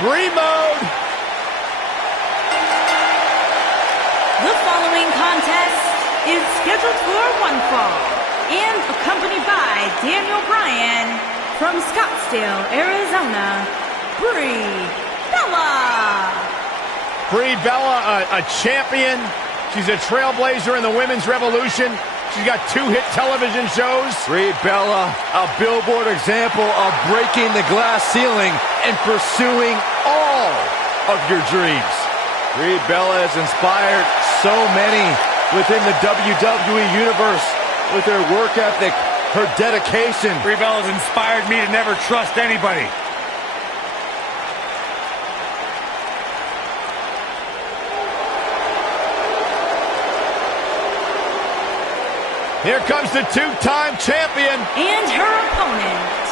Brie mode. The following contest is scheduled for one fall and accompanied by Daniel Bryan from Scottsdale, Arizona, Brie Bella. Brie Bella, a champion. She's a trailblazer in the women's revolution. She's got 2 hit television shows. Brie Bella, a billboard example of breaking the glass ceiling and pursuing all of your dreams. Brie Bella has inspired so many within the WWE universe with her work ethic, her dedication. Brie Bella has inspired me to never trust anybody. Here comes the 2-time champion. And her opponent,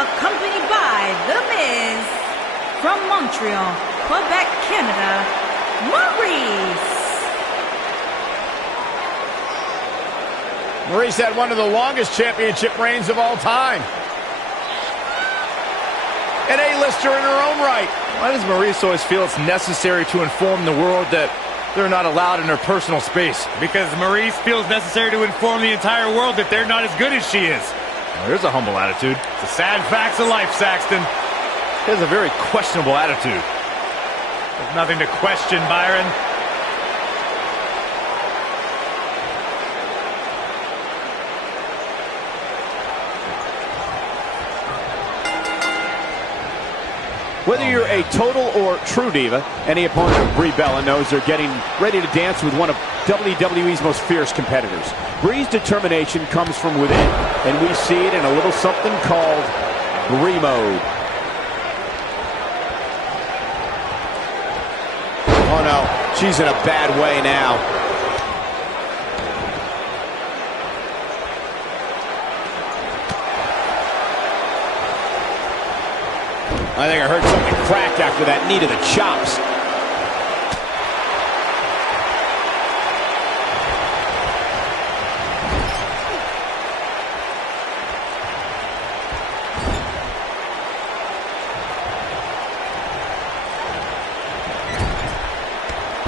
accompanied by The Miz from Montreal, Quebec, Canada, Maurice. Maurice had one of the longest championship reigns of all time. An A-lister in her own right. Why does Maurice always feel it's necessary to inform the world that they're not allowed in her personal space? Because Maurice feels necessary to inform the entire world that they're not as good as she is. Well, there's a humble attitude. It's the sad facts of life, Saxton. He has a very questionable attitude. There's nothing to question, Byron. Whether you're a total or true diva, any opponent of Brie Bella knows they're getting ready to dance with one of WWE's most fierce competitors. Brie's determination comes from within, and we see it in a little something called Brie mode. Oh no, she's in a bad way now. I think I heard something crack after that knee to the chops.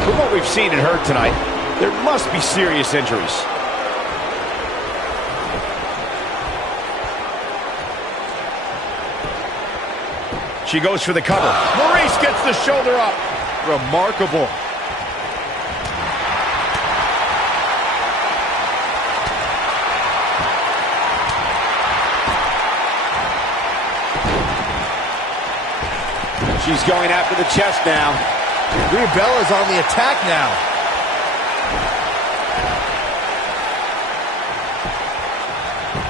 From what we've seen and heard tonight, there must be serious injuries. She goes for the cover. Maurice gets the shoulder up. Remarkable. She's going after the chest now. Brie Bella's on the attack now.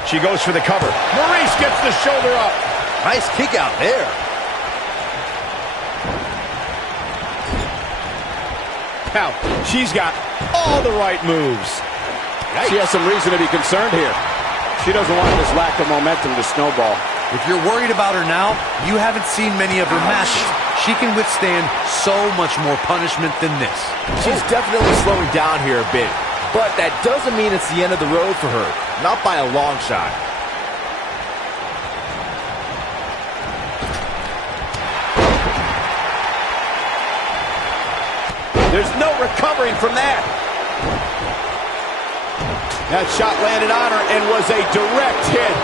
She goes for the cover. Maurice gets the shoulder up. Nice kick out there. Now, she's got all the right moves. She has some reason to be concerned here. She doesn't want this lack of momentum to snowball. If you're worried about her now, you haven't seen many of her matches. She can withstand so much more punishment than this. She's definitely slowing down here a bit, but that doesn't mean it's the end of the road for her. Not by a long shot. There's no recovering from that. That shot landed on her and was a direct hit.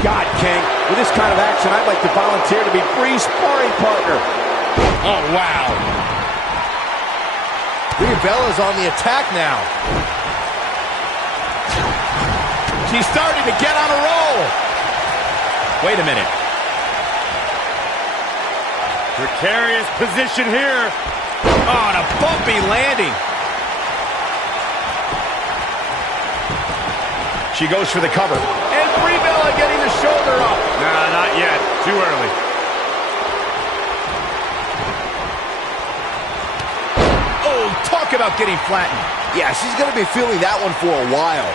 God, King, with this kind of action, I'd like to volunteer to be Brie's sparring partner. Oh, wow. Brie Bella's on the attack now. She's starting to get on a roll. Wait a minute. Precarious position here. Oh, and a bumpy landing. She goes for the cover. And Brie Bella getting the shoulder up. Nah, not yet. Too early. Oh, talk about getting flattened. Yeah, she's going to be feeling that one for a while.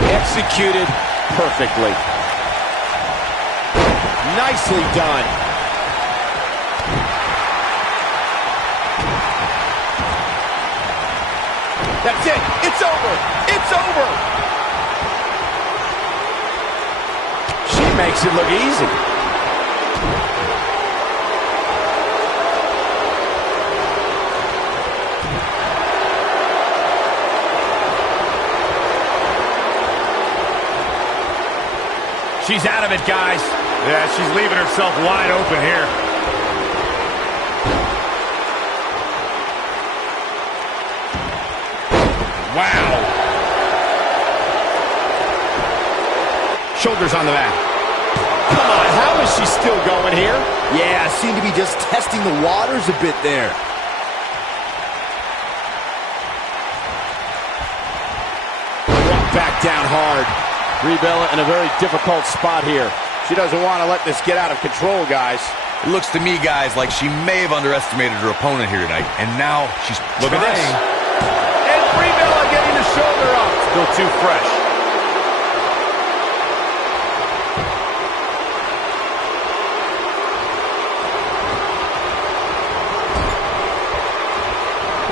Executed perfectly. Nicely done. That's it. It's over. It's over. She makes it look easy. She's out of it, guys. Yeah, she's leaving herself wide open here. Wow. Shoulders on the mat. Come on, how is she still going here? Yeah, seemed to be just testing the waters a bit there. Brought back down hard. Brie Bella in a very difficult spot here. She doesn't want to let this get out of control, guys. It looks to me, guys, like she may have underestimated her opponent here tonight, and now she's Look trying. at this. And Brie Bella getting the shoulder up. Still too fresh.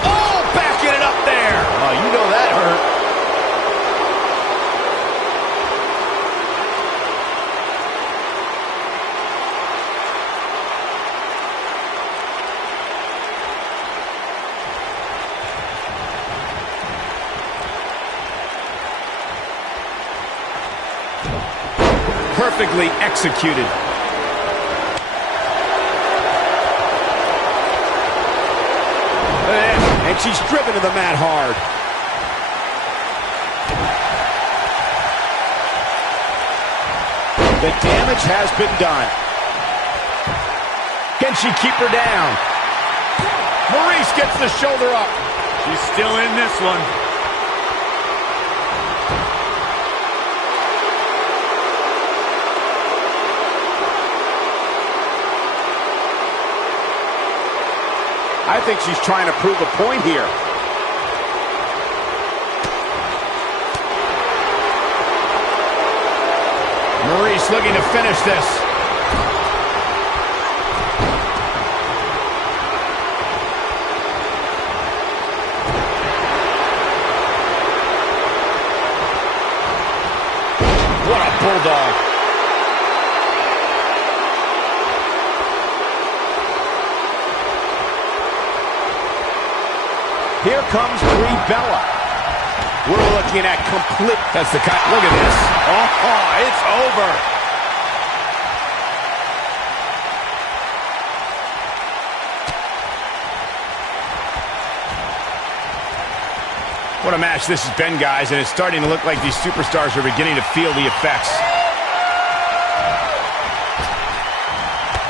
Oh, backing it up there. Oh, you know that hurt. Perfectly executed. And she's driven to the mat hard. The damage has been done. Can she keep her down? Maurice gets the shoulder up. She's still in this one. I think she's trying to prove a point here. Maurice looking to finish this. What a bulldog. Here comes Brie Bella. We're looking at complete. That's the kind. Look at this. Oh, it's over. What a match this has been, guys, and it's starting to look like these superstars are beginning to feel the effects.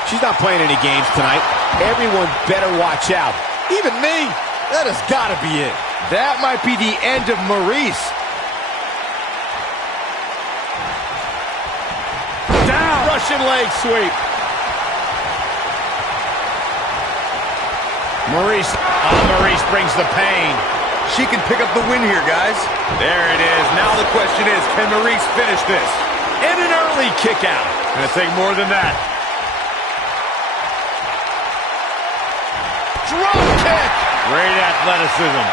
She's not playing any games tonight. Everyone better watch out. Even me. That has got to be it. That might be the end of Maurice. Down. Russian leg sweep. Maurice. Maurice brings the pain. She can pick up the win here, guys. There it is. Now the question is, can Maurice finish this? And an early kick out. Gonna take more than that. Drop kick. Great athleticism.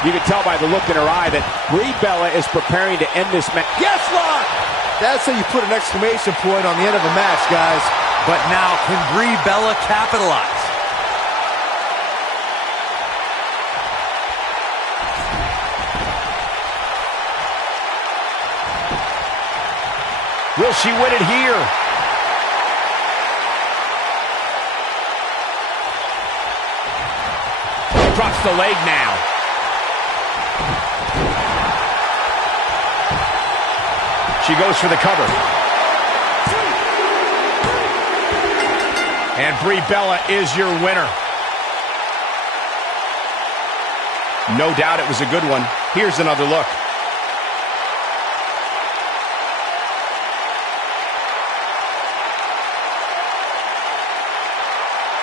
You can tell by the look in her eye that Brie Bella is preparing to end this match. Yes, lock! That's how you put an exclamation point on the end of a match, guys. But now, can Brie Bella capitalize? Will she win it here? Drops the leg now. She goes for the cover. And Brie Bella is your winner. No doubt it was a good one. Here's another look.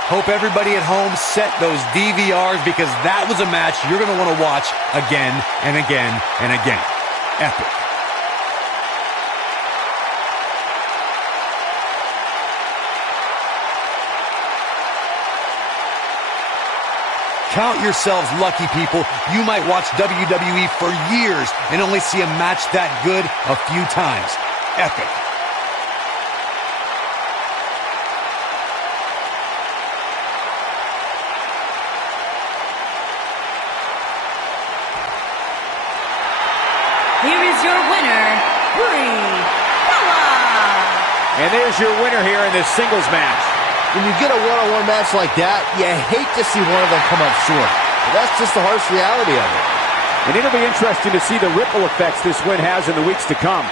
Hope everybody at home set those DVRs, because that was a match you're going to want to watch again and again and again. Epic. Count yourselves lucky, people. You might watch WWE for years and only see a match that good a few times. Epic. Here is your winner, Brie Bella. And there's your winner here in this singles match. When you get a one-on-one match like that, you hate to see one of them come up short. But that's just the harsh reality of it. And it'll be interesting to see the ripple effects this win has in the weeks to come.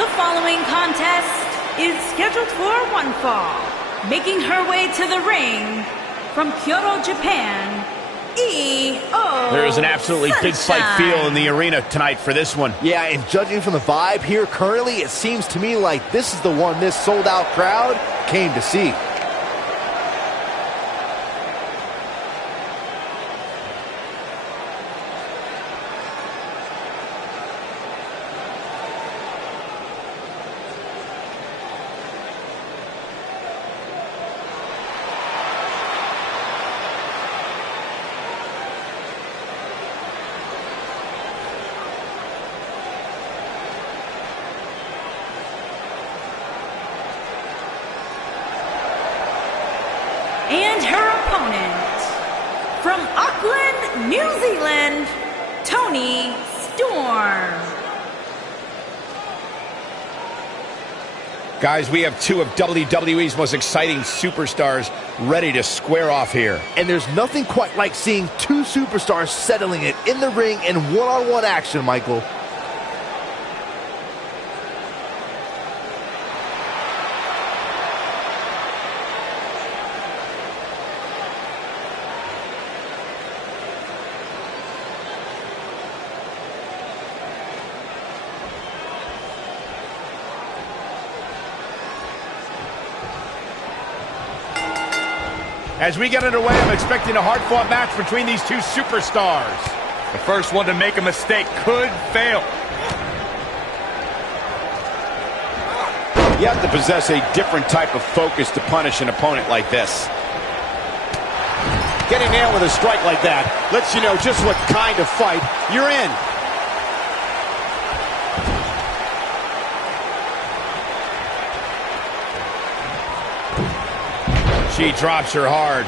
The following contest is scheduled for one fall. Making her way to the ring from Kyoto, Japan, Io. There's an absolutely big fight feel in the arena tonight for this one. Yeah, and judging from the vibe here currently, it seems to me like this is the one this sold-out crowd came to see. And her opponent, from Auckland, New Zealand, Toni Storm. Guys, we have two of WWE's most exciting superstars ready to square off here. And there's nothing quite like seeing two superstars settling it in the ring in one-on-one action, Michael. As we get underway, I'm expecting a hard-fought match between these two superstars. The first one to make a mistake could fail. You have to possess a different type of focus to punish an opponent like this. Getting nailed with a strike like that lets you know just what kind of fight you're in. She drops her hard.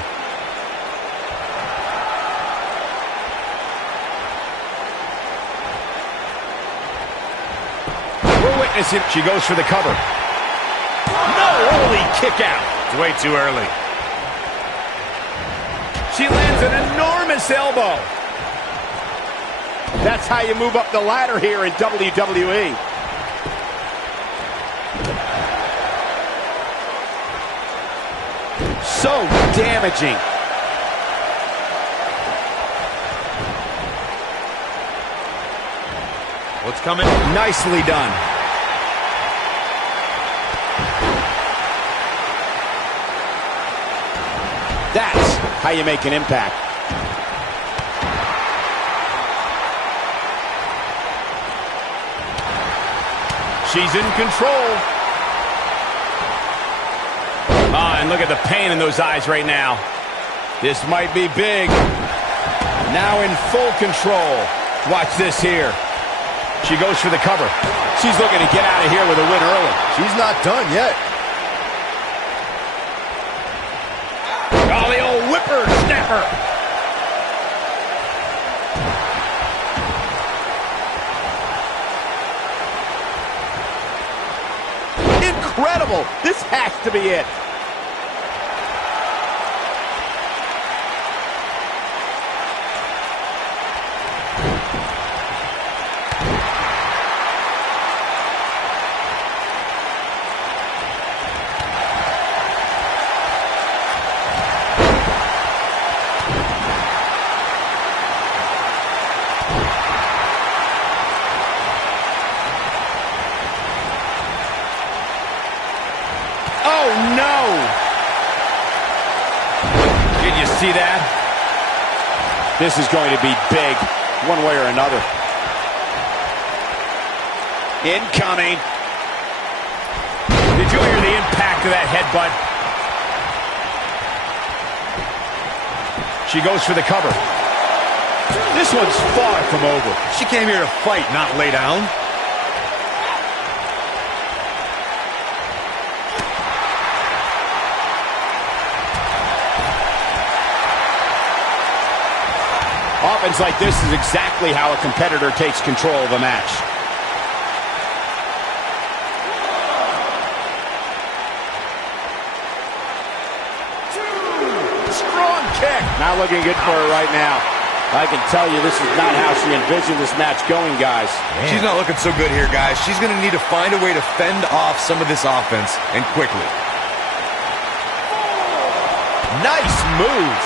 We're witnessing. She goes for the cover. No, holy kick out. It's way too early. She lands an enormous elbow. That's how you move up the ladder here in WWE. So damaging. What's coming? Nicely done. That's how you make an impact. She's in control. And look at the pain in those eyes right now. This might be big. Now in full control. Watch this here. She goes for the cover. She's looking to get out of here with a win early. She's not done yet. Oh, the old whippersnapper. Incredible. This has to be it. See that? This is going to be big, one way or another. Incoming. Did you hear the impact of that headbutt? She goes for the cover. This one's far from over. She came here to fight, not lay down. Offense like this is exactly how a competitor takes control of a match. Strong kick. Not looking good for her right now. I can tell you this is not how she envisioned this match going, guys. Man. She's not looking so good here, guys. She's going to need to find a way to fend off some of this offense, and quickly. Nice move.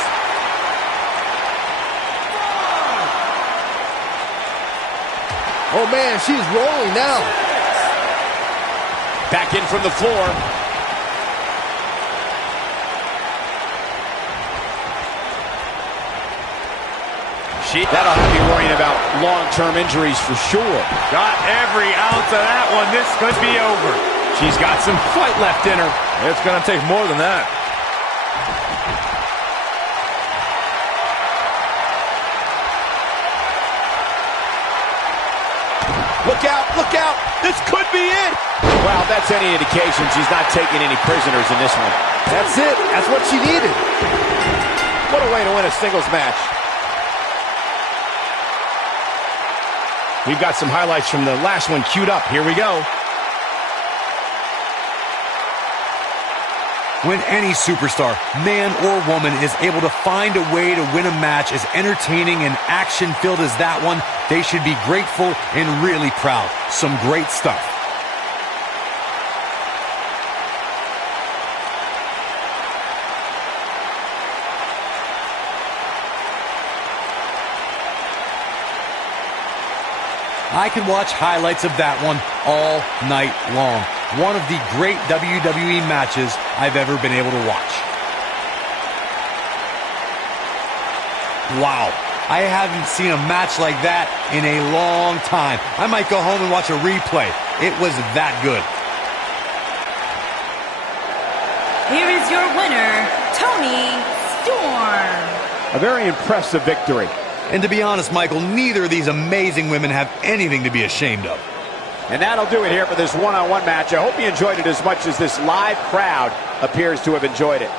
Oh, man, she's rolling now. Back in from the floor. That'll have you worrying about long-term injuries for sure. Got every ounce of that one. This could be over. She's got some fight left in her. It's going to take more than that. Look out, look out. This could be it. Well, if that's any indication, she's not taking any prisoners in this one. That's it. That's what she needed. What a way to win a singles match. We've got some highlights from the last one queued up. Here we go. When any superstar, man or woman, is able to find a way to win a match as entertaining and action-filled as that one, they should be grateful and really proud. Some great stuff. I could watch highlights of that one all night long. One of the great WWE matches I've ever been able to watch. Wow, I haven't seen a match like that in a long time. I might go home and watch a replay. It was that good. Here is your winner, Toni Storm. A very impressive victory. And to be honest, Michael, neither of these amazing women have anything to be ashamed of. And that'll do it here for this one-on-one match. I hope you enjoyed it as much as this live crowd appears to have enjoyed it.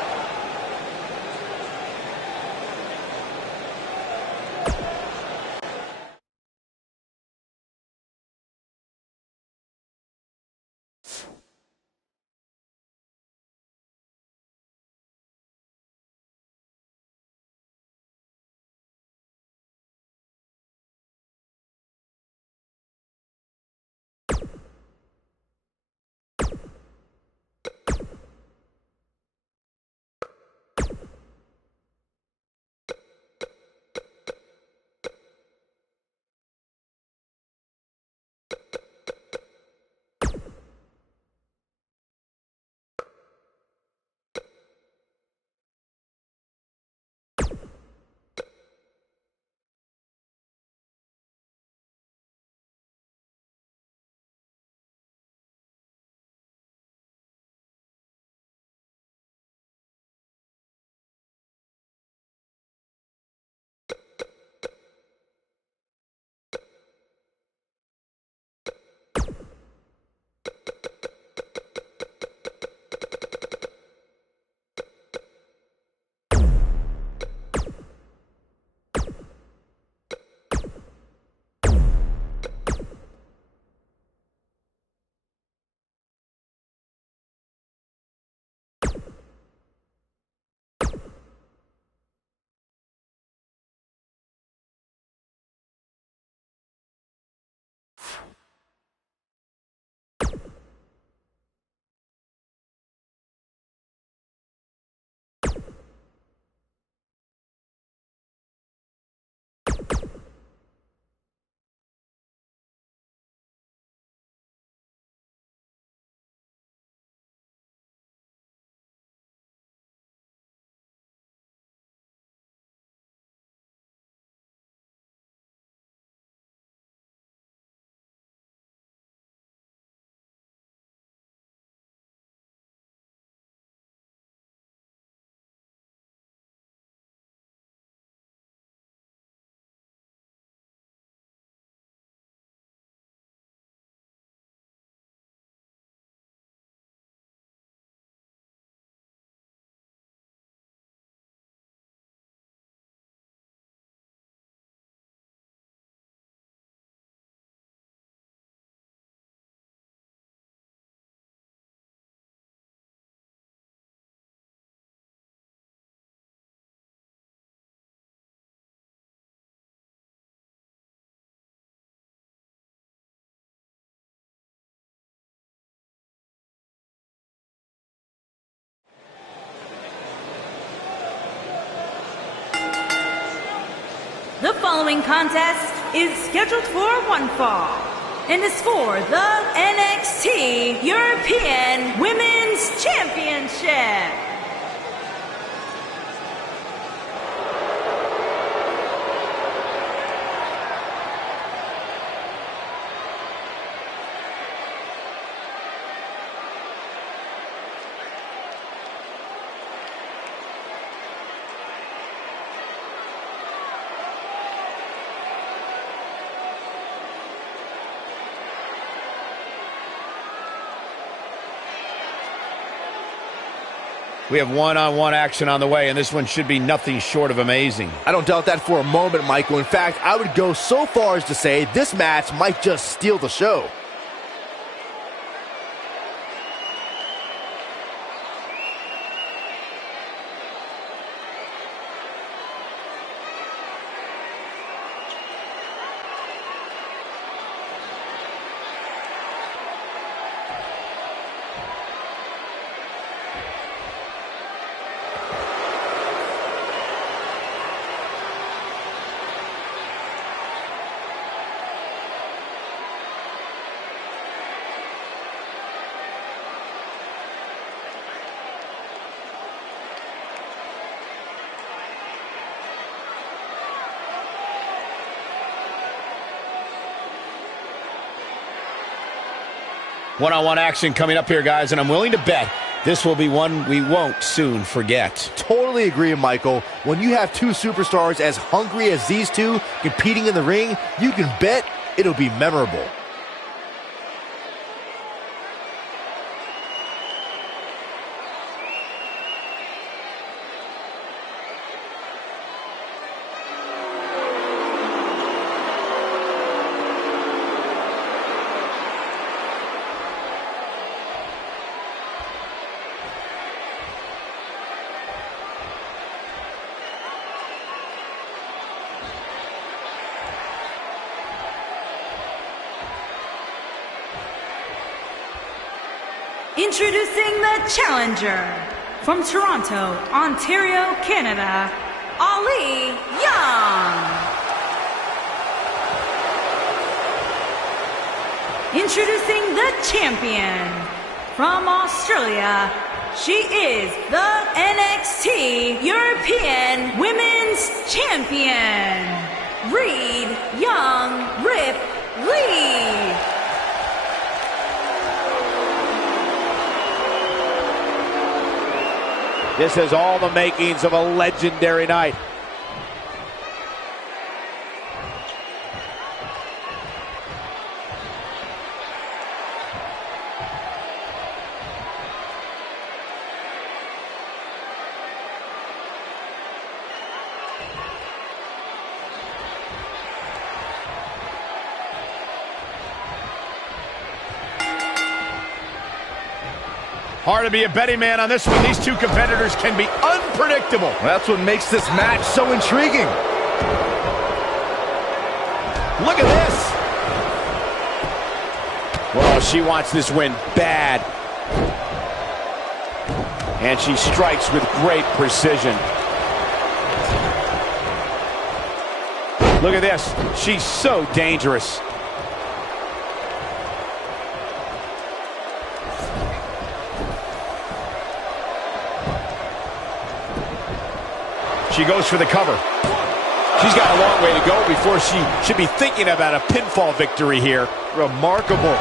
The following contest is scheduled for one fall and is for the NXT European Women's Championship. We have one-on-one action on the way, and this one should be nothing short of amazing. I don't doubt that for a moment, Michael. In fact, I would go so far as to say this match might just steal the show. One-on-one action coming up here, guys, and I'm willing to bet this will be one we won't soon forget. Totally agree, Michael. When you have two superstars as hungry as these two competing in the ring, you can bet it'll be memorable. Introducing the challenger from Toronto, Ontario, Canada, Ali Young. Introducing the champion from Australia, she is the NXT European Women's Champion, Reed Young Rip Lee. This has all the makings of a legendary night. Hard to be a betting man on this one. These two competitors can be unpredictable. That's what makes this match so intriguing. Look at this. Well, she wants this win bad. And she strikes with great precision. Look at this. She's so dangerous. She goes for the cover. She's got a long way to go before she should be thinking about a pinfall victory here. Remarkable.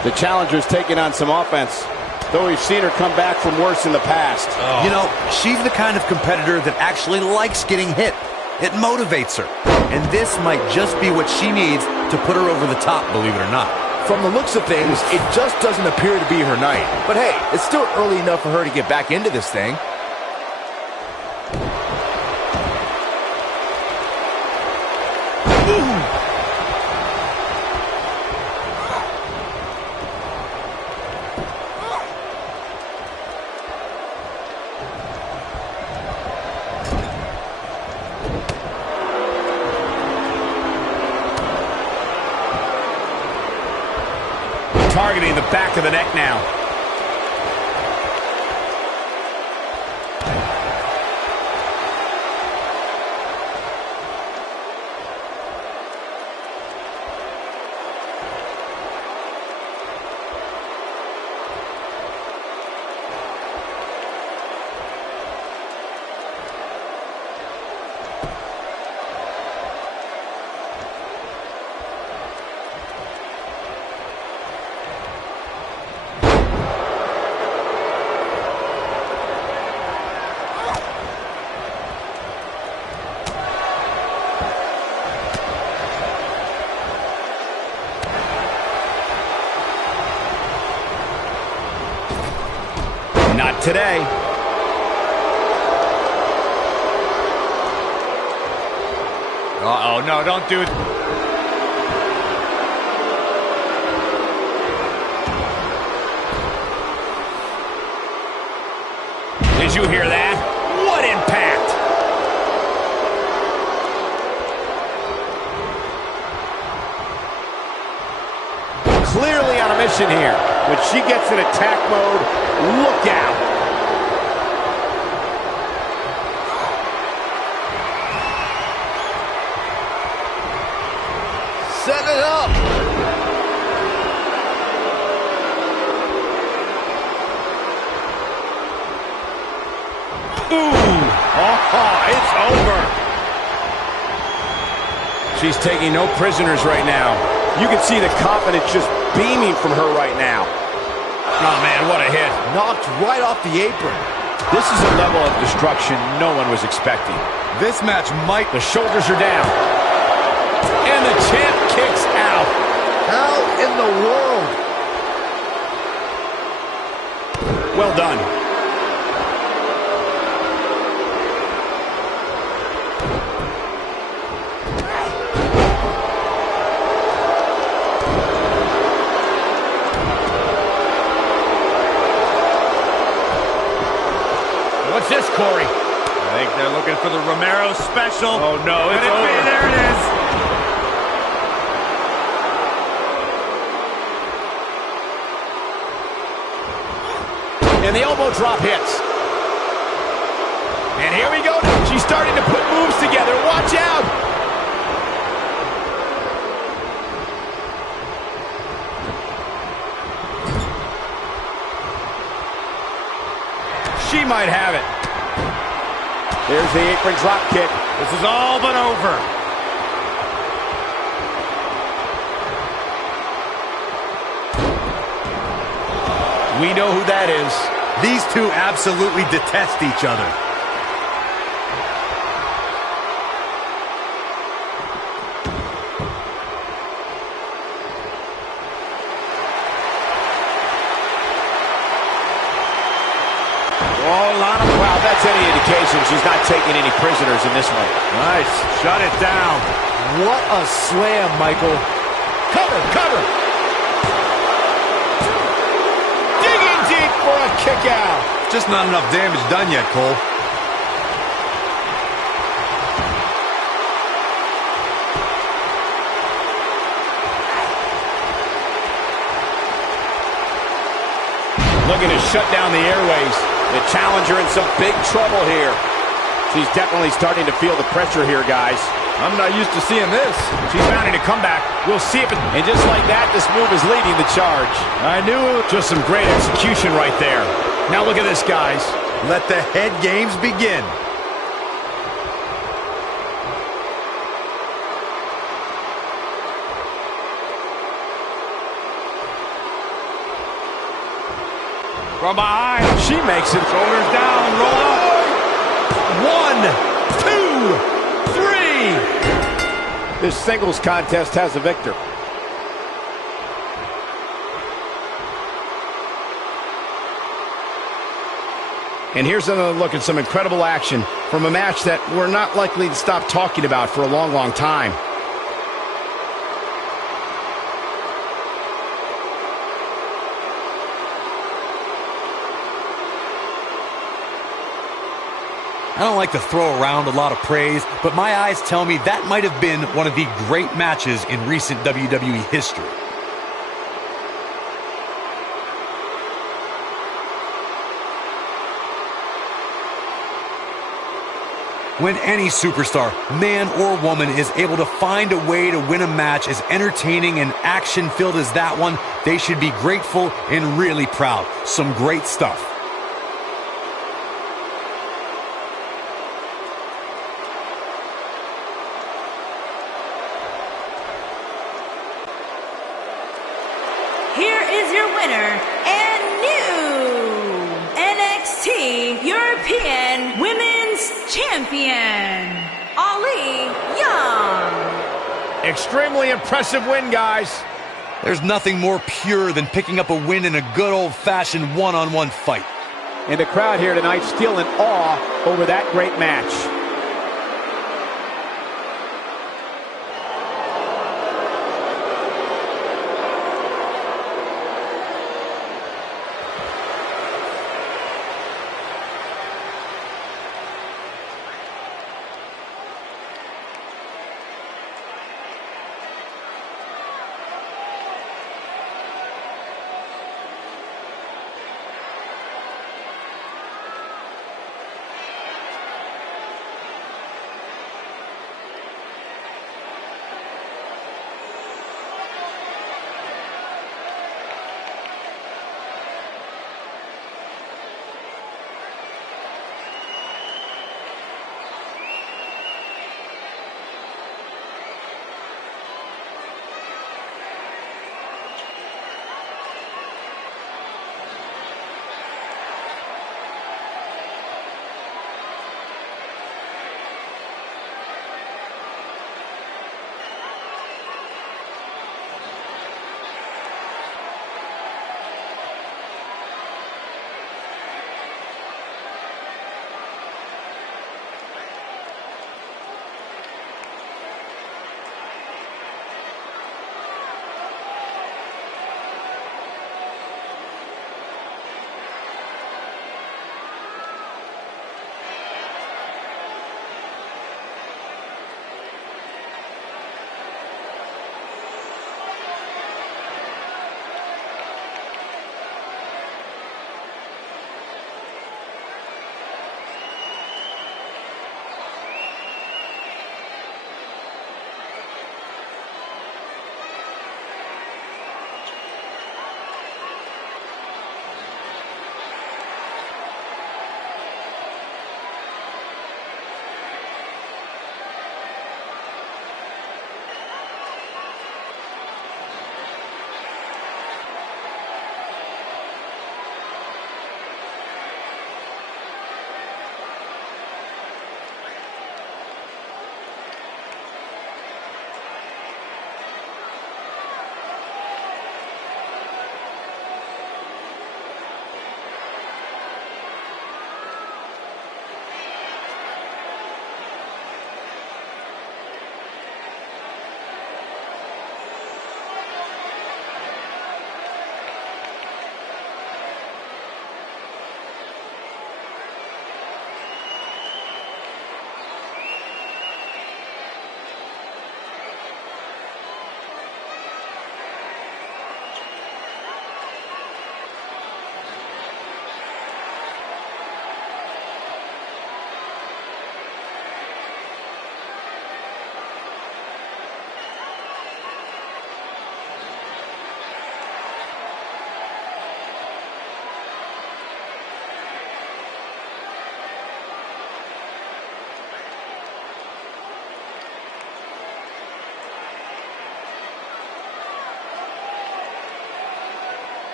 The challenger's taking on some offense, though we've seen her come back from worse in the past. You know, she's the kind of competitor that actually likes getting hit. It motivates her. And this might just be what she needs to put her over the top, believe it or not. From the looks of things, it just doesn't appear to be her night. But hey, it's still early enough for her to get back into this thing. Targeting the back of the neck now. today. Uh-oh, no, don't do it. Did you hear that? What impact! Clearly on a mission here. When she gets in attack mode, look out. Set it up. Ooh. Oh, it's over. She's taking no prisoners right now. You can see the confidence just beaming from her right now. Oh, man, what a hit. Knocked right off the apron. This is a level of destruction no one was expecting. This match might... The shoulders are down. And the champ kicks out. How in the world? Well done. What's this, Corey? I think they're looking for the Romero special. Oh, no, it's over. There it is. And the elbow drop hits. And here we go. She's starting to put moves together. Watch out. She might have it. There's the apron drop kick. This is all but over. We know who that is. These two absolutely detest each other. Oh, Lana, wow, that's any indication she's not taking any prisoners in this one. Nice. Shut it down. What a slam, Michael. Cover, cover. Digging deep for a kick out. Just not enough damage done yet, Cole. Looking to shut down the airways. The challenger in some big trouble here. She's definitely starting to feel the pressure here, guys. I'm not used to seeing this. She's mounting a comeback. We'll see if it... And just like that, this move is leading the charge. I knew it. Just some great execution right there. Now look at this, guys. Let the head games begin. From behind. She makes it. Shoulders down. Roll up. 1, 2, 3. This singles contest has a victor. And here's another look at some incredible action from a match that we're not likely to stop talking about for a long, long time. I don't like to throw around a lot of praise, but my eyes tell me that might have been one of the great matches in recent WWE history. When any superstar, man or woman, is able to find a way to win a match as entertaining and action-filled as that one, they should be grateful and really proud. Some great stuff. Here is your winner and new NXT European Women's Champion, Ali Young. Extremely impressive win, guys. There's nothing more pure than picking up a win in a good old-fashioned one-on-one fight. And the crowd here tonight still in awe over that great match.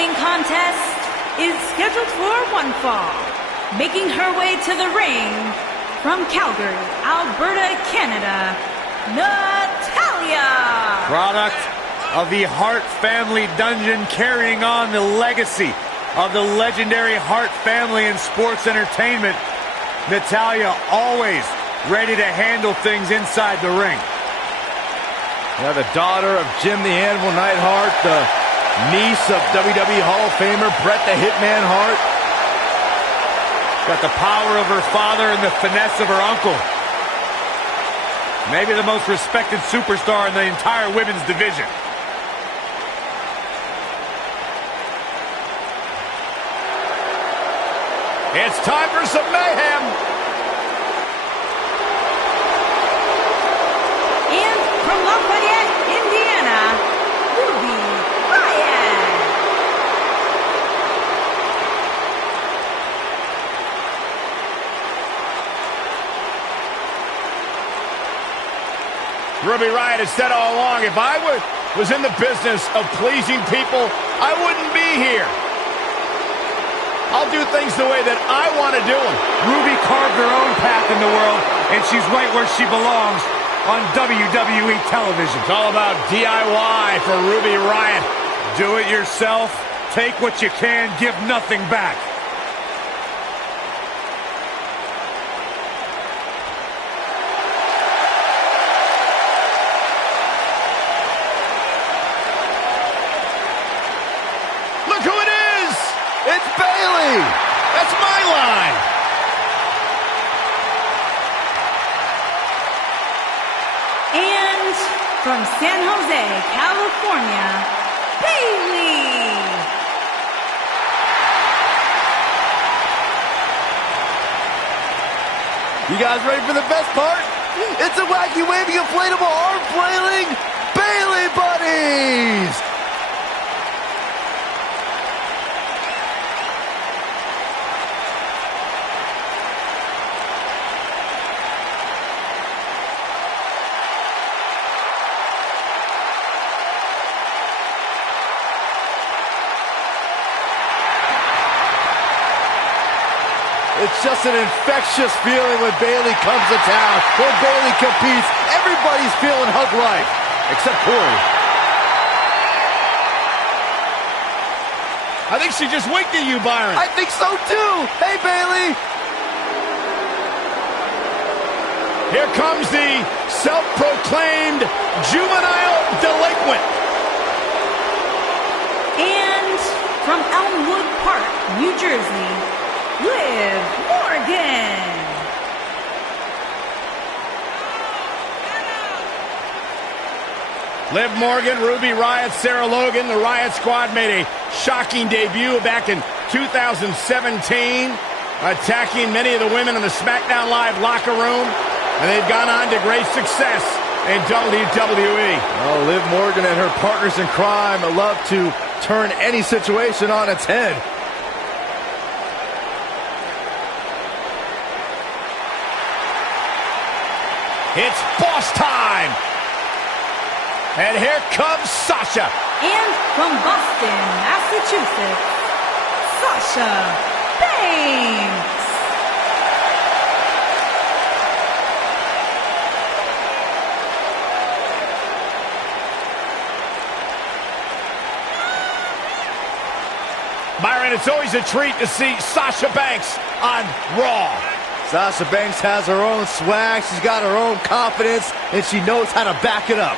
following contest is scheduled for one fall. Making her way to the ring from Calgary, Alberta, Canada, Natalya. Product of the Hart family dungeon, carrying on the legacy of the legendary Hart family in sports entertainment. Natalya always ready to handle things inside the ring. Yeah, the daughter of Jim the Animal Neidhart, the niece of WWE Hall of Famer Bret the Hitman Hart. Got the power of her father and the finesse of her uncle. Maybe the most respected superstar in the entire women's division. It's time for some mayhem. And from Lafayette, Indiana, Ruby Riott. Ruby Riott has said all along, if I was in the business of pleasing people, I wouldn't be here. I'll do things the way that I want to do them. Ruby carved her own path in the world, and she's right where she belongs on WWE television. It's all about DIY for Ruby Riott. Do it yourself, take what you can, give nothing back. Look who it is! It's Bayley! That's my line! And from San Jose, California, Bayley. You guys ready for the best part? It's a wacky waving inflatable arm flailing Bayley buddies! It's just an infectious feeling when Bayley comes to town. When Bayley competes, everybody's feeling hug life, except Corey. I think she just winked at you, Byron. I think so too. Hey, Bayley. Here comes the self-proclaimed juvenile delinquent. And from Elmwood Park, New Jersey, Liv Morgan. Liv Morgan, Ruby Riott, Sarah Logan. The Riott Squad made a shocking debut back in 2017, attacking many of the women in the SmackDown Live locker room, and they've gone on to great success in WWE. Oh, Liv Morgan and her partners in crime love to turn any situation on its head. It's boss time! And here comes Sasha. And from Boston, Massachusetts, Sasha Banks. Byron, it's always a treat to see Sasha Banks on Raw. Sasha Banks has her own swag, she's got her own confidence, and she knows how to back it up.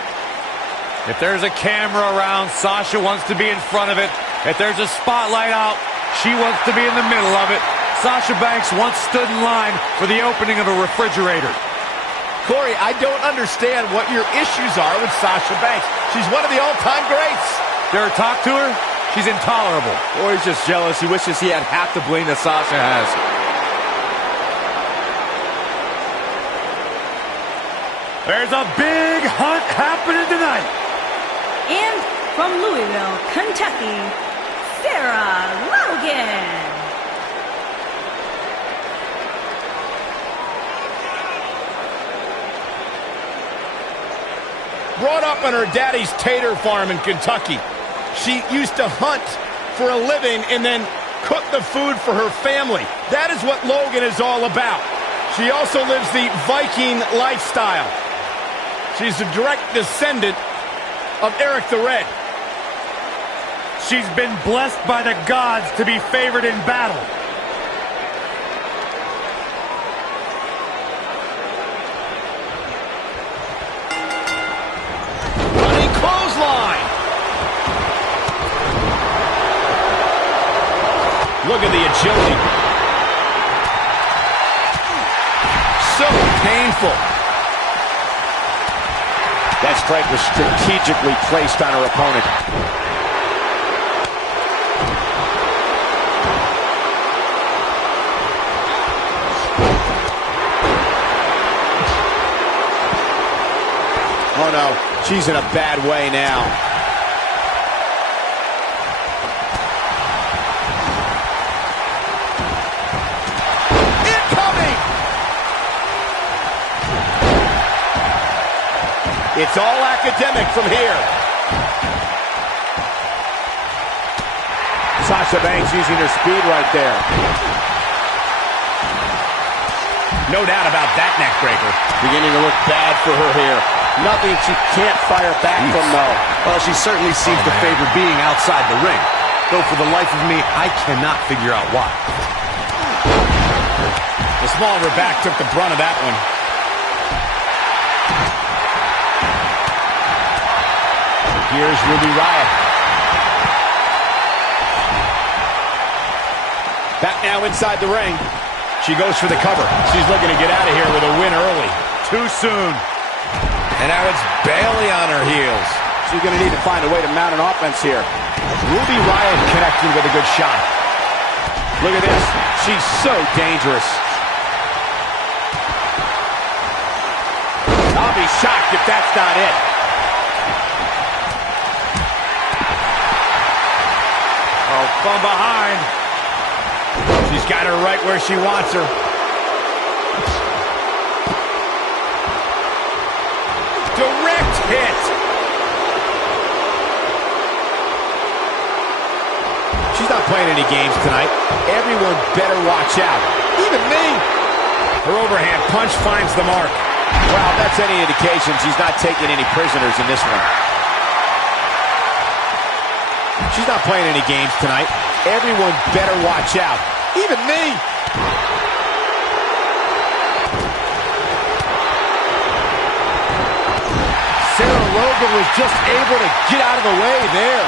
If there's a camera around, Sasha wants to be in front of it. If there's a spotlight out, she wants to be in the middle of it. Sasha Banks once stood in line for the opening of a refrigerator. Corey, I don't understand what your issues are with Sasha Banks. She's one of the all-time greats. Dare talk to her? She's intolerable. Or he's just jealous. He wishes he had half the bling that Sasha has. There's a big hunt happening tonight. And from Louisville, Kentucky, Sarah Logan. Brought up on her daddy's tater farm in Kentucky. She used to hunt for a living and then cook the food for her family. That is what Logan is all about. She also lives the Viking lifestyle. She's a direct descendant of Eric the Red. She's been blessed by the gods to be favored in battle. Running clothesline. Look at the agility. So painful. That strike was strategically placed on her opponent. Oh no, she's in a bad way now. Incoming! It's all academic from here. Sasha Banks using her speed right there. No doubt about that neck breaker. Beginning to look bad for her here. Nothing she can't fire back from, though. Well, she certainly seems to favor being outside the ring. Though for the life of me, I cannot figure out why. The small of her back took the brunt of that one. Here's Ruby Riott. Back now inside the ring. She goes for the cover. She's looking to get out of here with a win early. Too soon. And now it's Bayley on her heels. She's going to need to find a way to mount an offense here. Ruby Riott connected with a good shot. Look at this. She's so dangerous. I'll be shocked if that's not it. Oh, from behind. She's got her right where she wants her. Direct hit. She's not playing any games tonight. Everyone better watch out. Even me. Her overhand punch finds the mark. Well, if that's any indication, she's not taking any prisoners in this one. She's not playing any games tonight. Everyone better watch out. Even me. Sarah Logan was just able to get out of the way there.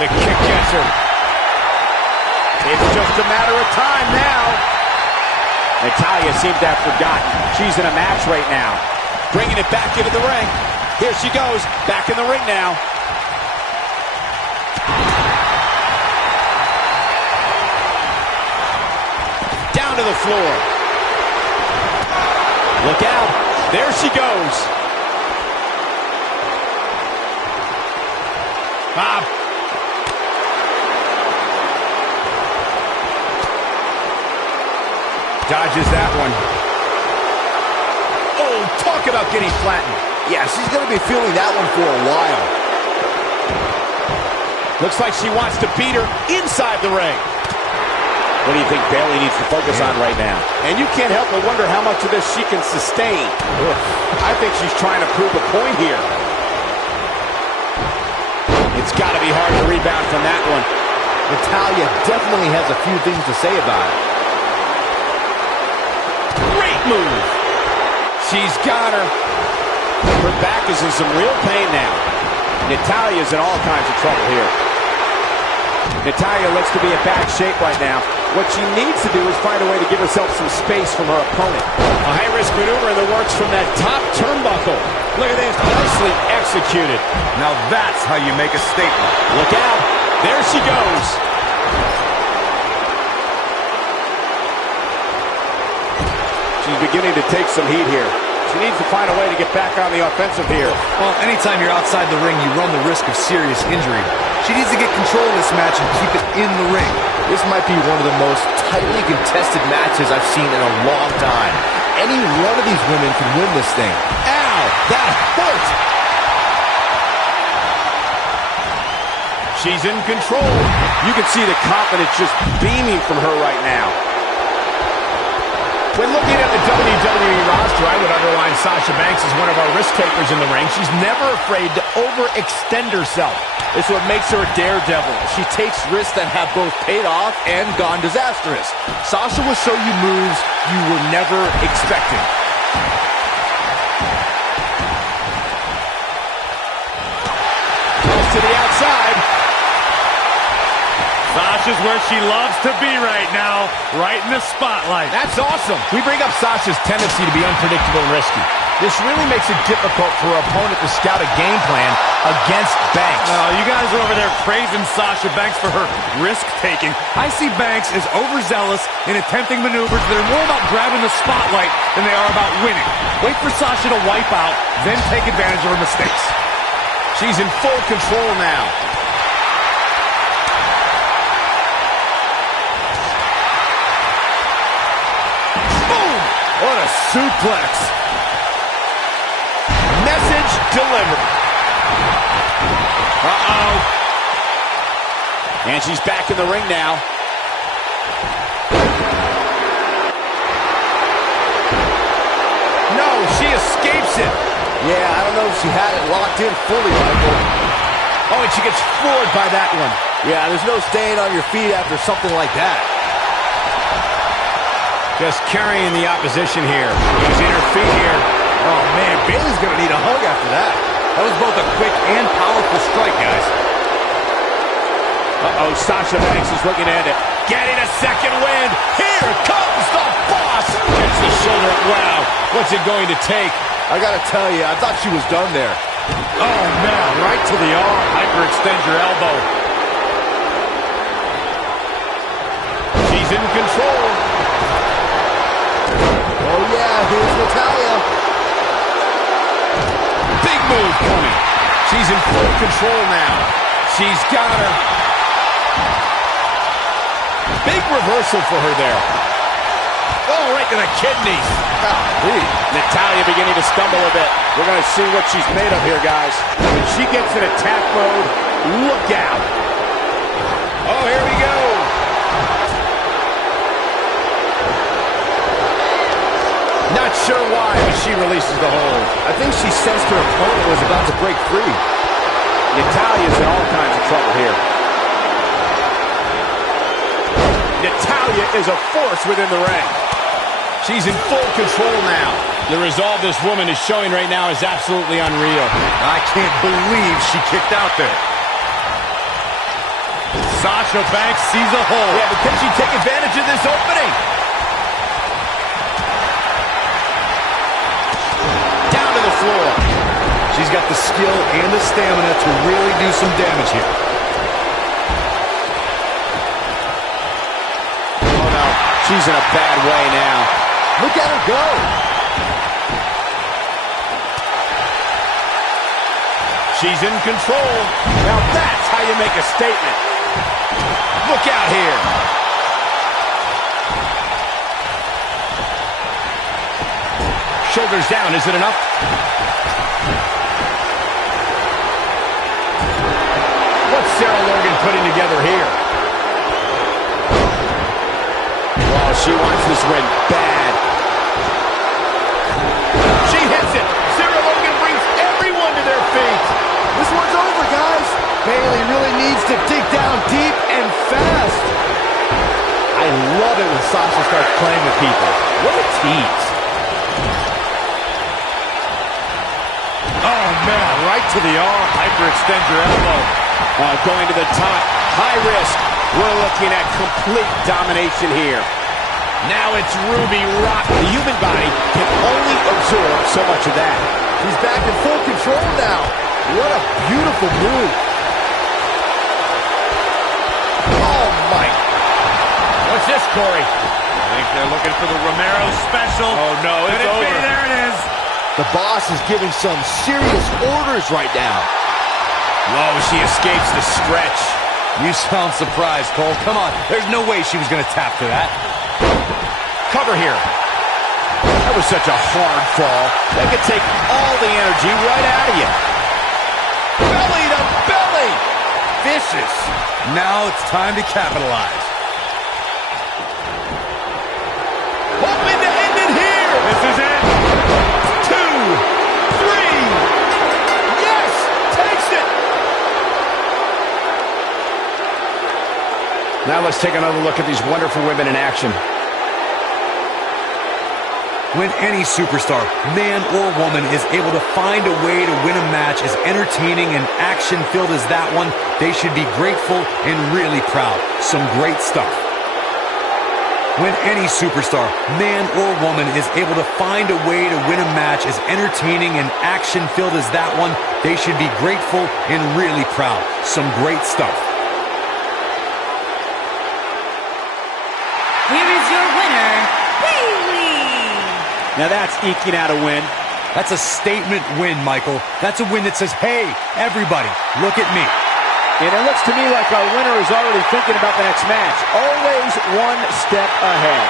The kick gets her. It's just a matter of time now. Natalya seemed to have forgotten. She's in a match right now. Bringing it back into the ring. Here she goes. Back in the ring now. Down to the floor. Look out. There she goes. Dodges that one. Oh, talk about getting flattened. Yeah, she's going to be feeling that one for a while. Looks like she wants to beat her inside the ring. What do you think Bayley needs to focus on right now? And you can't help but wonder how much of this she can sustain. I think she's trying to prove a point here. It's got to be hard to rebound from that one. Natalya definitely has a few things to say about it. Great move. She's got her. Her back is in some real pain now. Natalya's in all kinds of trouble here. Natalya looks to be in bad shape right now. What she needs to do is find a way to give herself some space from her opponent. A high-risk maneuver in the works from that top turnbuckle. Look at this, nicely executed. Now that's how you make a statement. Look out, there she goes. She's beginning to take some heat here. She needs to find a way to get back on the offensive here. Well, anytime you're outside the ring, you run the risk of serious injury. She needs to get control of this match and keep it in the ring. This might be one of the most tightly contested matches I've seen in a long time. Any one of these women can win this thing. Ow! That hurt. She's in control. You can see the confidence just beaming from her right now. When looking at the WWE roster, I would underline Sasha Banks as one of our risk takers in the ring. She's never afraid to overextend herself. It's what makes her a daredevil. She takes risks that have both paid off and gone disastrous. Sasha will show you moves you were never expecting. Goes to the outside. Sasha's where she loves to be right now, right in the spotlight. That's awesome. We bring up Sasha's tendency to be unpredictable and risky. This really makes it difficult for her opponent to scout a game plan against Banks. You guys are over there praising Sasha Banks for her risk-taking. I see Banks as overzealous in attempting maneuvers that are more about grabbing the spotlight than they are about winning. Wait for Sasha to wipe out, then take advantage of her mistakes. She's in full control now. What a suplex. Message delivered. Uh-oh. And she's back in the ring now. No, she escapes it. Yeah, I don't know if she had it locked in fully, Michael. Oh, and she gets floored by that one. Yeah, there's no staying on your feet after something like that. Just carrying the opposition here. Using her feet here. Oh, man, Bayley's going to need a hug after that. That was both a quick and powerful strike, guys. Uh-oh, Sasha Banks is looking at it. Getting a second wind. Here comes the boss. Gets the shoulder up. Wow. What's it going to take? I got to tell you, I thought she was done there. Oh, man, right to the arm. Hyperextend your elbow. She's in control. Oh, yeah, here's Natalya. Big move coming. She's in full control now. She's got her. Big reversal for her there. Oh, right to the kidneys. Natalya beginning to stumble a bit. We're going to see what she's made of here, guys. When she gets in attack mode, look out. Oh, here we go. Not sure why, but she releases the hold. I think she sensed her opponent was about to break free. Natalya's in all kinds of trouble here. Natalya is a force within the ring. She's in full control now. The resolve this woman is showing right now is absolutely unreal. I can't believe she kicked out there. Sasha Banks sees a hole. Yeah, but can she take advantage of this opening? Down to the floor. She's got the skill and the stamina to really do some damage here. Oh, no. She's in a bad way now. Look at her go. She's in control. Now that's how you make a statement. Look out here. Shoulders down. Is it enough? What's Sarah Logan putting together here? Oh, she wants this win bad. She hits it. Sarah Logan brings everyone to their feet. This one's over, guys. Bayley really needs to dig down deep and fast. I love it when Sasha starts playing with people. What a tease. Oh, man, right to the arm. Hyperextend your elbow. Going to the top. High risk. We're looking at complete domination here. Now it's Ruby Rock. The human body can only absorb so much of that. She's back in full control now. What a beautiful move. Oh, my. What's this, Corey? I think they're looking for the Romero special. Oh, no, it's over. There it is. The boss is giving some serious orders right now. Whoa, she escapes the stretch. You sound surprised, Cole. Come on. There's no way she was going to tap to that. Cover here. That was such a hard fall. That could take all the energy right out of you. Belly to belly. Vicious. Now it's time to capitalize. Hoping to end it here. This is it. 2, 3. Yes, takes it. Now let's take another look at these wonderful women in action. When any superstar, man or woman, is able to find a way to win a match as entertaining and action-filled as that one, they should be grateful and really proud. Some great stuff. When any superstar, man or woman, is able to find a way to win a match as entertaining and action-filled as that one, they should be grateful and really proud. Some great stuff. Here is your winner, Bayley. Now that's eking out a win. That's a statement win, Michael. That's a win that says, hey, everybody, look at me. And it looks to me like our winner is already thinking about the next match. Always one step ahead.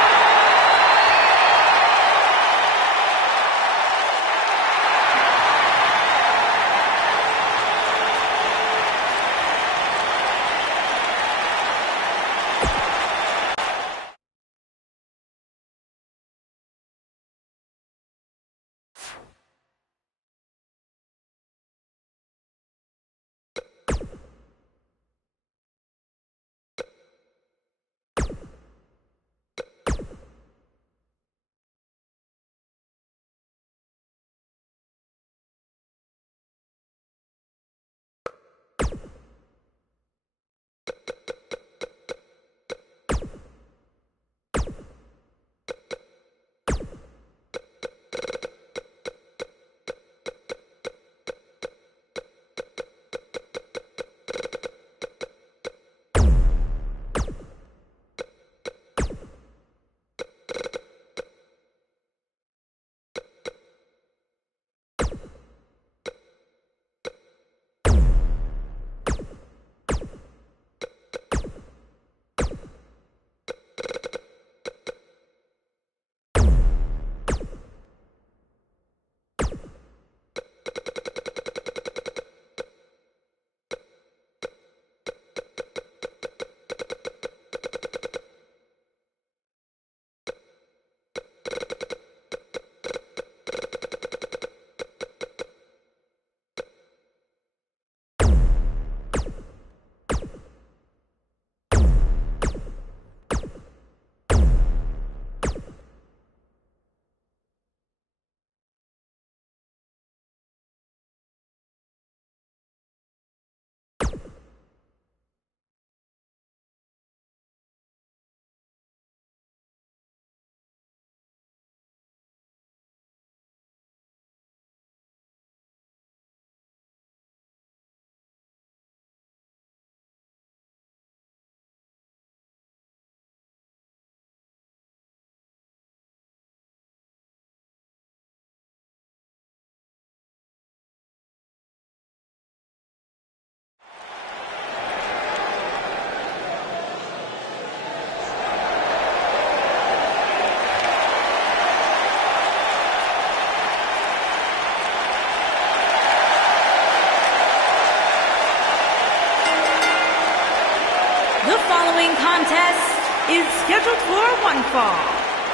The following contest is scheduled for one fall.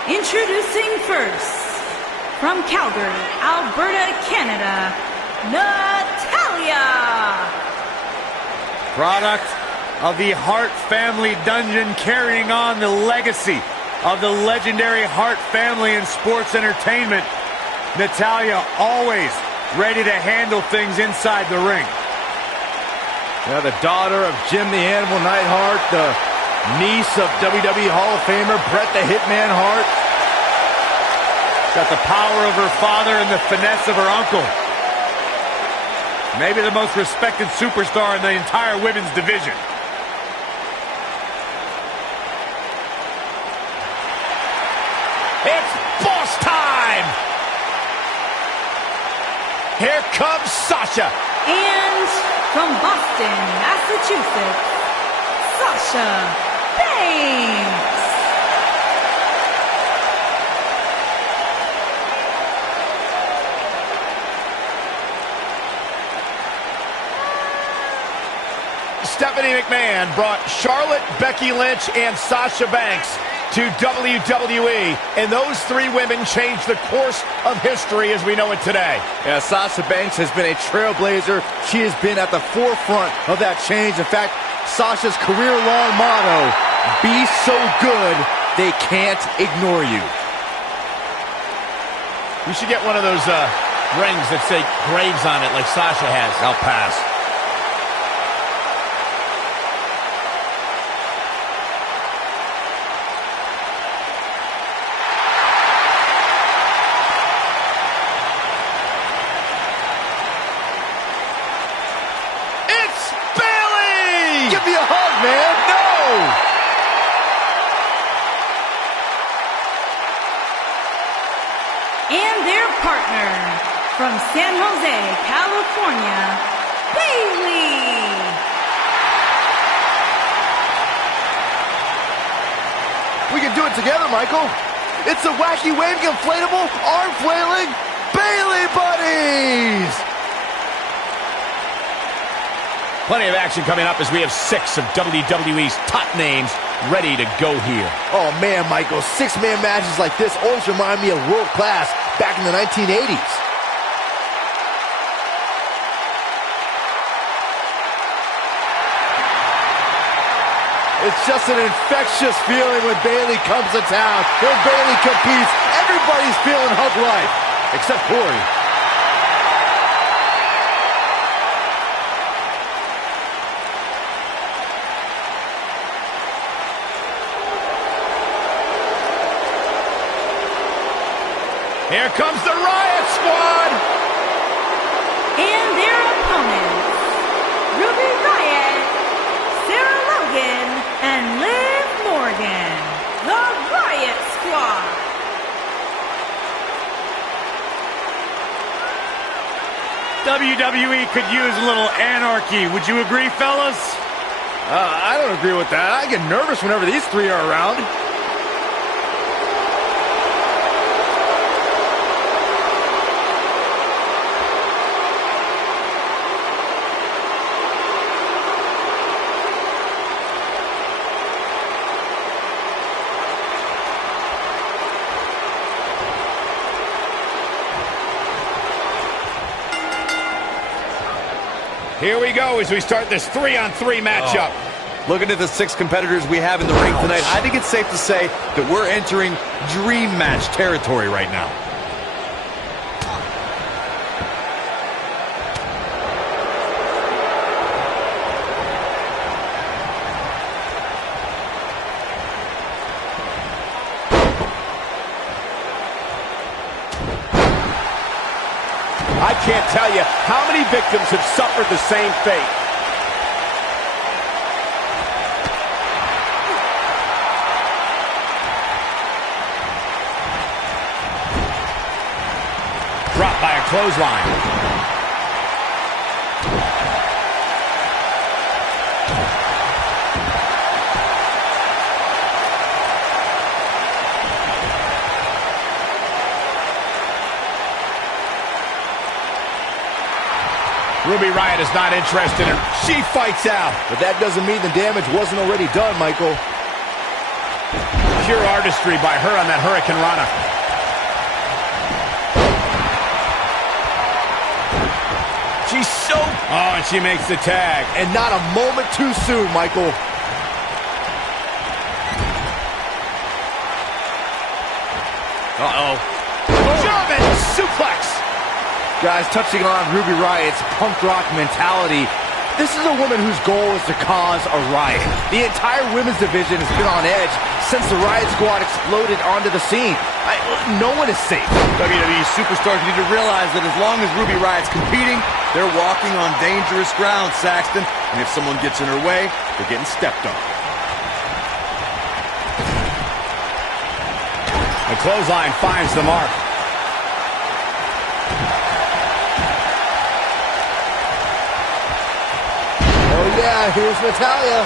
Introducing first, from Calgary, Alberta, Canada, Natalya. Product of the Hart family dungeon, carrying on the legacy of the legendary Hart family in sports entertainment. Natalya always ready to handle things inside the ring. Yeah, the daughter of Jim the Animal Neidhart, the niece of WWE Hall of Famer Bret the Hitman Hart. Got the power of her father and the finesse of her uncle. Maybe the most respected superstar in the entire women's division. It's boss time! Here comes Sasha. And from Boston, Massachusetts, Sasha Banks. Stephanie McMahon brought Charlotte, Becky Lynch, and Sasha Banks to WWE, and those three women changed the course of history as we know it today. Yeah, Sasha Banks has been a trailblazer. She has been at the forefront of that change. In fact, Sasha's career-long motto, be so good, they can't ignore you. You should get one of those rings that say Graves on it like Sasha has. I'll pass. Give me a hug, man. No! And their partner from San Jose, California, Bayley. We can do it together, Michael. It's a wacky waving, inflatable, arm flailing Bayley buddies! Plenty of action coming up as we have 6 of WWE's top names ready to go here. Oh man, Michael, 6-man matches like this always remind me of world class back in the 1980s. It's just an infectious feeling when Bayley comes to town. When Bayley competes, everybody's feeling hug life, except Corey. Here comes the Riot Squad! And their opponents, Ruby Riott, Sarah Logan, and Liv Morgan, the Riot Squad. WWE could use a little anarchy. Would you agree, fellas? I don't agree with that. I get nervous whenever these three are around. Here we go as we start this 3-on-3 matchup. Looking at the 6 competitors we have in the ring tonight, I think it's safe to say that we're entering dream match territory right now. I can't tell you how many victims have suffered the same fate. Dropped by a clothesline. Ruby Riott is not interested in her. She fights out. But that doesn't mean the damage wasn't already done, Michael. Pure artistry by her on that Hurricane Rana. She's so... Oh, and she makes the tag. And not a moment too soon, Michael. Uh-oh. German suplex. Guys, touching on Ruby Riott's punk rock mentality, this is a woman whose goal is to cause a riot. The entire women's division has been on edge since the Riot Squad exploded onto the scene. No one is safe. WWE superstars need to realize that as long as Ruby Riott's competing, they're walking on dangerous ground, Saxton. And if someone gets in her way, they're getting stepped on. The clothesline finds the mark. Oh yeah, here's Natalya.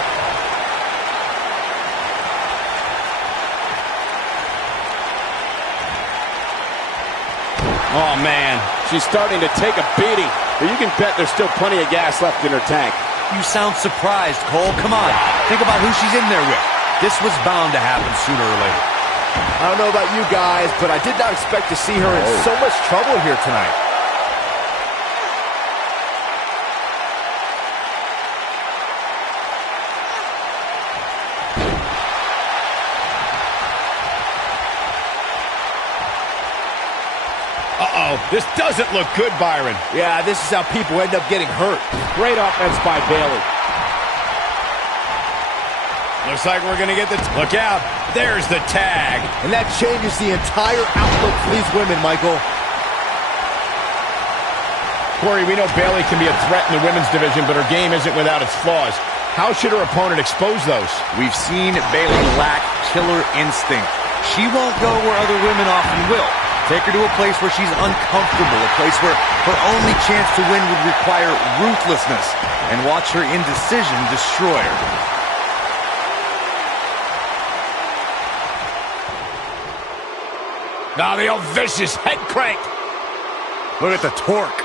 Oh man, She's starting to take a beating, but you can bet there's still plenty of gas left in her tank. You sound surprised, Cole. Come on. Think about who she's in there with. This was bound to happen sooner or later. I don't know about you guys, but I did not expect to see her in so much trouble here tonight. Uh-oh, this doesn't look good, Byron. Yeah, this is how people end up getting hurt. Great offense by Bayley. Looks like we're going to get the... Look out. There's the tag. And that changes the entire outlook for these women, Michael. Corey, we know Bayley can be a threat in the women's division, but her game isn't without its flaws. How should her opponent expose those? We've seen Bayley lack killer instinct. She won't go where other women often will. Take her to a place where she's uncomfortable, a place where her only chance to win would require ruthlessness, and watch her indecision destroy her. Now the old vicious head crank. Look at the torque.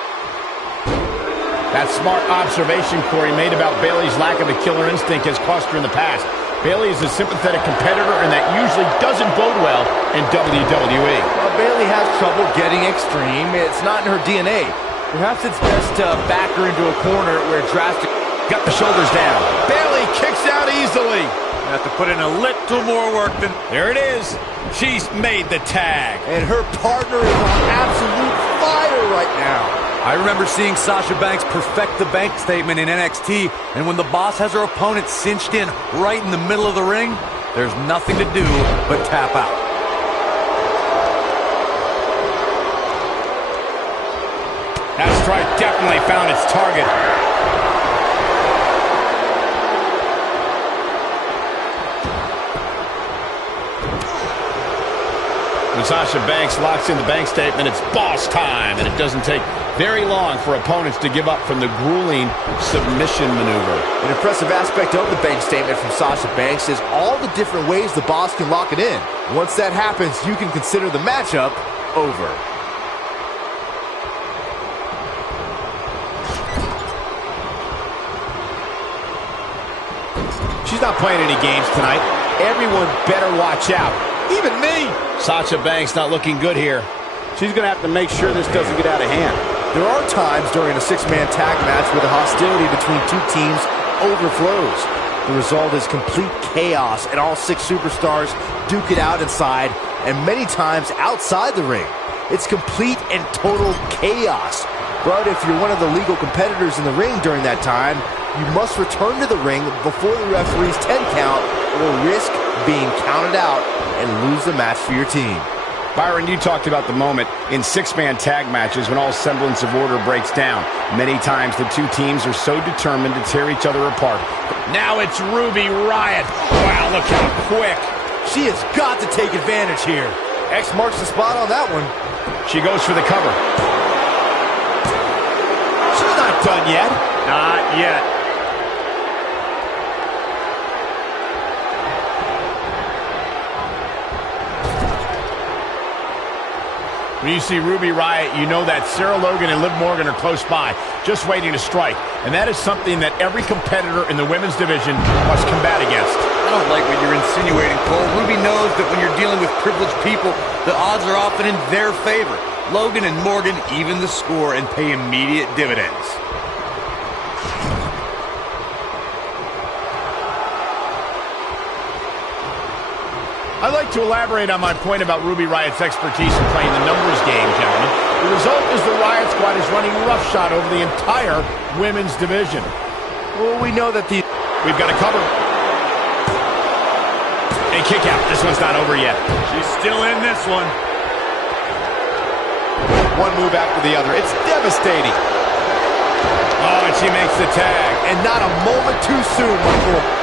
That smart observation Corey made about Bayley's lack of a killer instinct has cost her in the past. Bayley is a sympathetic competitor, and that usually doesn't bode well in WWE. Well, Bayley has trouble getting extreme. It's not in her DNA. Perhaps it's best to back her into a corner where drastic... Got the shoulders down. Bayley kicks out easily. Have to put in a little more work than... There it is. She's made the tag. And her partner is on absolute fire right now. I remember seeing Sasha Banks perfect the bank statement in NXT, and when the boss has her opponent cinched in right in the middle of the ring, there's nothing to do but tap out. That strike definitely found its target. When Sasha Banks locks in the bank statement, it's boss time, and it doesn't take very long for opponents to give up from the grueling submission maneuver. An impressive aspect of the bank statement from Sasha Banks is all the different ways the boss can lock it in. Once that happens, you can consider the matchup over. She's not playing any games tonight. Everyone better watch out. Even me. Sasha Banks not looking good here. She's going to have to make sure this doesn't get out of hand. There are times during a six-man tag match where the hostility between two teams overflows. The result is complete chaos, and all six superstars duke it out inside, and many times outside the ring. It's complete and total chaos. But if you're one of the legal competitors in the ring during that time, you must return to the ring before the referee's 10 count or risk being counted out and lose the match for your team. Byron, you talked about the moment in six-man tag matches when all semblance of order breaks down. Many times the two teams are so determined to tear each other apart. Now it's Ruby Riott. Wow, look how quick. She has got to take advantage here. X marks the spot on that one. She goes for the cover. She's not done yet. Not yet. When you see Ruby Riott, you know that Sarah Logan and Liv Morgan are close by, just waiting to strike. And that is something that every competitor in the women's division must combat against. I don't like what you're insinuating, Cole. Ruby knows that when you're dealing with privileged people, the odds are often in their favor. Logan and Morgan even the score and pay immediate dividends. I'd like to elaborate on my point about Ruby Riott's expertise in playing the numbers game, gentlemen. The result is the Riott squad is running roughshod over the entire women's division. Well, we know that We've got a cover. A kick out. This one's not over yet. She's still in this one. One move after the other. It's devastating. Oh, and she makes the tag. And not a moment too soon, Michael.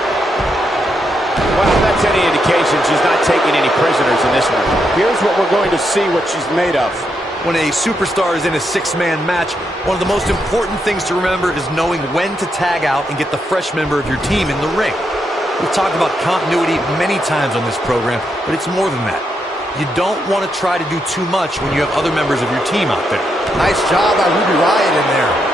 Well, if that's any indication, she's not taking any prisoners in this one. Here's what we're going to see what she's made of. When a superstar is in a six-man match, one of the most important things to remember is knowing when to tag out and get the fresh member of your team in the ring. We've talked about continuity many times on this program, but it's more than that. You don't want to try to do too much when you have other members of your team out there. Nice job by Ruby Riott in there.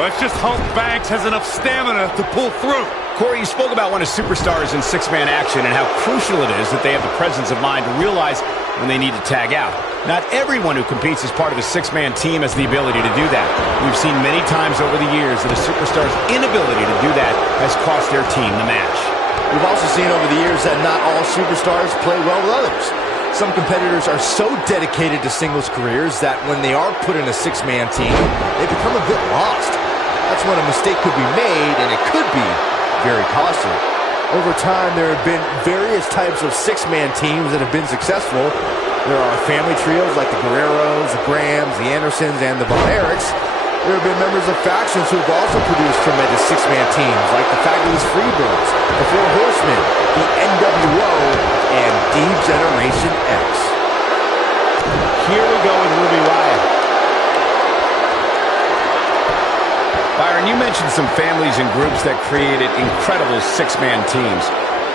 let's just hope Banks has enough stamina to pull through. Corey, you spoke about one of superstars in six-man action and how crucial it is that they have the presence of mind to realize when they need to tag out. Not everyone who competes as part of a six-man team has the ability to do that. We've seen many times over the years that a superstar's inability to do that has cost their team the match. We've also seen over the years that not all superstars play well with others. Some competitors are so dedicated to singles careers that when they are put in a six-man team, they become a bit lost. That's when a mistake could be made, and it could be very costly. Over time, there have been various types of six-man teams that have been successful. There are family trios like the Guerreros, the Grahams, the Andersons, and the Von Erichs. There have been members of factions who have also produced tremendous six-man teams like the Fabulous Freebirds, the Four Horsemen, the NWO, and D-Generation X. Here we go with Ruby Riott. Byron, you mentioned some families and groups that created incredible six-man teams.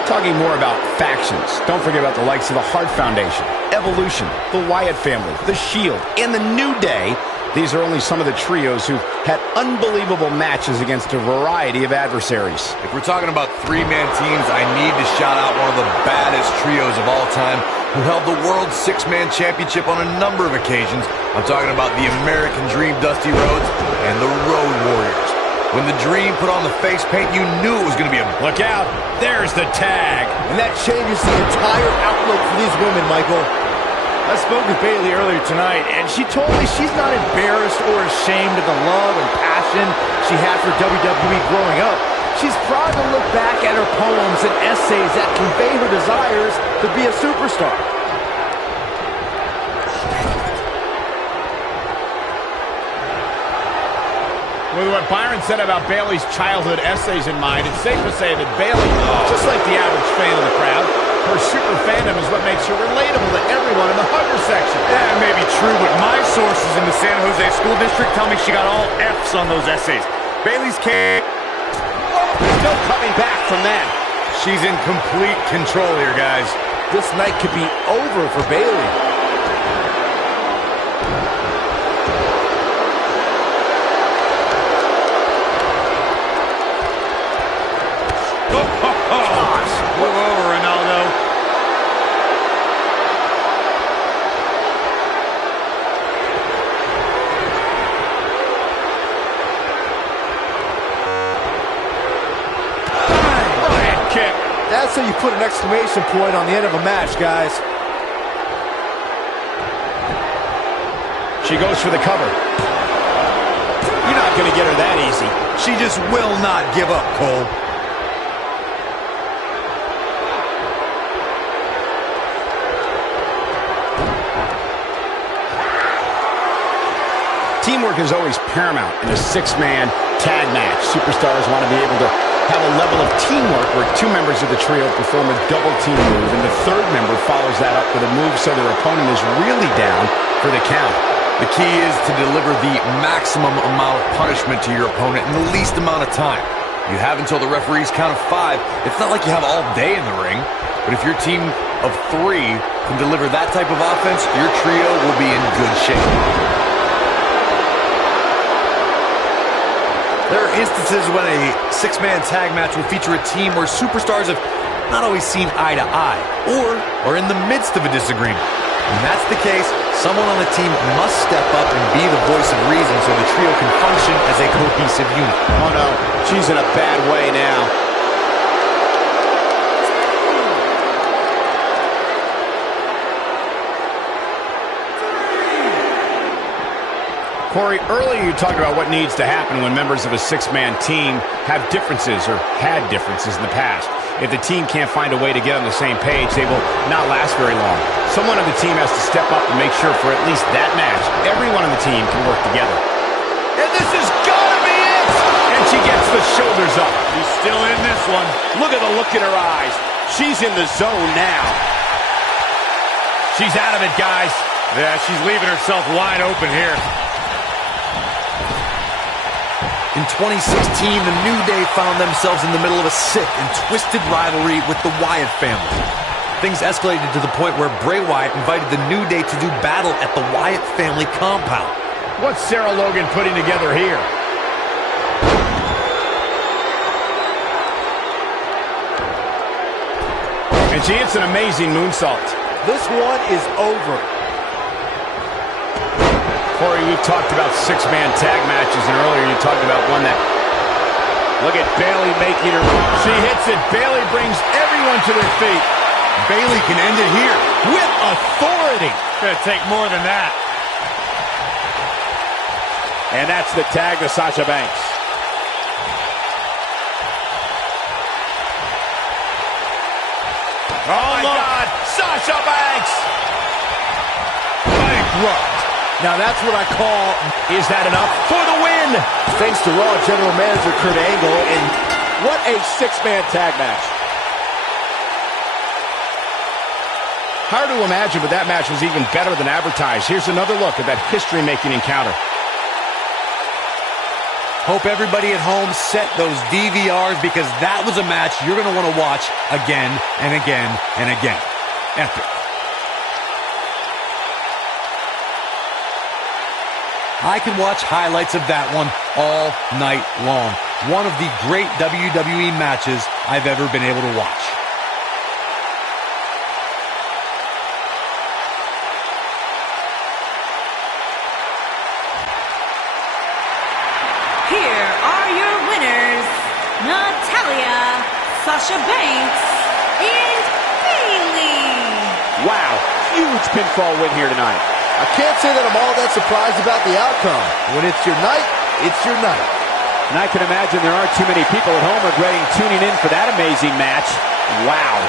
Talking more about factions, don't forget about the likes of the Hart Foundation, Evolution, the Wyatt family, the Shield, and the New Day. These are only some of the trios who've had unbelievable matches against a variety of adversaries. If we're talking about three-man teams, I need to shout out one of the baddest trios of all time who held the World Six-Man Championship on a number of occasions. I'm talking about the American Dream, Dusty Rhodes, and the Road Warriors. When the Dream put on the face paint, you knew it was going to be a... Look out! There's the tag! And that changes the entire outlook for these women, Michael. I spoke with Bayley earlier tonight, and she told me she's not embarrassed or ashamed of the love and passion she had for WWE growing up. She's proud to look back at her poems and essays that convey her desires to be a superstar. With what Byron said about Bayley's childhood essays in mind, it's safe to say that Bayley, just like the average fan of the crowd, her super fandom is what makes her relatable to everyone in the hugger section. That may be true, but my sources in the San Jose School District tell me she got all F's on those essays. Bayley's case... There's no coming back from that. She's in complete control here, guys. This night could be over for Bayley. Move over, Ronaldo. Overhead kick. That's how you put an exclamation point on the end of a match, guys. She goes for the cover. You're not going to get her that easy. She just will not give up, Cole. Teamwork is always paramount in a six-man tag match. Superstars want to be able to have a level of teamwork where two members of the trio perform a double team move, and the third member follows that up with a move so their opponent is really down for the count. The key is to deliver the maximum amount of punishment to your opponent in the least amount of time. You have until the referee's count of 5. It's not like you have all day in the ring, but if your team of 3 can deliver that type of offense, your trio will be in good shape. There are instances when a six-man tag match will feature a team where superstars have not always seen eye to eye, or are in the midst of a disagreement. When that's the case, someone on the team must step up and be the voice of reason so the trio can function as a cohesive unit. Oh no, she's in a bad way now. Corey, earlier you talked about what needs to happen when members of a six-man team have differences or had differences in the past. If the team can't find a way to get on the same page, they will not last very long. Someone on the team has to step up and make sure for at least that match, everyone on the team can work together. And this is gonna be it! And she gets the shoulders up. She's still in this one. Look at the look in her eyes. She's in the zone now. She's out of it, guys. Yeah, she's leaving herself wide open here. In 2016, the New Day found themselves in the middle of a sick and twisted rivalry with the Wyatt family. Things escalated to the point where Bray Wyatt invited the New Day to do battle at the Wyatt family compound. What's Sarah Logan putting together here? strategy. It's an amazing moonsault. This one is over. Corey, we've talked about six-man tag matches, and earlier you talked about one that... Look at Bayley making her... She hits it. Bayley brings everyone to their feet. Bayley can end it here with authority. Gonna take more than that. And that's the tag to Sasha Banks. Oh, my God. Sasha Banks. Bankrupt. Now that's what I call... Is that enough for the win? Thanks to Raw General Manager Kurt Angle, and What a six-man tag match. Hard to imagine, but that match was even better than advertised. Here's another look at that history-making encounter. Hope everybody at home set those DVRs, because that was a match you're going to want to watch again and again and again. Epic. I can watch highlights of that one all night long. One of the great WWE matches I've ever been able to watch. Here are your winners, Natalya, Sasha Banks, and Bayley. Wow, huge pinfall win here tonight. I can't say that I'm all that surprised about the outcome. When it's your night, it's your night. And I can imagine there aren't too many people at home regretting tuning in for that amazing match. Wow.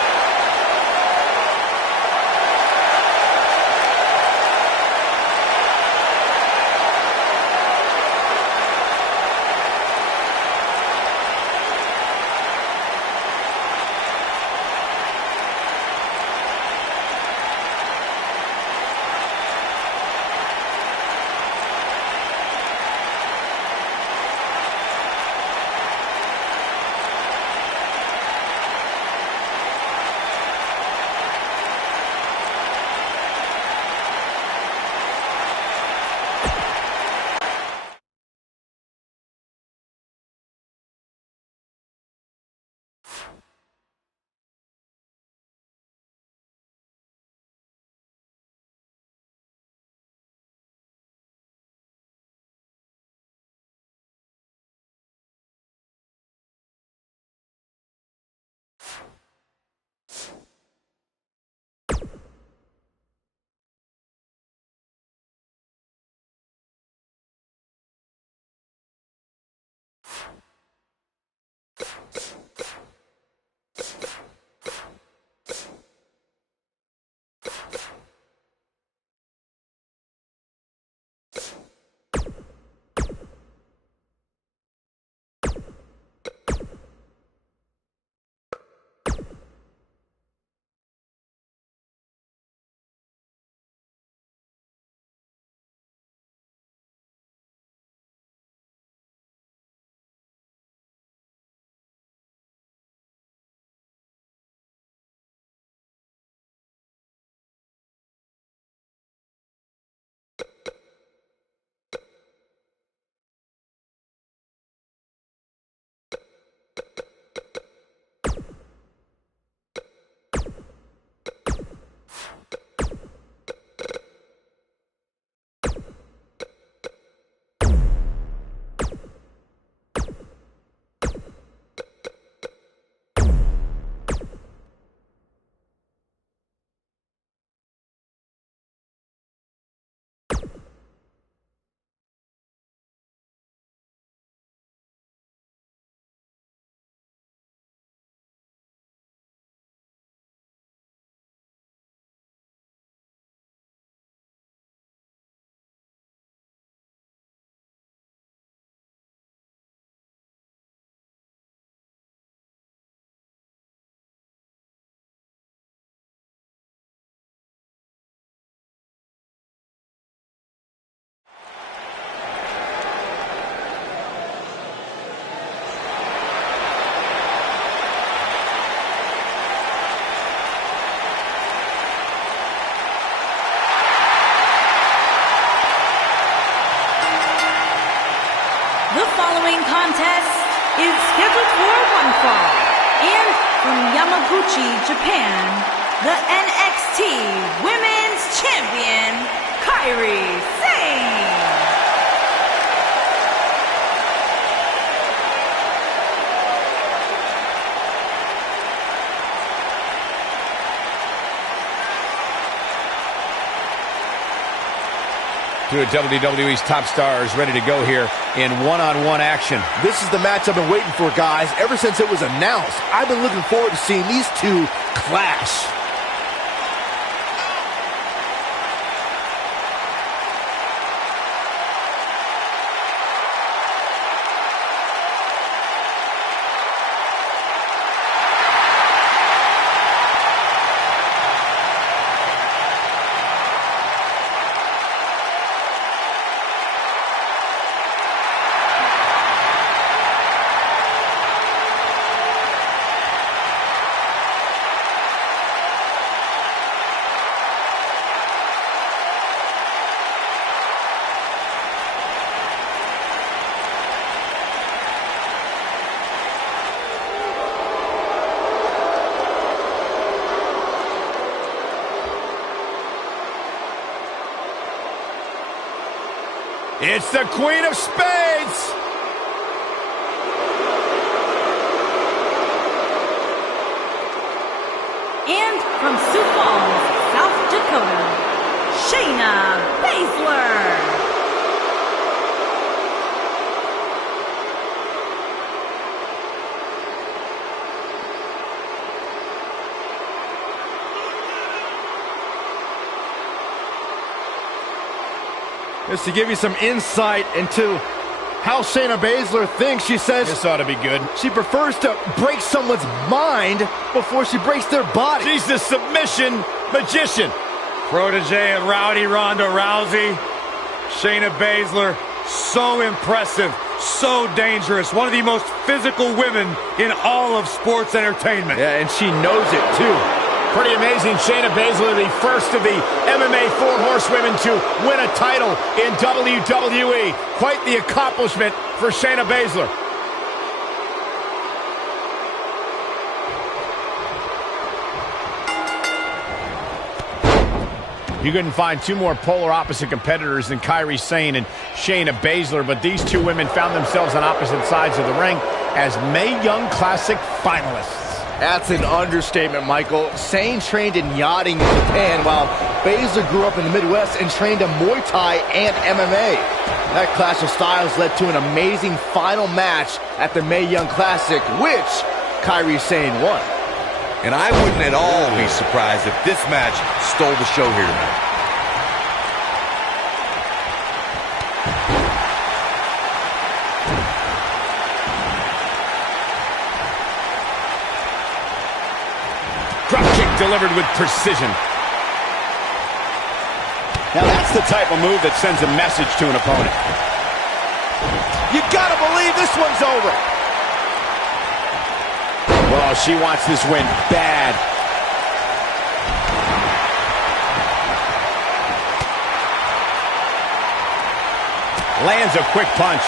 The following contest is scheduled for one fall. And from Yamaguchi, Japan, the NXT Women's Champion, Kairi Sane. Two of WWE's top stars ready to go here in one-on-one action. This is the match I've been waiting for, guys. Ever since it was announced, I've been looking forward to seeing these two clash. It's the Queen of Spades! And from Sioux Falls, South Dakota, Shayna Baszler. Just to give you some insight into how Shayna Baszler thinks, she says This ought to be good. she prefers to break someone's mind before she breaks their body. She's the submission magician. Protege and Rowdy Ronda Rousey. Shayna Baszler, so impressive, so dangerous. One of the most physical women in all of sports entertainment. Yeah, and she knows it too. Pretty amazing. Shayna Baszler, the first of the MMA Four Horsewomen to win a title in WWE. Quite the accomplishment for Shayna Baszler. You couldn't find two more polar opposite competitors than Kairi Sane and Shayna Baszler, but these two women found themselves on opposite sides of the ring as Mae Young Classic finalists. That's an understatement, Michael. Sane trained in yachting in Japan, while Baszler grew up in the Midwest and trained in Muay Thai and MMA. That clash of styles led to an amazing final match at the Mae Young Classic, which Kairi Sane won. And I wouldn't at all be surprised if this match stole the show here tonight. Drop kick delivered with precision. Now that's the type of move that sends a message to an opponent. You gotta believe this one's over. Well, she wants this win bad. Lands a quick punch.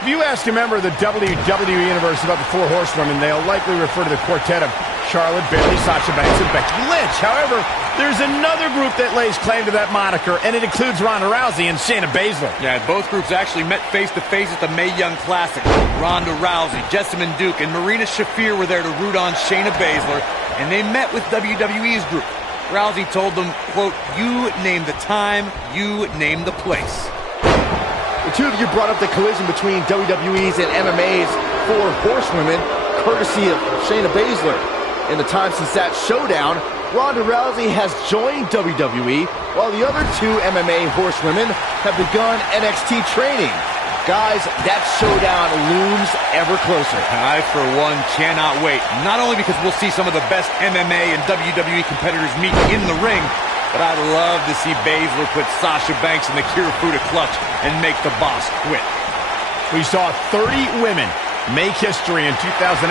If you ask a member of the WWE Universe about the Four Horsewomen, they'll likely refer to the quartet of Charlotte, Bayley, Sasha Banks, and Becky Lynch. However, there's another group that lays claim to that moniker, and it includes Ronda Rousey and Shayna Baszler. Yeah, both groups actually met face-to-face at the Mae Young Classic. Ronda Rousey, Jessamyn Duke, and Marina Shafir were there to root on Shayna Baszler, and they met with WWE's group. Rousey told them, quote, "You name the time, you name the place." The two of you brought up the collision between WWE's and MMA's Four Horsewomen, courtesy of Shayna Baszler. In the time since that showdown, Ronda Rousey has joined WWE, while the other two MMA horsewomen have begun NXT training. Guys, that showdown looms ever closer. I, for one, cannot wait. Not only because we'll see some of the best MMA and WWE competitors meet in the ring, but I'd love to see Baszler put Sasha Banks in the Kirifuda clutch and make the boss quit. We saw 30 women make history in 2018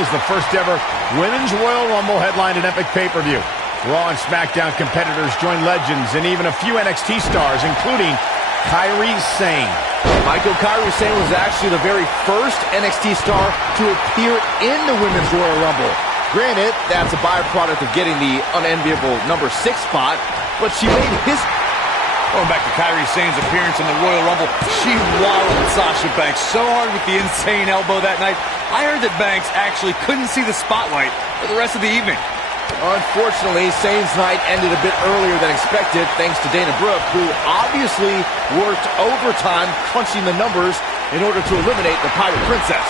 as the first ever Women's Royal Rumble headlined an epic pay-per-view. Raw and SmackDown competitors joined legends and even a few NXT stars, including Kairi Sane. Michael, Kairi Sane was actually the very first NXT star to appear in the Women's Royal Rumble. Granted, that's a byproduct of getting the unenviable number 6 spot, but she made his... Going back to Kairi Sane's appearance in the Royal Rumble, she walloped Sasha Banks so hard with the insane elbow that night. I heard that Banks actually couldn't see the spotlight for the rest of the evening. Unfortunately, Sane's night ended a bit earlier than expected thanks to Dana Brooke, who obviously worked overtime crunching the numbers in order to eliminate the Pirate Princess.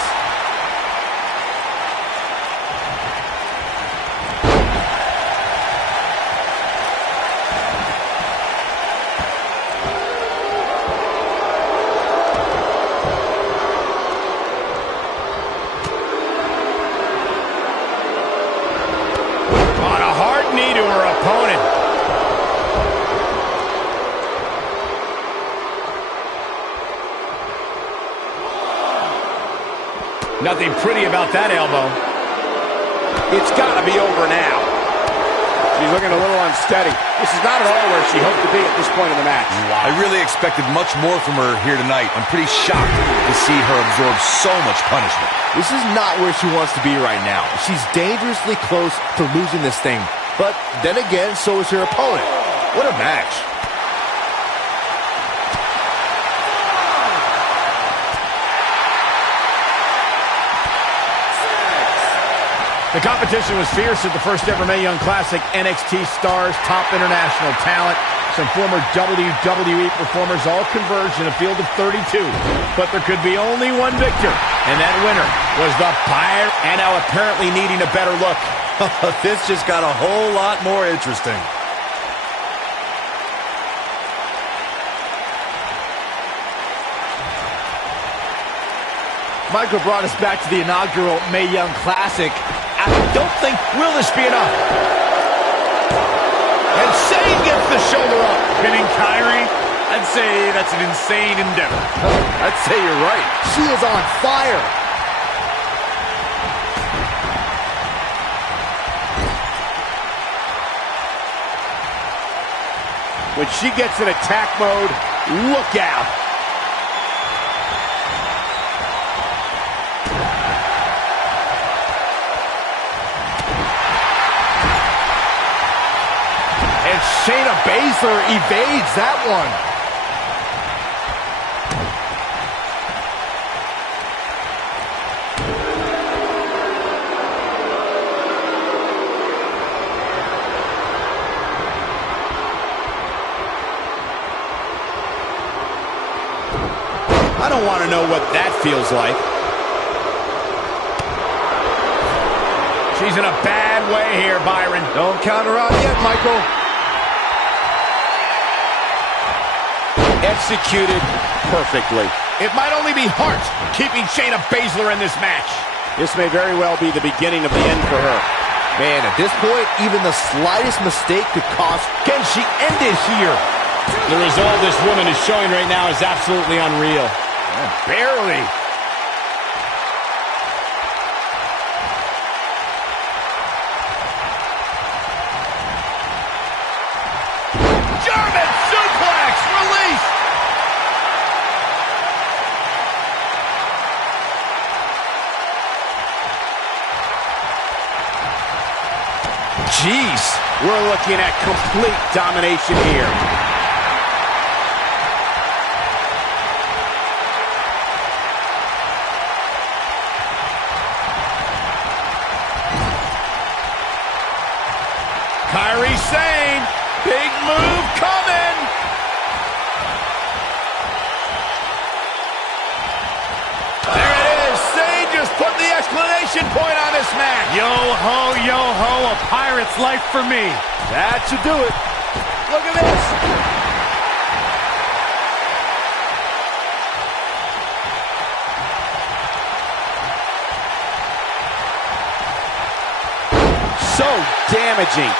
Nothing pretty about that elbow. It's got to be over now. She's looking a little unsteady. This is not at all where she hoped to be at this point in the match. I really expected much more from her here tonight. I'm pretty shocked to see her absorb so much punishment. This is not where she wants to be right now. She's dangerously close to losing this thing. But then again, so is her opponent. What a match. The competition was fierce at the first ever Mae Young Classic. NXT stars, top international talent, some former WWE performers all converged in a field of 32. But there could be only one victor, and that winner was the Pirate, and now apparently needing a better look. This just got a whole lot more interesting. Michael brought us back to the inaugural Mae Young Classic. I don't think, will this be enough? And Sane gets the shoulder up. Pinning Kairi? I'd say that's an insane endeavor. I'd say you're right. She is on fire. When she gets in attack mode, look out. Shayna Baszler evades that one. I don't want to know what that feels like. She's in a bad way here, Byron. Don't count her out yet, Michael. Executed perfectly. It might only be heart keeping Shayna Baszler in this match. This may very well be the beginning of the end for her. Man, at this point, even the slightest mistake could cost. Can she end it here? The resolve this woman is showing right now is absolutely unreal. Barely. German suplex release. Jeez, we're looking at complete domination here. Kairi Sane, big move coming. There it is. Sane just put the exclamation point on this match. Yo ho, a Pirate's life for me. That should do it. Look at this. So damaging.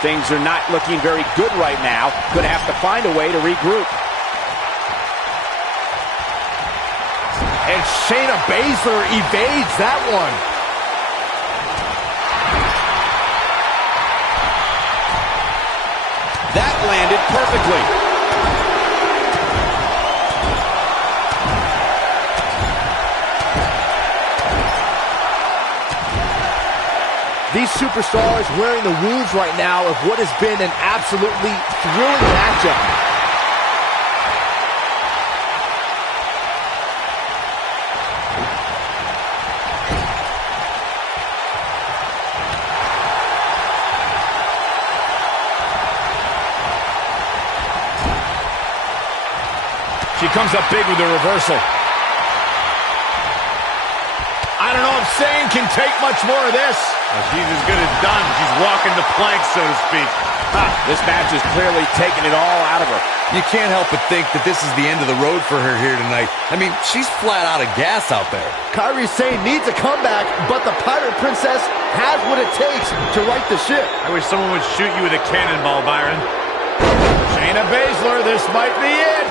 Things are not looking very good right now. Going to have to find a way to regroup. And Shayna Baszler evades that one. That landed perfectly. These superstars wearing the wounds right now of what has been an absolutely thrilling matchup. She comes up big with the reversal. I don't know if Sane can take much more of this. Well, she's as good as done. She's walking the plank, so to speak. This match is clearly taking it all out of her. You can't help but think that this is the end of the road for her here tonight. I mean, she's flat out of gas out there. Kairi Sane needs a comeback, but the Pirate Princess has what it takes to right the ship. I wish someone would shoot you with a cannonball, Byron. Shayna Baszler, this might be it.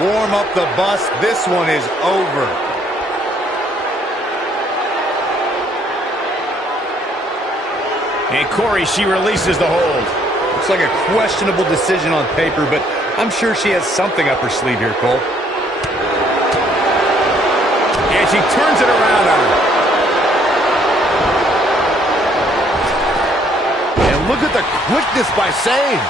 Warm up the bus. This one is over. And Corey, she releases the hold. Looks like a questionable decision on paper, but I'm sure she has something up her sleeve here, Cole. And she turns it around on her. And look at the quickness by Sane.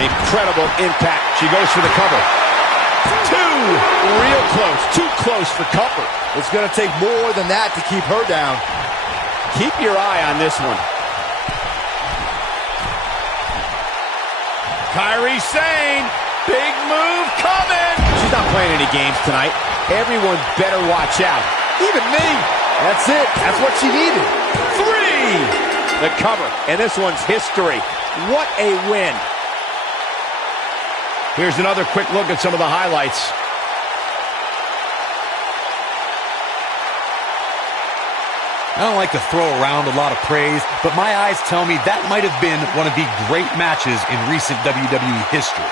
Incredible impact. She goes for the cover. Real close. Too close for comfort. It's going to take more than that to keep her down. Keep your eye on this one. Kairi Sane. Big move coming. She's not playing any games tonight. Everyone better watch out. Even me. That's it. That's what she needed. 3. The cover. And this one's history. What a win. Here's another quick look at some of the highlights. I don't like to throw around a lot of praise, but my eyes tell me that might have been one of the great matches in recent WWE history.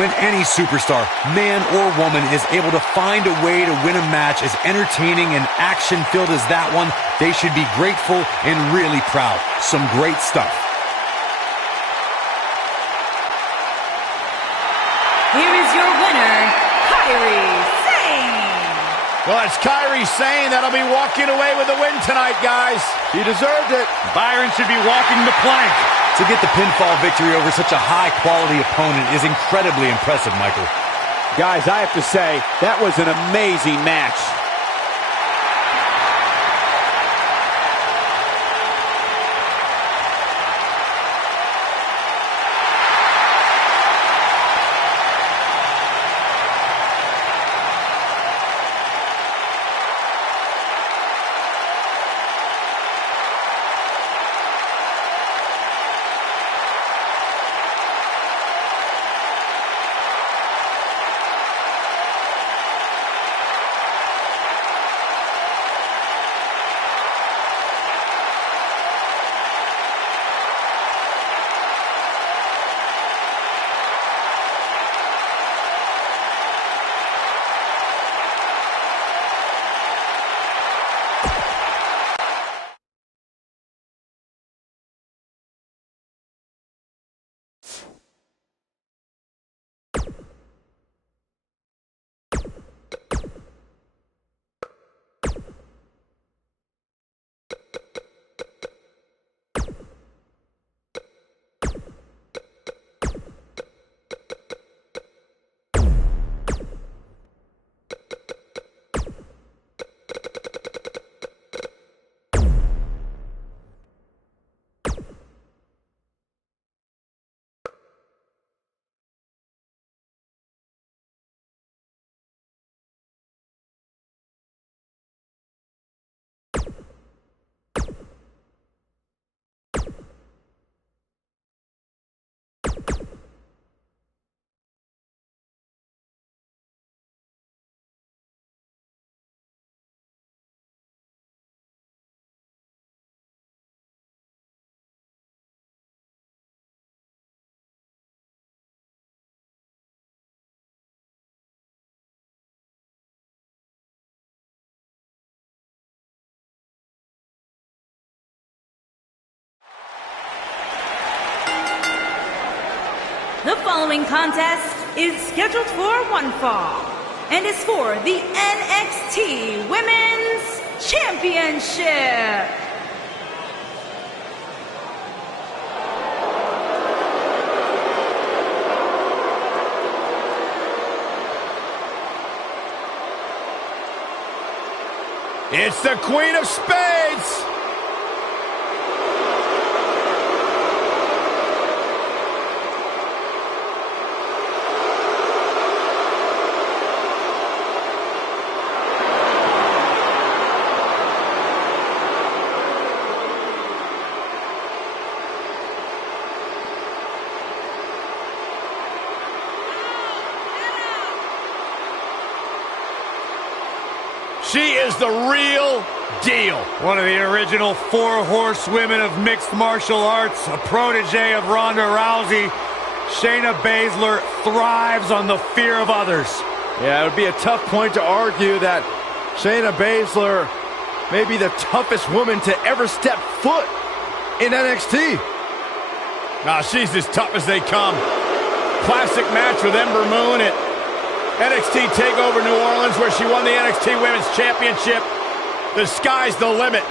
When any superstar, man or woman, is able to find a way to win a match as entertaining and action-filled as that one, they should be grateful and really proud. Some great stuff. Here is your winner, Kairi Sane. Well, it's Kairi Sane that'll be walking away with the win tonight, guys. He deserved it. Byron should be walking the plank. To get the pinfall victory over such a high-quality opponent is incredibly impressive, Michael. Guys, I have to say, that was an amazing match. The following contest is scheduled for one fall and is for the NXT Women's Championship. It's the Queen of Spades! She is the real deal. One of the original 4 horsewomen of mixed martial arts, a protege of Ronda Rousey, Shayna Baszler thrives on the fear of others. Yeah, it would be a tough point to argue that Shayna Baszler may be the toughest woman to ever step foot in NXT. She's as tough as they come. Classic match with Ember Moon at NXT TakeOver New Orleans, where she won the NXT Women's Championship. The sky's the limit.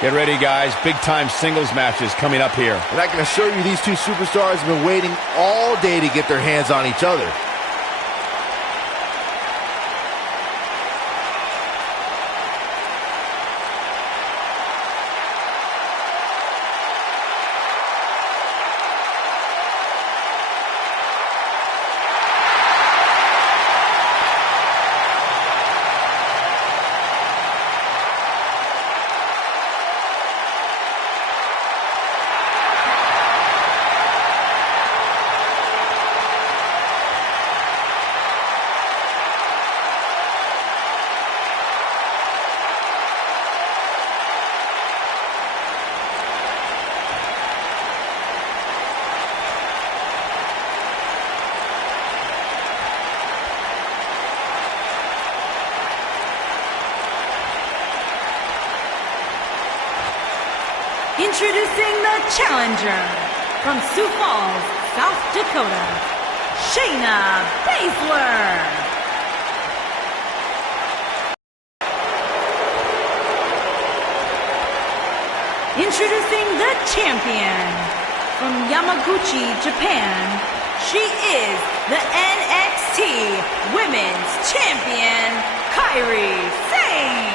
Get ready, guys. Big-time singles matches coming up here. And I can assure you these two superstars have been waiting all day to get their hands on each other. Introducing the challenger from Sioux Falls, South Dakota, Shayna Baszler. Introducing the champion from Yamaguchi, Japan, she is the NXT Women's Champion, Kairi Sane.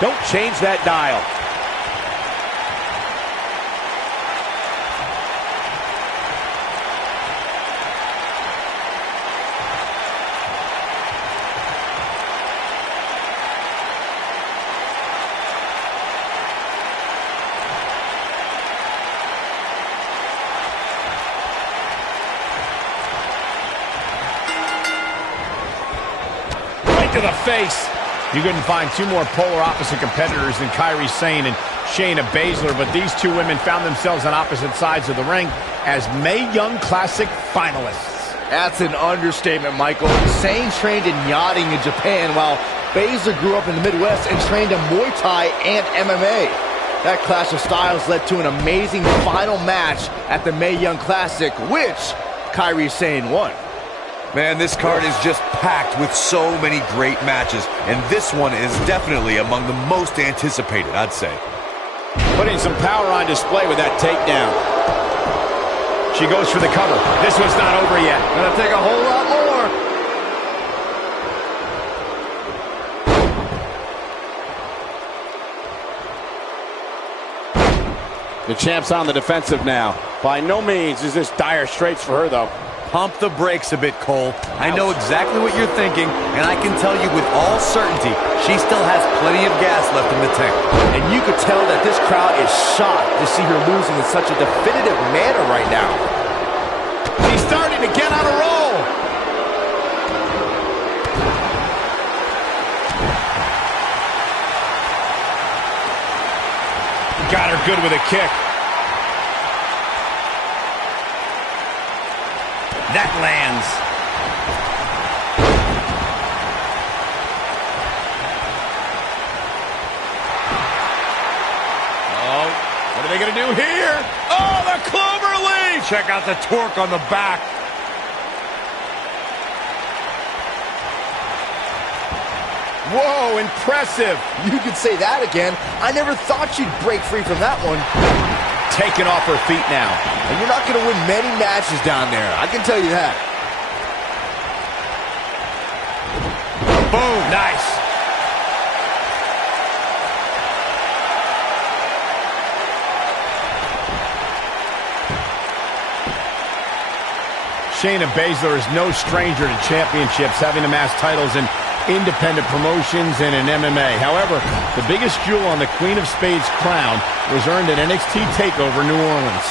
Don't change that dial. Right to the face. You couldn't find two more polar opposite competitors than Kairi Sane and Shayna Baszler, but these two women found themselves on opposite sides of the ring as Mae Young Classic finalists. That's an understatement, Michael. Sane trained in yachting in Japan, while Baszler grew up in the Midwest and trained in Muay Thai and MMA. That clash of styles led to an amazing final match at the Mae Young Classic, which Kairi Sane won. Man, this card is just packed with so many great matches, and this one is definitely among the most anticipated, I'd say. Putting some power on display with that takedown. She goes for the cover. This one's not over yet. Gonna take a whole lot more. The champ's on the defensive now. By no means is this dire straits for her, though. Pump the brakes a bit, Cole. I know exactly what you're thinking, and I can tell you with all certainty, she still has plenty of gas left in the tank. And you could tell that this crowd is shocked to see her losing in such a definitive manner right now. She's starting to get on a roll. Got her good with a kick. That lands. Oh, what are they going to do here? Oh, the clover leaf! Check out the torque on the back. Whoa, impressive. You could say that again. I never thought she'd break free from that one. Taken off her feet now. And you're not going to win many matches down there, I can tell you that. Boom, nice. Shayna Baszler is no stranger to championships, having amassed titles in independent promotions and in MMA. However, the biggest jewel on the Queen of Spades crown was earned at NXT TakeOver New Orleans.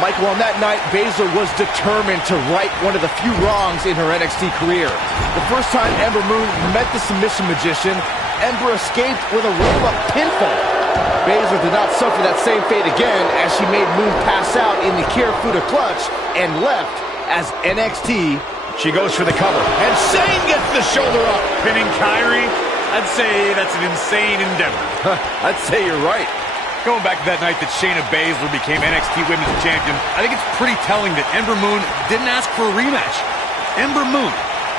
Michael, on that night, Baszler was determined to right one of the few wrongs in her NXT career. The first time Ember Moon met the submission magician, Ember escaped with a roll-up pinfall. Baszler did not suffer that same fate again as she made Moon pass out in the Kirifuda clutch and left as NXT. She goes for the cover, and Shane gets the shoulder up. Pinning Kyrie, I'd say that's an insane endeavor. I'd say you're right. Going back to that night that Shayna Baszler became NXT Women's Champion, I think it's pretty telling that Ember Moon didn't ask for a rematch. Ember Moon,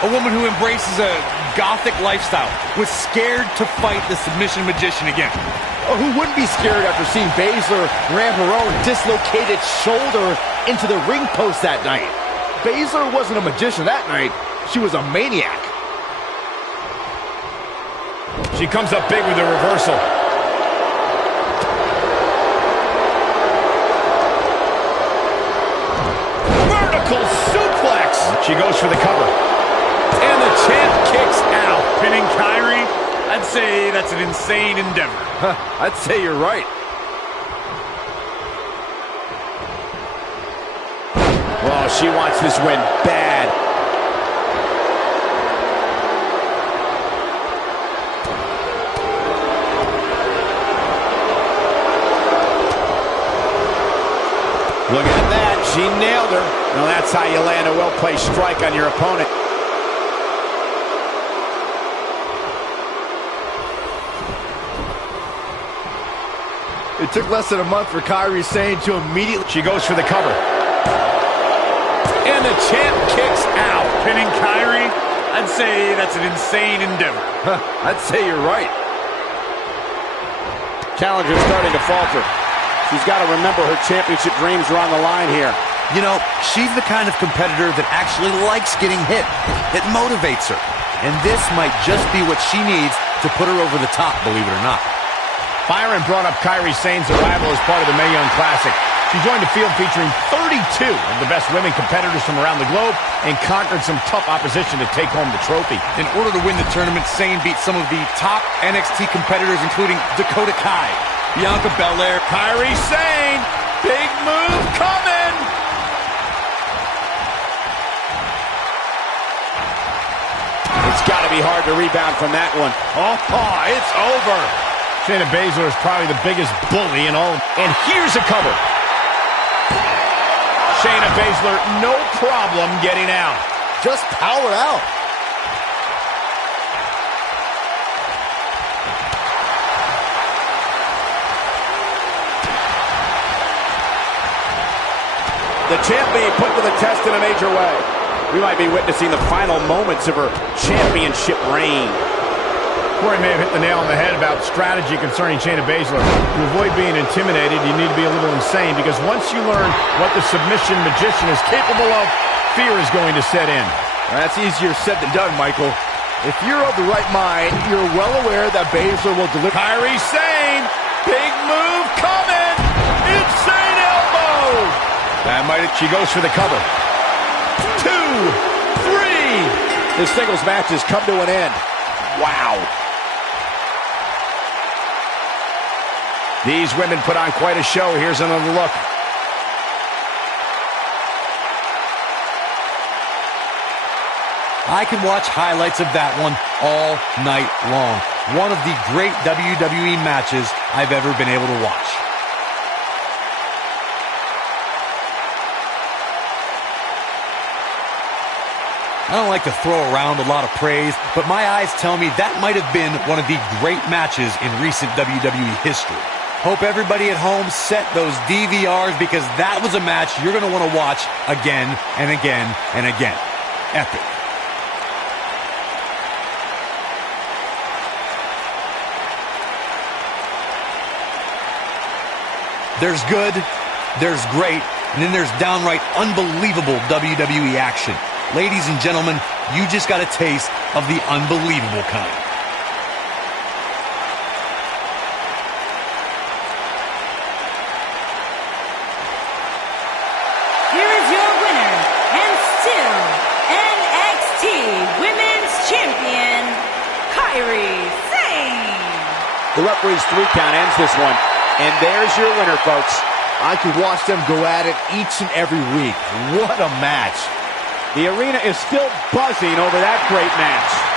a woman who embraces a gothic lifestyle, was scared to fight the submission magician again. Oh, who wouldn't be scared after seeing Baszler ram her own dislocated shoulder into the ring post that night? Baszler wasn't a magician that night. She was a maniac. She comes up big with the reversal. Vertical suplex. She goes for the cover. And the champ kicks out. Pinning Kyrie, I'd say that's an insane endeavor. I'd say you're right. Well, she wants this win bad. Look at that. She nailed her. Now that's how you land a well-placed strike on your opponent. It took less than a month for Kairi Sane to immediately... She goes for the cover. And the champ kicks out. Pinning Kyrie, I'd say that's an insane endeavor. I'd say you're right. Challenger's starting to falter. She's got to remember her championship dreams are on the line here. You know, she's the kind of competitor that actually likes getting hit. It motivates her. And this might just be what she needs to put her over the top, believe it or not. Byron brought up Kairi Sane's arrival as part of the Mae Young Classic. She joined a field featuring 32 of the best women competitors from around the globe and conquered some tough opposition to take home the trophy. In order to win the tournament, Sane beat some of the top NXT competitors, including Dakota Kai, Bianca Belair. Kairi Sane, big move coming! It's got to be hard to rebound from that one. Oh, it's over. Shayna Baszler is probably the biggest bully in all. And here's a cover. Shayna Baszler, no problem getting out. Just power out. The champ being put to the test in a major way. We might be witnessing the final moments of her championship reign. Corey may have hit the nail on the head about strategy concerning Shayna Baszler. To avoid being intimidated, you need to be a little insane, because once you learn what the submission magician is capable of, fear is going to set in. That's easier said than done, Michael. If you're of the right mind, you're well aware that Baszler will deliver. Kairi Sane, big move coming. It's She goes for the cover. 2, 3. This singles match has come to an end. Wow. These women put on quite a show. Here's another look. I can watch highlights of that one all night long. One of the great WWE matches I've ever been able to watch. I don't like to throw around a lot of praise, but my eyes tell me that might have been one of the great matches in recent WWE history. Hope everybody at home set those DVRs, because that was a match you're going to want to watch again and again and again. Epic. There's good, there's great, and then there's downright unbelievable WWE action. Ladies and gentlemen, you just got a taste of the unbelievable kind. Here is your winner, and still NXT Women's Champion, Kairi Sane. The referee's 3 count ends this one. And there's your winner, folks. I could watch them go at it each and every week. What a match. The arena is still buzzing over that great match.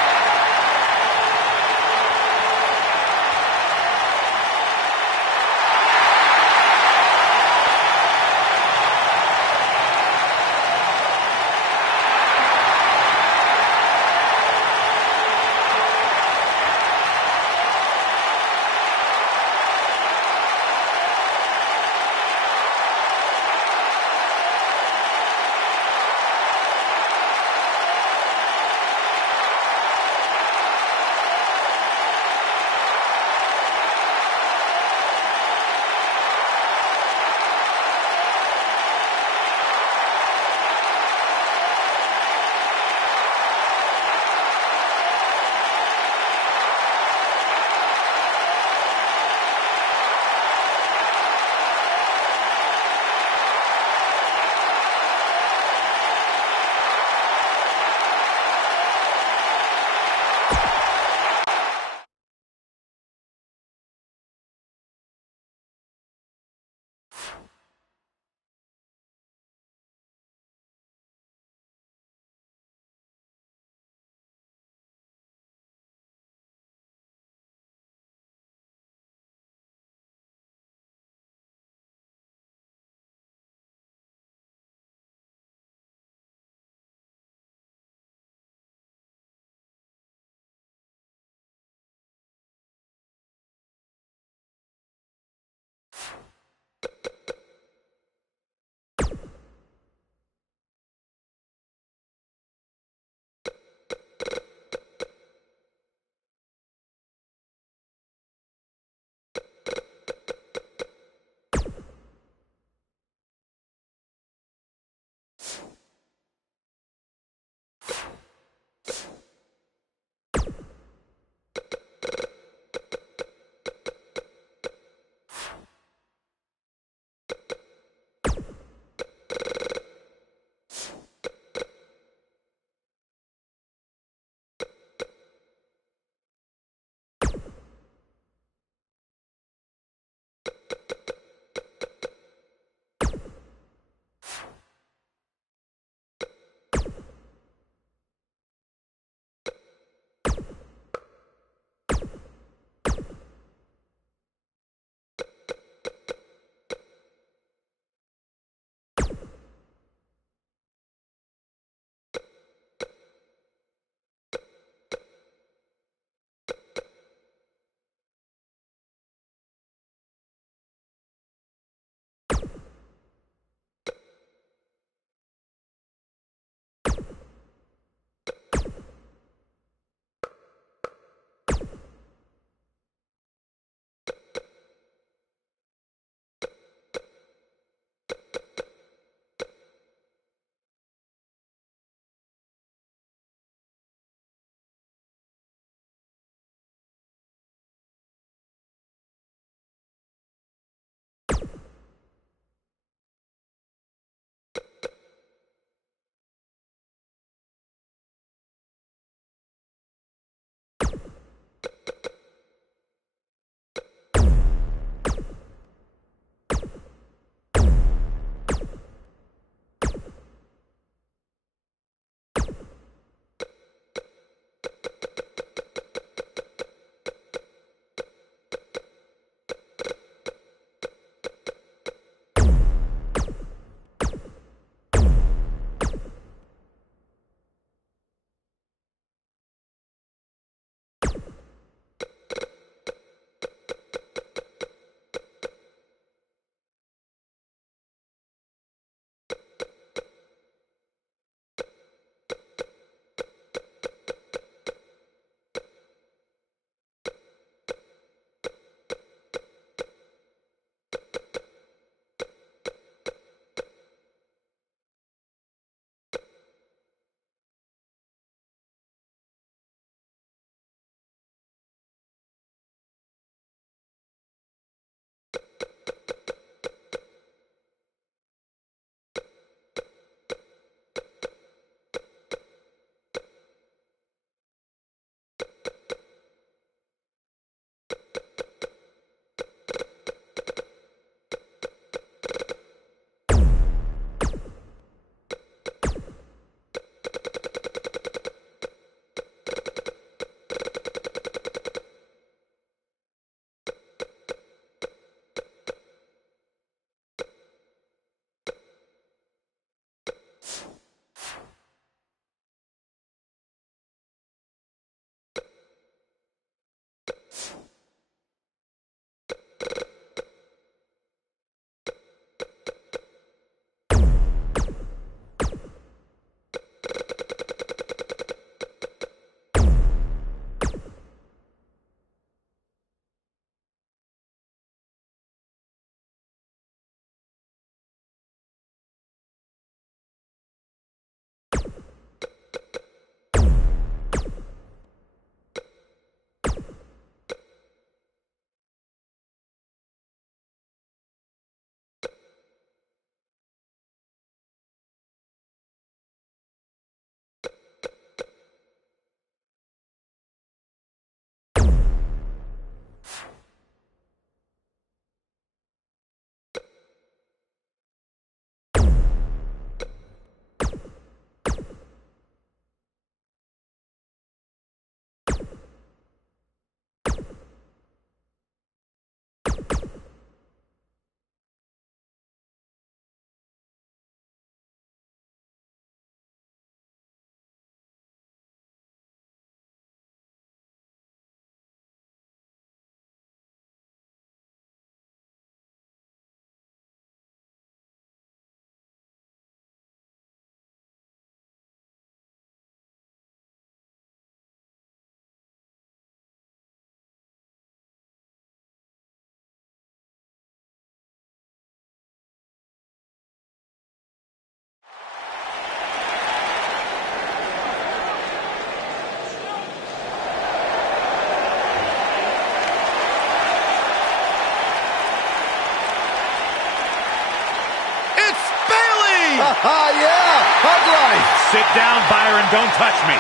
Sit down, Byron. Don't touch me.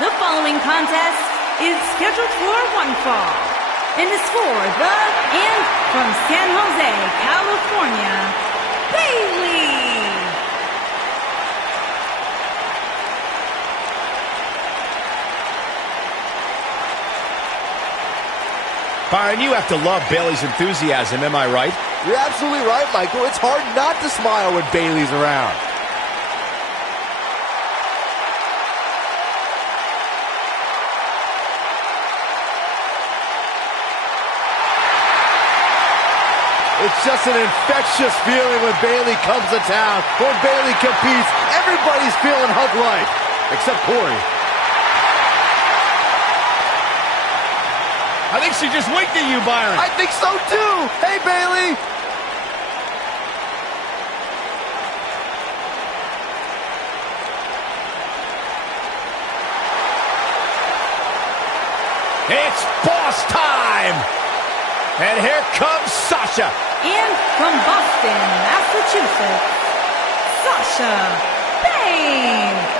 The following contest is scheduled for one fall and is for and from San Jose, California, Bayley. Byron, you have to love Bayley's enthusiasm, am I right? You're absolutely right, Michael. It's hard not to smile when Bayley's around. It's just an infectious feeling when Bayley comes to town. When Bayley competes, everybody's feeling hug life, except Corey. I think she just winked at you, Byron. I think so too. Hey, Bayley. It's boss time. And here comes Sasha. And from Boston, Massachusetts, Sasha Banks.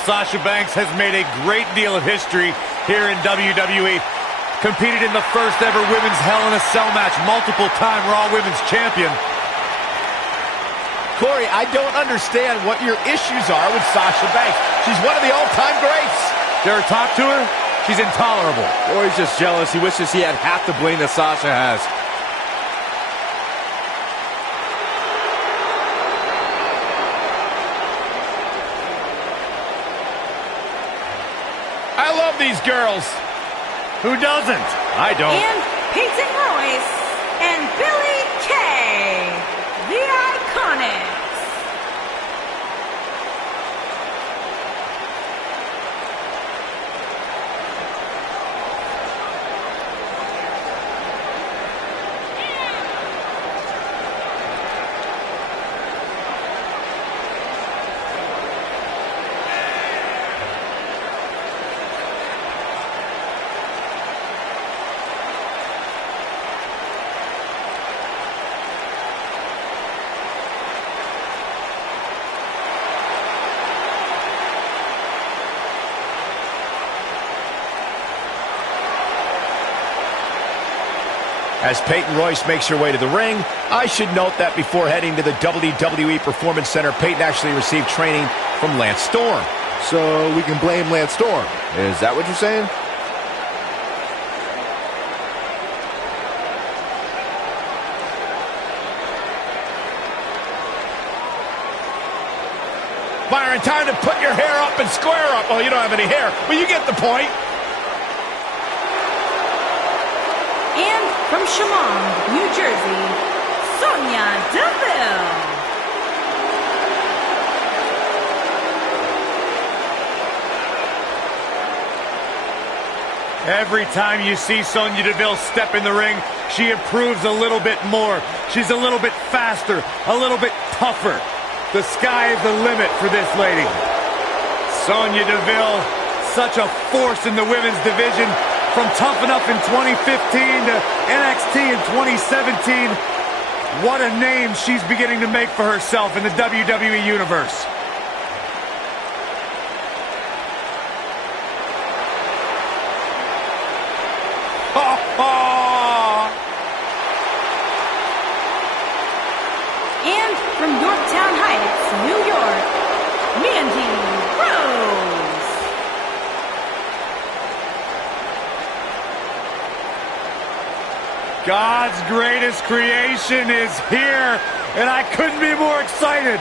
Sasha Banks has made a great deal of history here in WWE. Competed in the first ever women's Hell in a Cell match, multiple-time Raw Women's Champion. Corey, I don't understand what your issues are with Sasha Banks. She's one of the all-time greats. Dare talk to her? She's intolerable. Corey's just jealous. He wishes he had half the bling that Sasha has. I love these girls. Who doesn't? I don't. And Peyton Royce and Billy Kay, the Iconics. As Peyton Royce makes her way to the ring, I should note that before heading to the WWE Performance Center, Peyton actually received training from Lance Storm. So we can blame Lance Storm. Is that what you're saying? Byron, time to put your hair up and square up. Well, you don't have any hair, but you get the point. And from Chemung, New Jersey, Sonya Deville. Every time you see Sonya Deville step in the ring, she improves a little bit more. She's a little bit faster, a little bit tougher. The sky is the limit for this lady. Sonya Deville, such a force in the women's division. From Tough Enough in 2015 to NXT in 2017, what a name she's beginning to make for herself in the WWE Universe. And from Yorktown Heights, New York, Mandy Rose. God's greatest creation is here, and I couldn't be more excited.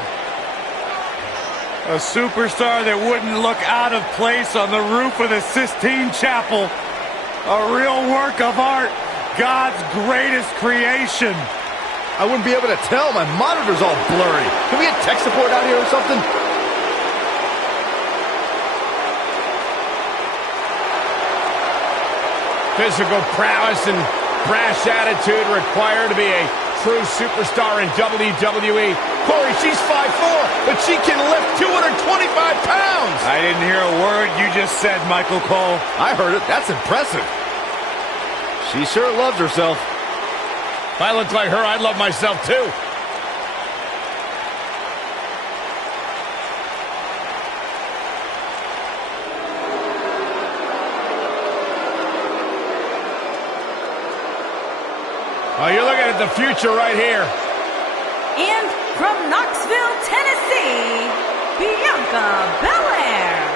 A superstar that wouldn't look out of place on the roof of the Sistine Chapel. A real work of art, God's greatest creation. I wouldn't be able to tell. My monitor's all blurry. Can we get tech support out here or something? physical prowess and brash attitude required to be a true superstar in WWE. Corey, she's 5'4", but she can lift 225 pounds. I didn't hear a word you just said, Michael Cole. I heard it. That's impressive. She sure loves herself. If I looked like her, I'd love myself too. Oh, you're looking at the future right here. And from Knoxville, Tennessee, Bianca Belair.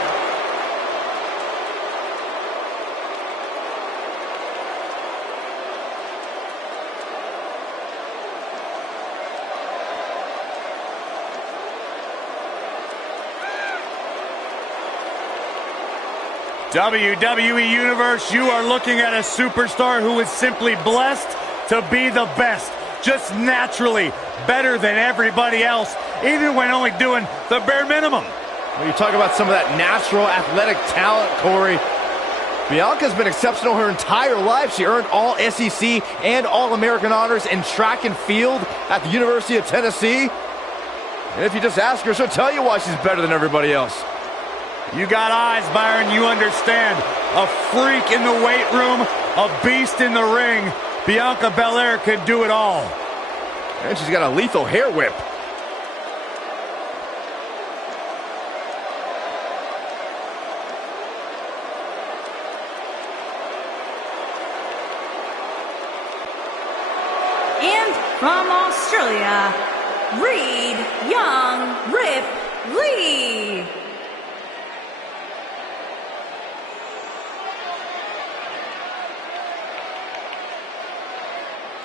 WWE Universe, you are looking at a superstar who is simply blessed to be the best. Just naturally better than everybody else, even when only doing the bare minimum. When you talk about some of that natural athletic talent, Corey, Bianca's been exceptional her entire life. She earned all SEC and All-American honors in track and field at the University of Tennessee. And if you just ask her, she'll tell you why she's better than everybody else. You got eyes, Byron, you understand. A freak in the weight room, a beast in the ring. Bianca Belair can do it all. And she's got a lethal hair whip. And from Australia, Reed Young Rip Lee.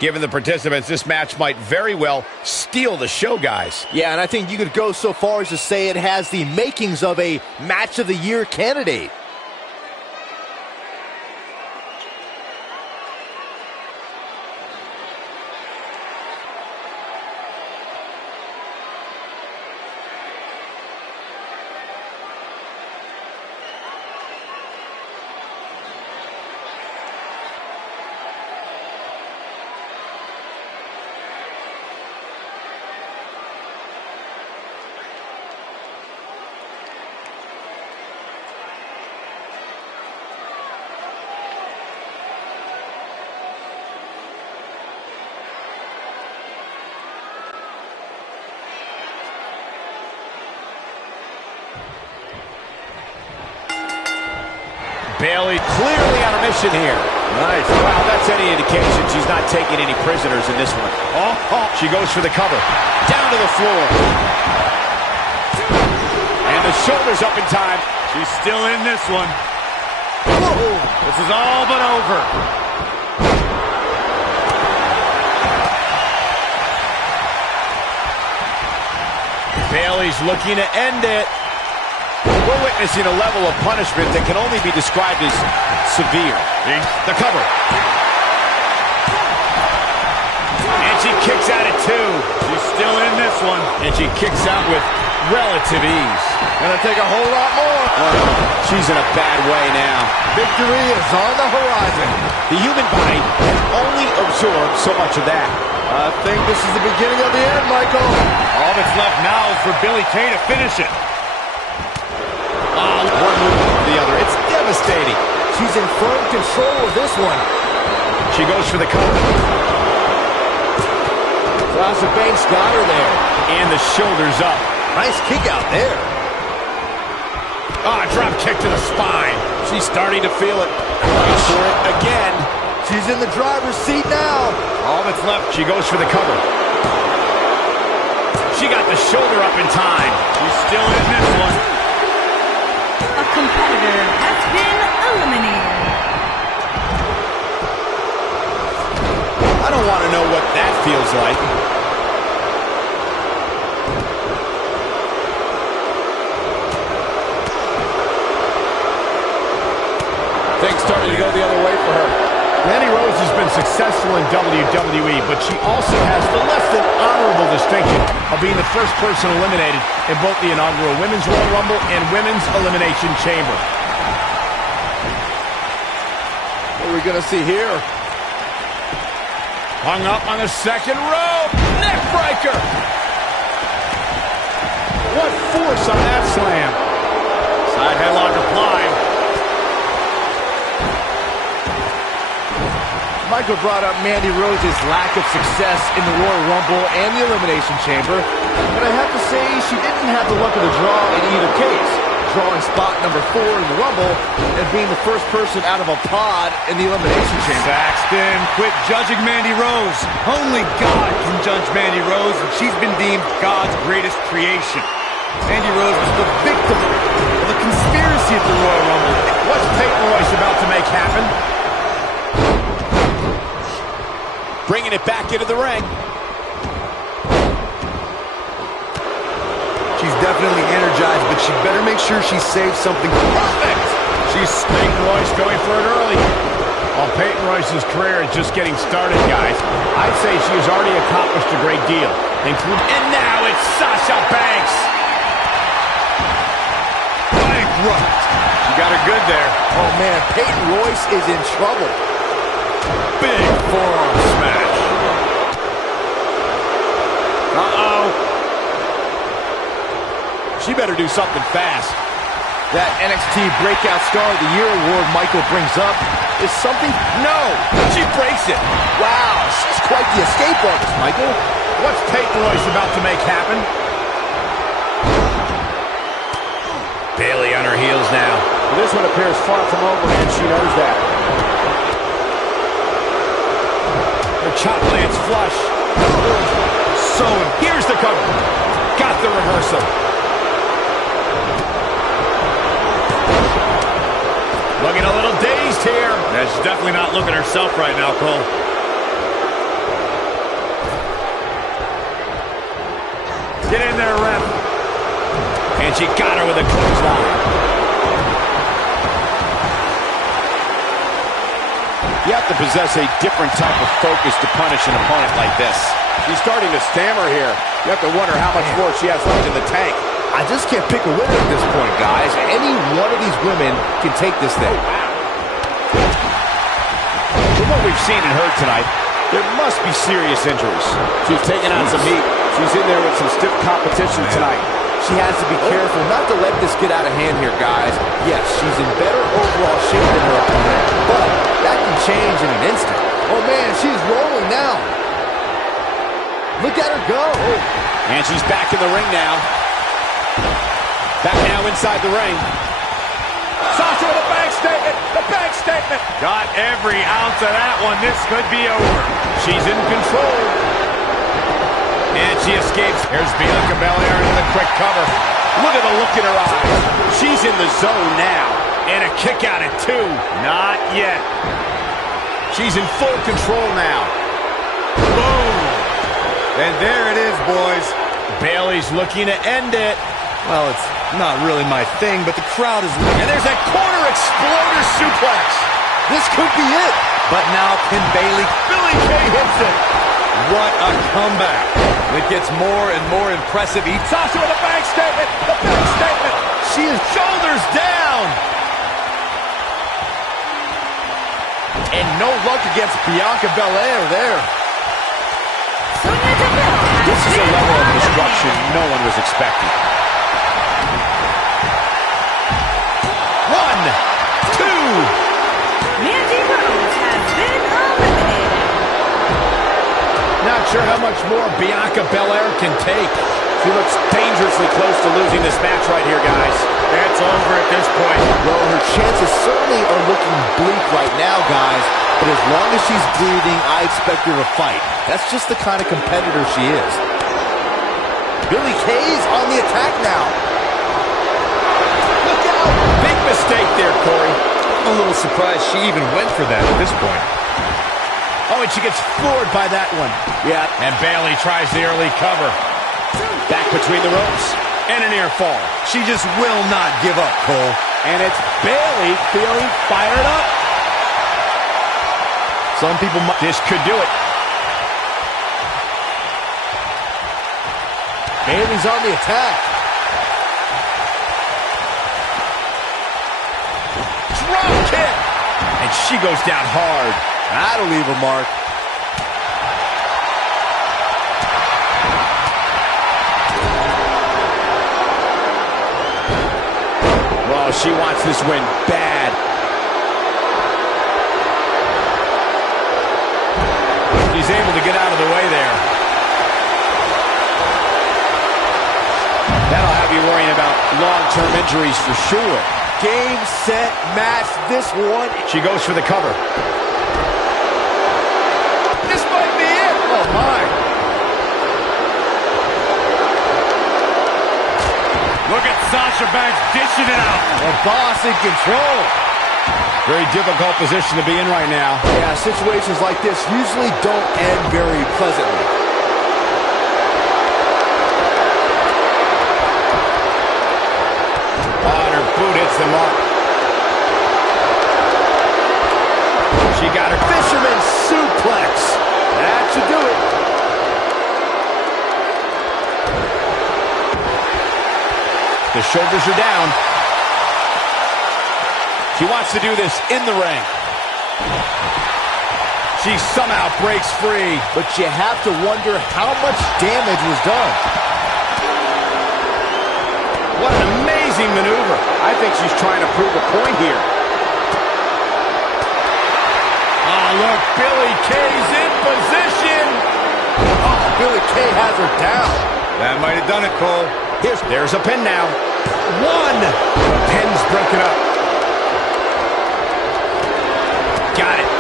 Given the participants, this match might very well steal the show, guys. Yeah, and I think you could go so far as to say it has the makings of a Match of the Year candidate. Bayley clearly on a mission here. Nice. Wow, that's any indication she's not taking any prisoners in this one. Oh, she goes for the cover. Down to the floor. And the shoulders up in time. She's still in this one. This is all but over. Bayley's looking to end it. We're witnessing a level of punishment that can only be described as severe. The cover. And she kicks out at 2. She's still in this one. And she kicks out with relative ease. Gonna take a whole lot more. She's in a bad way now. Victory is on the horizon. The human body can only absorb so much of that. I think this is the beginning of the end, Michael. All that's left now is for Billie Kay to finish it. One move after the other. It's devastating. She's in firm control of this one. She goes for the cover. Sasha Banks got her there. And the shoulders up. Nice kick out there. Drop kick to the spine. She's starting to feel it. Going for it again. She's in the driver's seat now. All that's left, she goes for the cover. She got the shoulder up in time. She's still in this one. A competitor has been eliminated. I don't want to know what that feels like. Things starting to go the other way for her. Mandy Rose has been successful in WWE, but she also has the less than honorable distinction of being the first person eliminated in both the inaugural Women's Royal Rumble and Women's Elimination Chamber. Here we we going to see here? Hung up on the second rope. Neck breaker. What force on that slam. Side headlock applied. Michael brought up Mandy Rose's lack of success in the Royal Rumble and the Elimination Chamber, but I have to say she didn't have the luck of the draw in either case, drawing spot number 4 in the Rumble and being the first person out of a pod in the Elimination Chamber. Saxton, quit judging Mandy Rose. Only God can judge Mandy Rose, and she's been deemed God's greatest creation. Mandy Rose was the victim of a conspiracy at the Royal Rumble. What's Peyton Royce about to make happen? Bringing it back into the ring. She's definitely energized, but she better make sure she saves something perfect. She's Peyton Royce going for it early. While Peyton Royce's career is just getting started, guys, I'd say she has already accomplished a great deal. And now it's Sasha Banks. Bankrupt. She got her good there. Oh man, Peyton Royce is in trouble. Big forearm smash. Uh-oh. She better do something fast. That NXT Breakout Star of the Year award Michael brings up is something... No! She breaks it! Wow, she's quite the escape artist, Michael. What's Peyton Royce about to make happen? Bayley on her heels now. This one appears far from over, and she knows that. Her chop lands flush. So here's the cover. Got the reversal. Looking a little dazed here. Yeah, she's definitely not looking herself right now, Cole. Get in there, ref. And she got her with a clothesline. You have to possess a different type of focus to punish an opponent like this. She's starting to stammer here. You have to wonder how much more she has left in the tank. I just can't pick a winner at this point, guys. Any one of these women can take this thing. From what we've seen and heard tonight, there must be serious injuries. She's taking on some heat. She's in there with some stiff competition tonight. She has to be careful not to let this get out of hand here, guys. Yes, she's in better overall shape than her opponent, but that can change in an instant. Oh, man, she's rolling now. Look at her go. And she's back in the ring now. Back now inside the ring. Sasha with a bank statement. The bank statement. Got every ounce of that one. This could be over. She's in control. And she escapes. Here's Bianca Belair into the quick cover. Look at the look in her eyes. She's in the zone now. And a kick out at 2. Not yet. She's in full control now. Boom. And there it is, boys. Bayley's looking to end it. Well, it's not really my thing, but the crowd is... And there's that corner exploder suplex. This could be it. But now can Bayley... Billie Kay hits it. What a comeback. It gets more and more impressive. Sasha with a bank statement. The bank statement. She is Shoulders down. and no luck against Bianca Belair there. This is a level of destruction no one was expecting. 1, 2. Mandy Rose has been eliminated. Not sure how much more Bianca Belair can take. She looks dangerously close to losing this match right here, guys. It's over at this point. Well, her chances certainly are looking bleak right now, guys. But as long as she's breathing, I expect her to fight. That's just the kind of competitor she is. Billie Kay's on the attack now. Look out! Big mistake there, Corey. I'm a little surprised she even went for that at this point. Oh, and she gets floored by that one. Yeah. And Bayley tries the early cover. Back between the ropes. And a near fall. She just will not give up, Cole. And it's Bayley feeling fired up. Some people might... This could do it. Bayley's on the attack. Drop kick. And she goes down hard. That'll leave a mark. Well, she wants this win bad. She's able to get out of the way there. That'll have you worrying about long-term injuries for sure. Game, set, match. This one. She goes for the cover. This might be it. Oh, my. Look at Sasha Banks dishing it out. The boss in control. Very difficult position to be in right now. Yeah, situations like this usually don't end very pleasantly. Boot hits the mark. She got her Fisherman suplex. That should do it. The shoulders are down. She wants to do this in the ring. She somehow breaks free. But you have to wonder how much damage was done. What an amazing maneuver. I think she's trying to prove a point here. Oh, look, Billie Kay's in position. Oh, Billie Kay has her down. That might have done it, Cole. There's a pin now. One. The pin's broken up. Got it.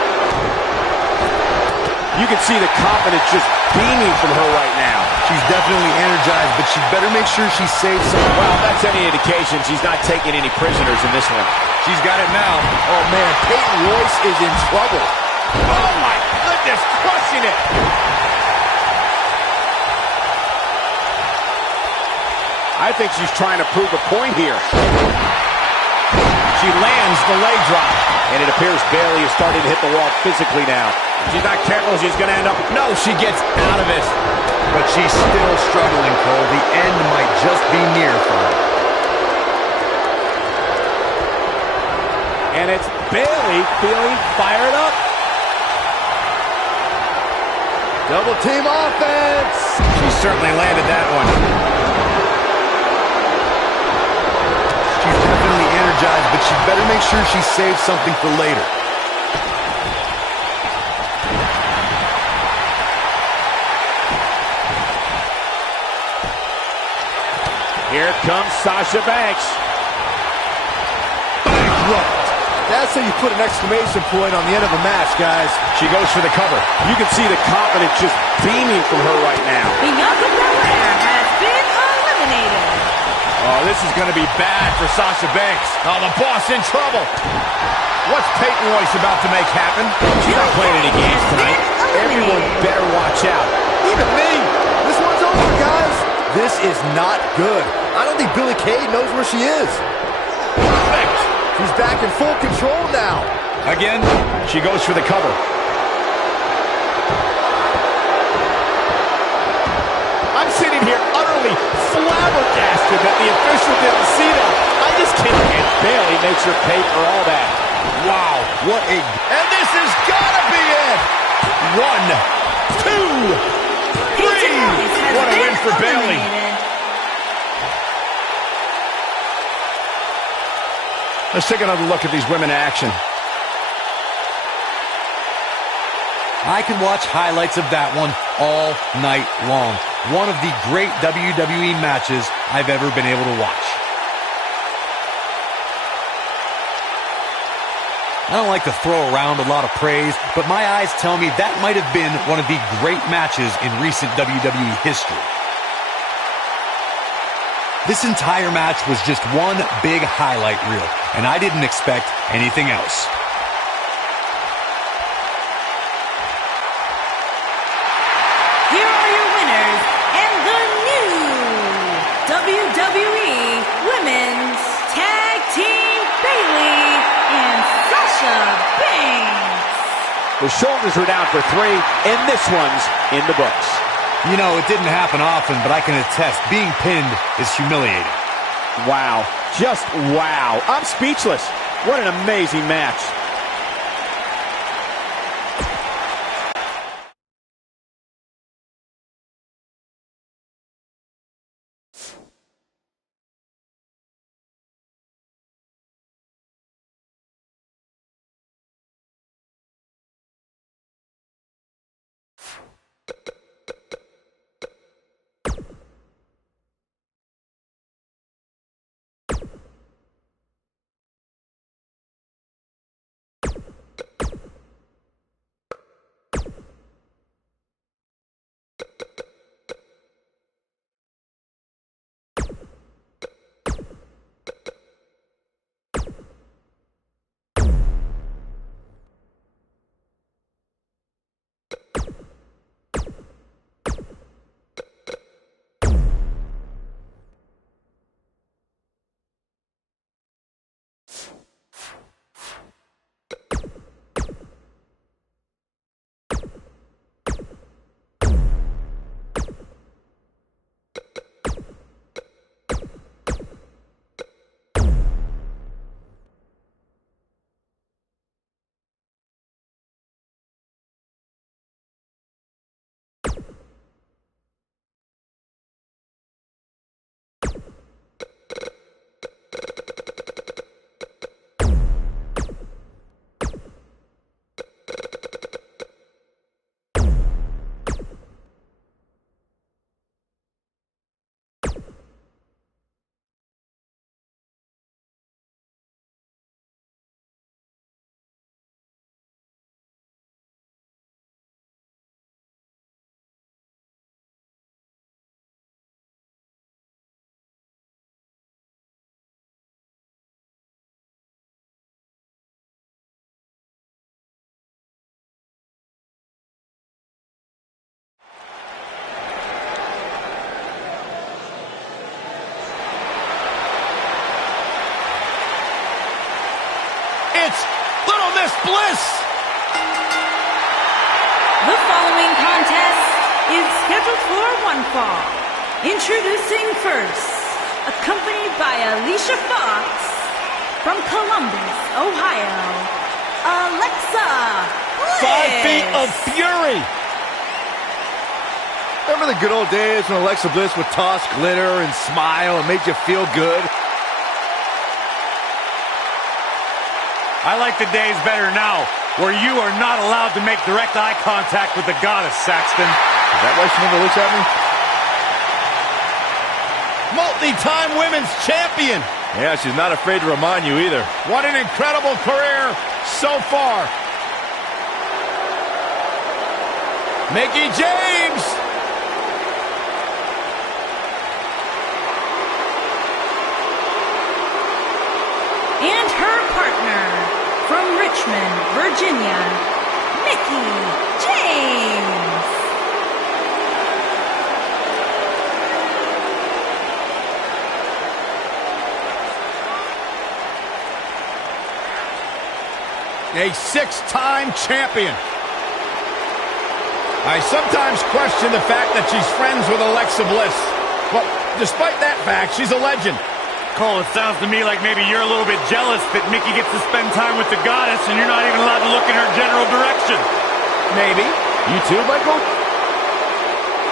You can see the confidence just beaming from her right now. She's definitely energized, but she'd better make sure she saves some. Well, that's any indication she's not taking any prisoners in this one. She's got it now. Oh, man, Peyton Royce is in trouble. Oh, my goodness, crushing it. I think she's trying to prove a point here. She lands the leg drop. And it appears Bayley is starting to hit the wall physically now. She's not careful, she's going to end up. No, she gets out of it. But she's still struggling, Cole. The end might just be near for her. And it's Bayley feeling fired up. Double team offense. She certainly landed that one. She's definitely energized, but she'd better make sure she saves something for later. Here comes Sasha Banks. Bankrupt. That's how you put an exclamation point on the end of a match, guys. She goes for the cover. You can see the confidence just beaming from her right now. Bianca Belair has been eliminated. Oh, this is going to be bad for Sasha Banks. Oh, the boss in trouble. What's Peyton Royce about to make happen? She's not playing any games tonight. Everyone better watch out. Even me. This one's over, guys. This is not good. I don't think Billie Kay knows where she is. Perfect. She's back in full control now. Again, she goes for the cover. I'm sitting here utterly flabbergasted that the official didn't see that. I just can't. And Bayley makes her pay for all that. Wow, what a... And this has got to be it. 1, 2, 3. What a win for Bayley. Let's take another look at these women in action. I can watch highlights of that one all night long. One of the great WWE matches I've ever been able to watch. I don't like to throw around a lot of praise, but my eyes tell me that might have been one of the great matches in recent WWE history. This entire match was just one big highlight reel, and I didn't expect anything else. Here are your winners and the new WWE Women's Tag Team Bayley and Sasha Banks. The shoulders are down for 3, and this one's in the books. You know, it didn't happen often, but I can attest, being pinned is humiliating. Wow. Just wow. I'm speechless. What an amazing match. It's Little Miss Bliss. The following contest is scheduled for one fall. Introducing first, accompanied by Alicia Fox from Columbus, Ohio, Alexa Bliss. 5 feet of fury. Remember the good old days when Alexa Bliss would toss glitter and smile and make you feel good? I like the days better now, where you are not allowed to make direct eye contact with the goddess, Saxton. Is that why she never looks at me? Multi-time women's champion. Yeah, she's not afraid to remind you either. What an incredible career so far. Mickie James. And her partner from Richmond, Virginia, Mickie James. A 6-time champion. I sometimes question the fact that she's friends with Alexa Bliss. But despite that fact, she's a legend. Cole, it sounds to me like maybe you're a little bit jealous that Mickie gets to spend time with the goddess and you're not even allowed to look in her general direction. Maybe. You too, Michael?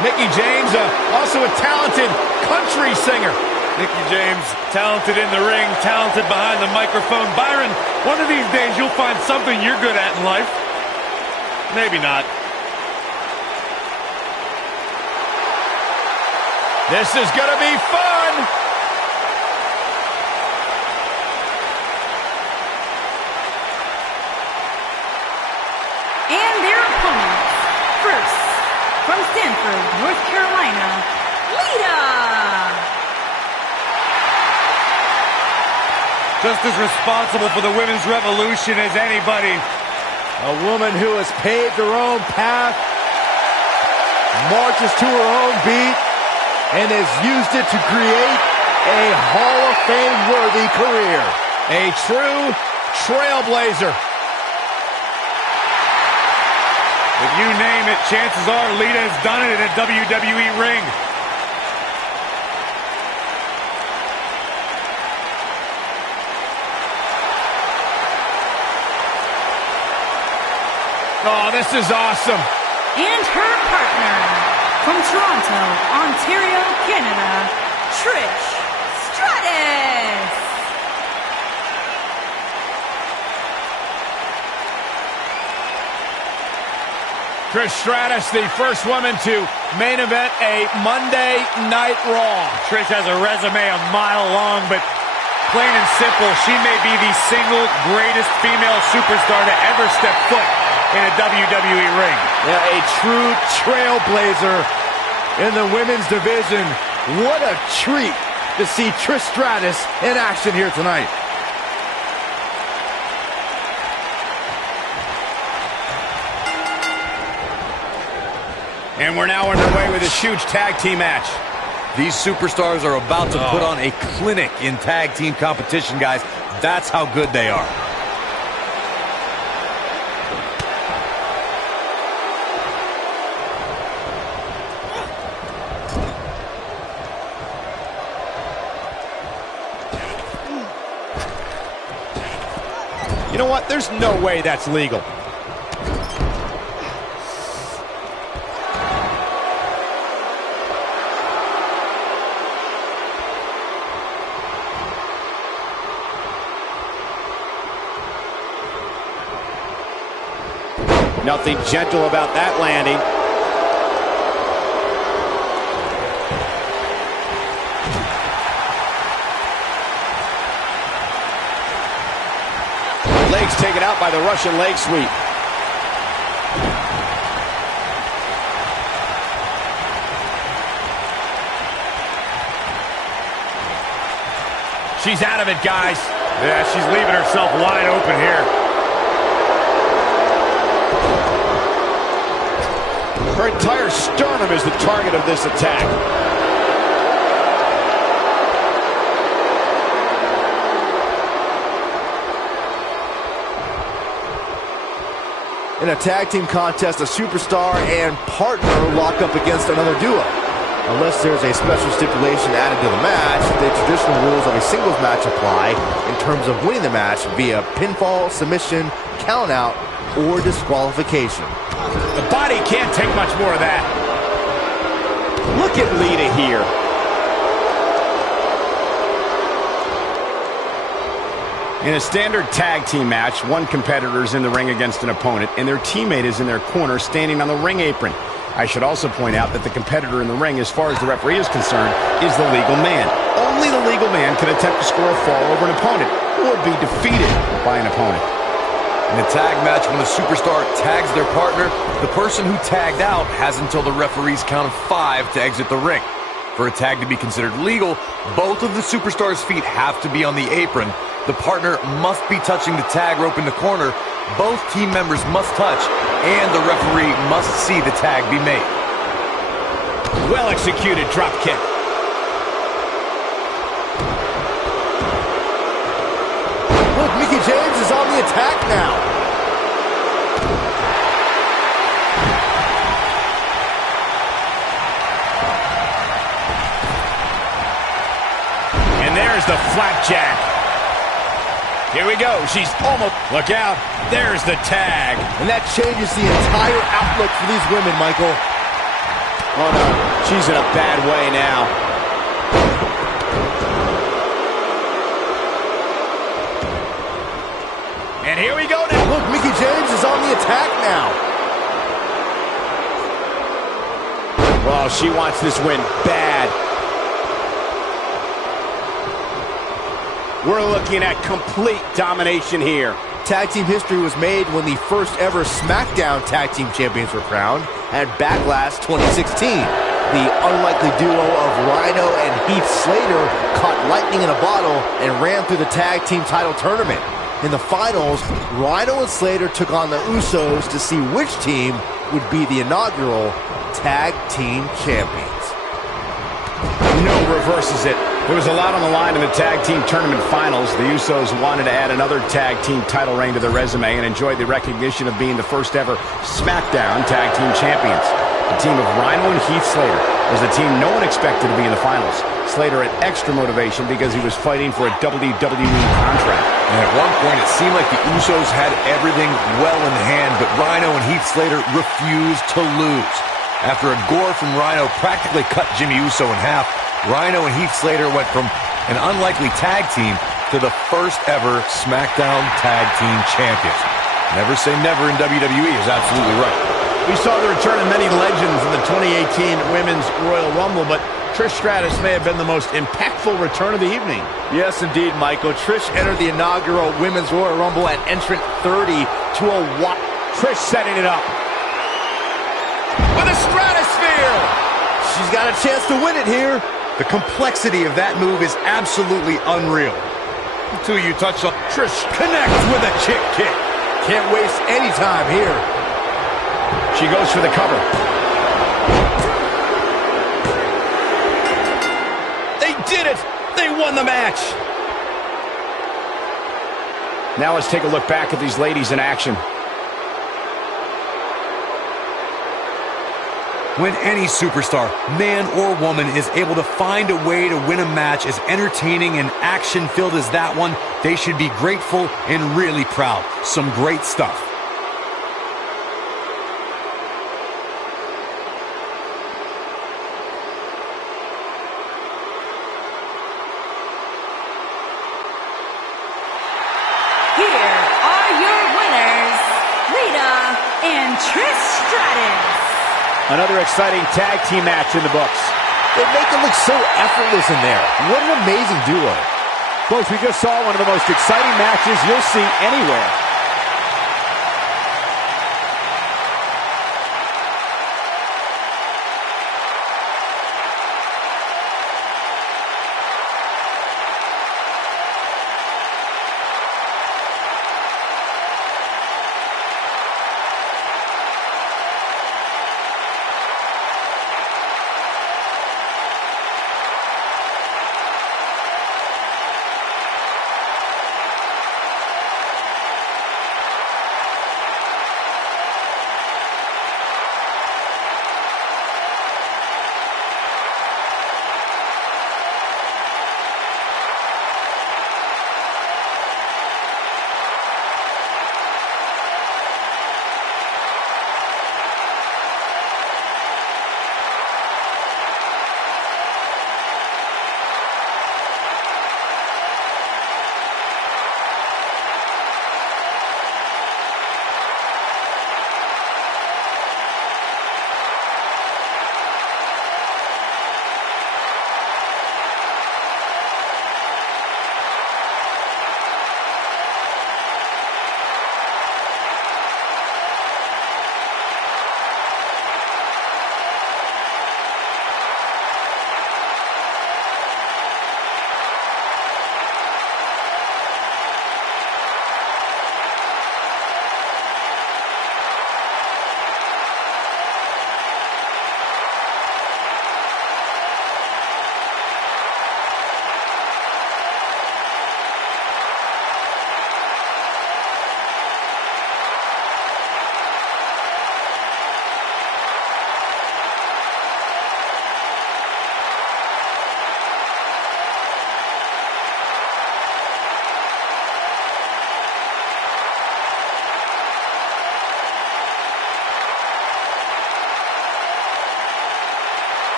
Mickie James, also a talented country singer. Mickie James, talented in the ring, talented behind the microphone. Byron, one of these days you'll find something you're good at in life. Maybe not. This is gonna be fun. And their opponents, first, from Stanford, North Carolina, Lita. Just as responsible for the women's revolution as anybody. A woman who has paved her own path, marches to her own beat, and has used it to create a Hall of Fame-worthy career. A true trailblazer. If you name it, chances are Lita has done it in a WWE ring. Oh, this is awesome. And her partner, from Toronto, Ontario, Canada, Trish Stratus. Trish Stratus, the first woman to main event a Monday Night Raw. Trish has a resume a mile long, but plain and simple, she may be the single greatest female superstar to ever step foot in a WWE ring. Yeah, a true trailblazer in the women's division. What a treat to see Trish Stratus in action here tonight. And we're now underway with this huge tag team match. These superstars are about to put on a clinic in tag team competition, guys. That's how good they are. You know what? There's no way that's legal. Nothing gentle about that landing. Legs taken out by the Russian leg sweep. She's out of it, guys. Yeah, she's leaving herself wide open here. Her entire sternum is the target of this attack. In a tag team contest, a superstar and partner lock up against another duo. Unless there's a special stipulation added to the match, the traditional rules of a singles match apply in terms of winning the match via pinfall, submission, countout, or disqualification. The body can't take much more of that. Look at Lita here. In a standard tag team match, one competitor is in the ring against an opponent, and their teammate is in their corner standing on the ring apron. I should also point out that the competitor in the ring, as far as the referee is concerned, is the legal man. Only the legal man can attempt to score a fall over an opponent or be defeated by an opponent. In a tag match, when the superstar tags their partner, the person who tagged out has until the referee's count of 5 to exit the ring. For a tag to be considered legal, both of the superstar's feet have to be on the apron. The partner must be touching the tag rope in the corner. Both team members must touch, and the referee must see the tag be made. Well executed drop kick. Look, Mickie James is on the attack now. And there's the flapjack. Here we go. She's almost... Look out. There's the tag. And that changes the entire outlook for these women, Michael. Oh, no. She's in a bad way now. And here we go now. Look, Mickie James is on the attack now. Well, she wants this win bad. We're looking at complete domination here. Tag team history was made when the first ever SmackDown Tag Team Champions were crowned at Backlash 2016. The unlikely duo of Rhino and Heath Slater caught lightning in a bottle and ran through the tag team title tournament. In the finals, Rhino and Slater took on the Usos to see which team would be the inaugural Tag Team Champions. No reverses it. There was a lot on the line in the tag team tournament finals. The Usos wanted to add another tag team title reign to their resume and enjoyed the recognition of being the first ever SmackDown Tag Team Champions. The team of Rhino and Heath Slater was the team no one expected to be in the finals. Slater had extra motivation because he was fighting for a WWE contract. And at one point, it seemed like the Usos had everything well in hand, but Rhino and Heath Slater refused to lose. After a gore from Rhino practically cut Jimmy Uso in half, Rhino and Heath Slater went from an unlikely tag team to the first ever SmackDown Tag Team Champions. Never say never in WWE is absolutely right. We saw the return of many legends in the 2018 Women's Royal Rumble, but Trish Stratus may have been the most impactful return of the evening. Yes, indeed, Michael. Trish entered the inaugural Women's Royal Rumble at entrant 30 to a Trish setting it up. With a stratosphere! She's got a chance to win it here. The complexity of that move is absolutely unreal. Until you touch on Trish connects with a chick kick. Can't waste any time here. She goes for the cover. They did it! They won the match! Now let's take a look back at these ladies in action. When any superstar, man or woman, is able to find a way to win a match as entertaining and action-filled as that one, they should be grateful and really proud. Some great stuff. Here are your winners, Lita and Trish Stratus. Another exciting tag team match in the books. They make it look so effortless in there. What an amazing duo. Folks, we just saw one of the most exciting matches you'll see anywhere.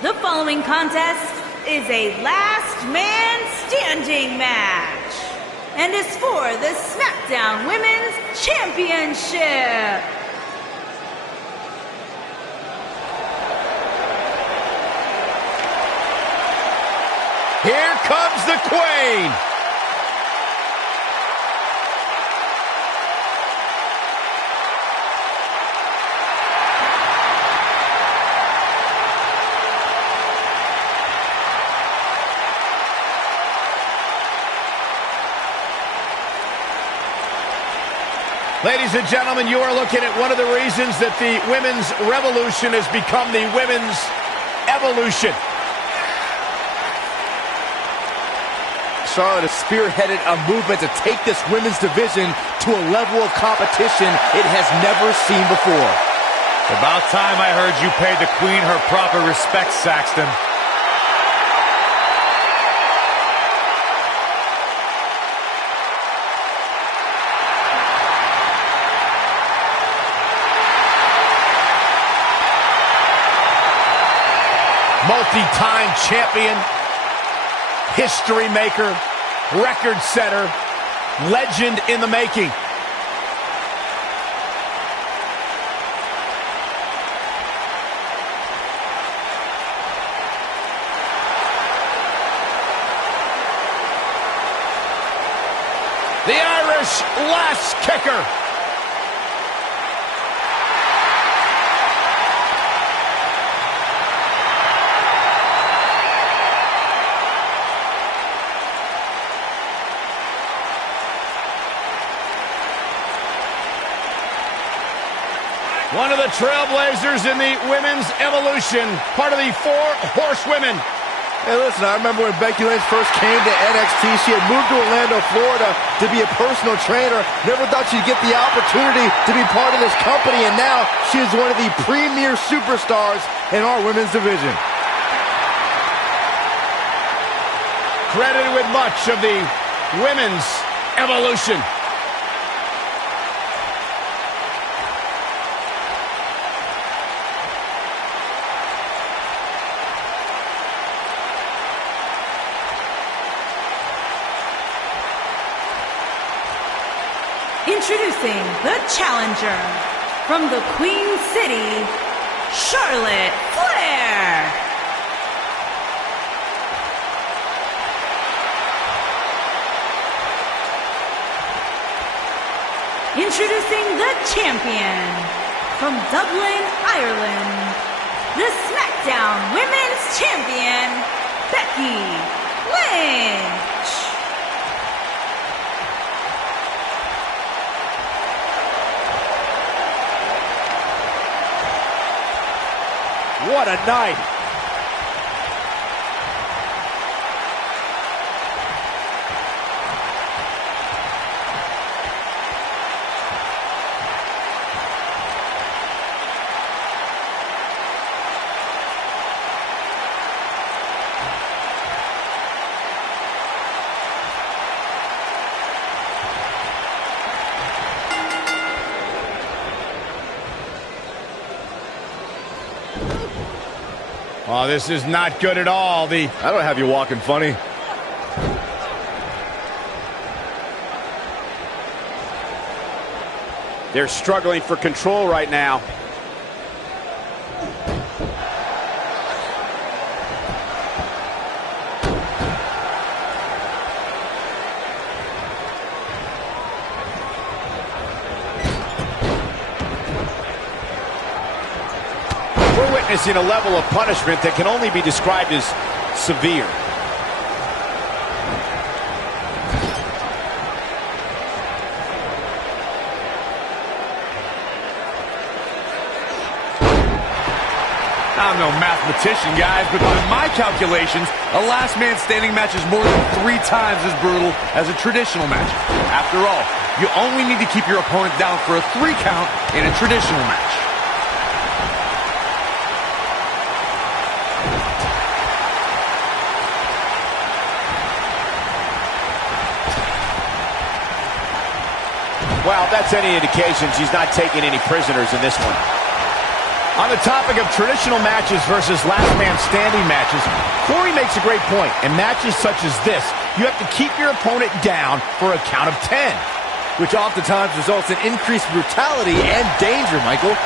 The following contest is a last man standing match and is for the SmackDown Women's Championship. Here comes the Queen. Ladies and gentlemen, you are looking at one of the reasons that the women's revolution has become the women's evolution. Charlotte has spearheaded a movement to take this women's division to a level of competition it has never seen before. About time I heard you paid the Queen her proper respect, Saxton. Multi-time champion, history maker, record setter, legend in the making. The Irish lass kicker. One of the trailblazers in the women's evolution, part of the 4 horsewomen. Hey, listen, I remember when Becky Lynch first came to NXT, she had moved to Orlando, Florida to be a personal trainer. Never thought she'd get the opportunity to be part of this company, and now she is one of the premier superstars in our women's division. Credited with much of the women's evolution. Introducing the challenger from the Queen City, Charlotte Flair. Introducing the champion from Dublin, Ireland, the SmackDown Women's Champion, Becky Lynch. What a night. Oh, this is not good at all. I don't have you walking funny. They're struggling for control right now. We're witnessing a level of punishment that can only be described as severe. I'm no mathematician, guys, but by my calculations, a last man standing match is more than 3 times as brutal as a traditional match. After all, you only need to keep your opponent down for a 3 count in a traditional match. Well, if that's any indication, she's not taking any prisoners in this one. On the topic of traditional matches versus last man standing matches, Corey makes a great point. In matches such as this, you have to keep your opponent down for a count of 10. Which oftentimes results in increased brutality and danger, Michael.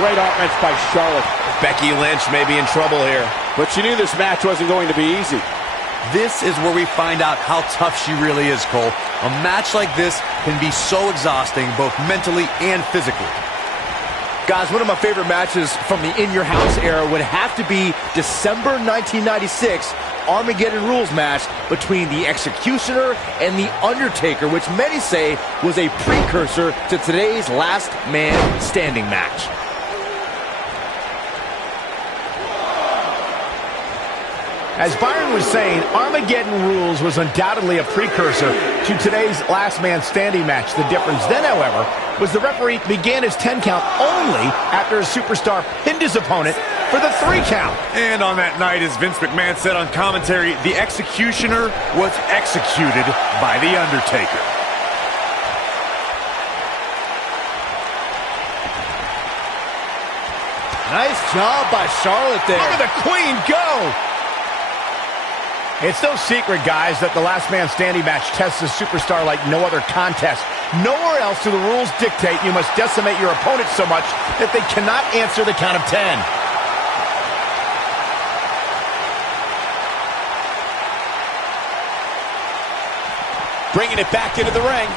Great offense by Charlotte. Becky Lynch may be in trouble here. But she knew this match wasn't going to be easy. This is where we find out how tough she really is, Cole. A match like this can be so exhausting, both mentally and physically. Guys, one of my favorite matches from the In Your House era would have to be December 1996 Armageddon Rules match between the Executioner and the Undertaker, which many say was a precursor to today's Last Man Standing match. As Byron was saying, Armageddon Rules was undoubtedly a precursor to today's Last Man Standing match. The difference then, however, was the referee began his 10 count only after a superstar pinned his opponent for the 3 count. And on that night, as Vince McMahon said on commentary, the Executioner was executed by the Undertaker. Nice job by Charlotte there. Look at the Queen go! It's no secret, guys, that the Last Man Standing match tests a superstar like no other contest. Nowhere else do the rules dictate you must decimate your opponent so much that they cannot answer the count of 10. Bringing it back into the ring.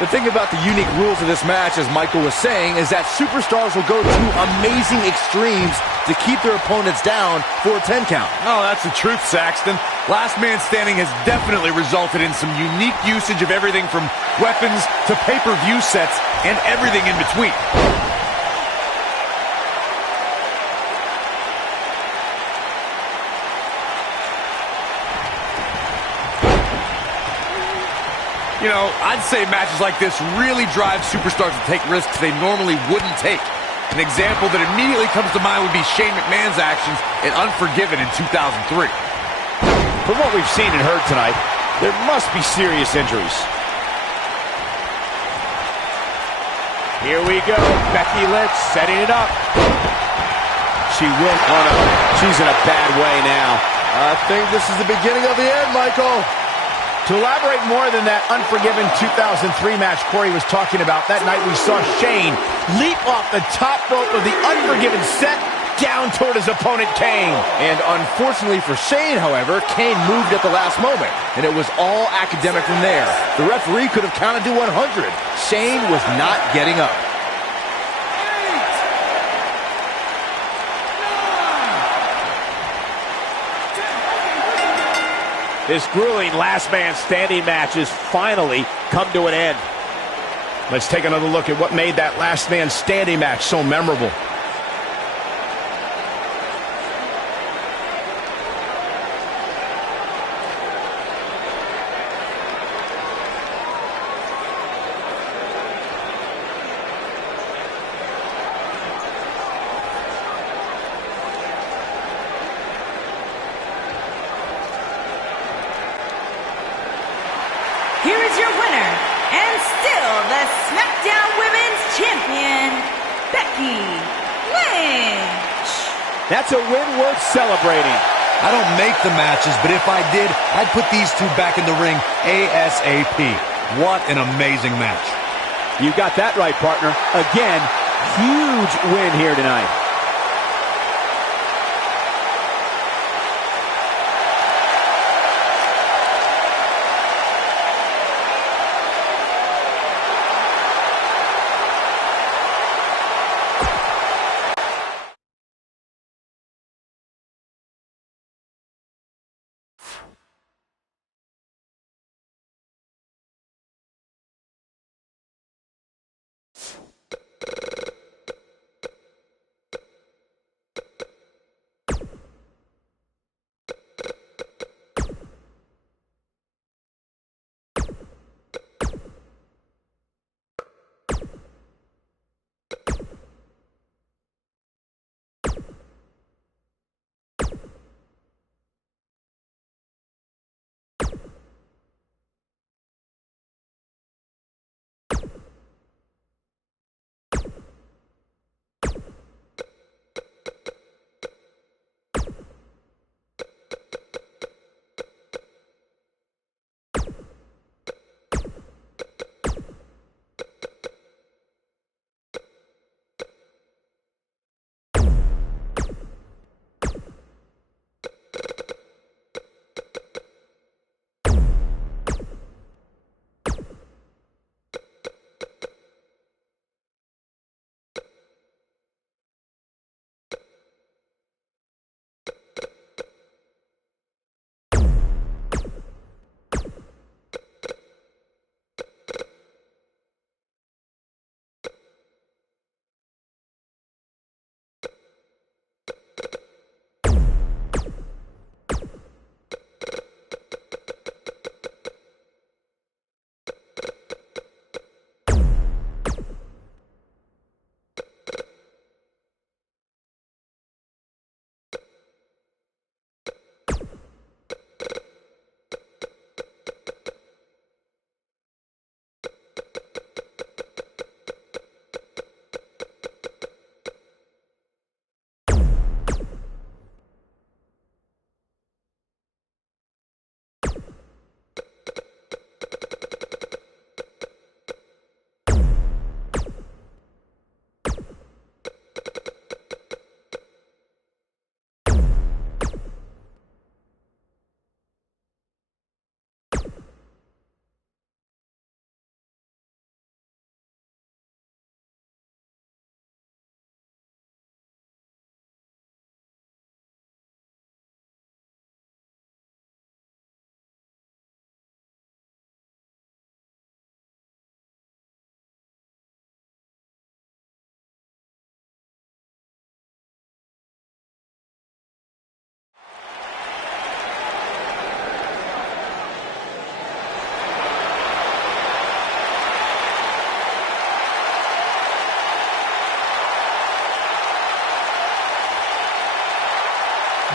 The thing about the unique rules of this match, as Michael was saying, is that superstars will go to amazing extremes to keep their opponents down for a 10 count. Oh, that's the truth, Saxton. Last Man Standing has definitely resulted in some unique usage of everything from weapons to pay-per-view sets and everything in between. You know, I'd say matches like this really drive superstars to take risks they normally wouldn't take. An example that immediately comes to mind would be Shane McMahon's actions in Unforgiven in 2003. From what we've seen and heard tonight, there must be serious injuries. Here we go. Becky Lynch setting it up. She will. Oh, no. She's in a bad way now. I think this is the beginning of the end, Michael. To elaborate more than that Unforgiven 2003 match Corey was talking about, that night we saw Shane leap off the top rope of the Unforgiven set down toward his opponent Kane. And unfortunately for Shane, however, Kane moved at the last moment, and it was all academic from there. The referee could have counted to 100. Shane was not getting up. This grueling Last Man Standing match has finally come to an end. Let's take another look at what made that Last Man Standing match so memorable. Here is your winner, and still the SmackDown Women's Champion, Becky Lynch. That's a win worth celebrating. I don't make the matches, but if I did, I'd put these two back in the ring ASAP. What an amazing match. You got that right, partner. Again, huge win here tonight.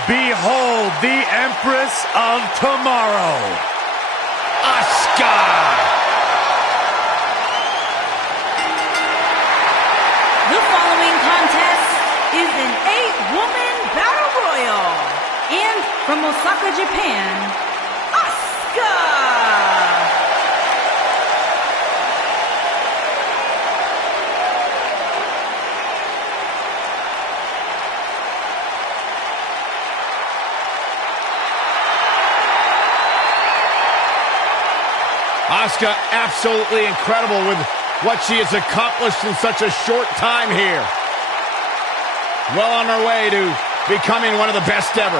Behold the Empress of Tomorrow, Asuka! The following contest is an 8-woman battle royal. And from Osaka, Japan, Asuka! Asuka absolutely incredible with what she has accomplished in such a short time here. Well on her way to becoming one of the best ever.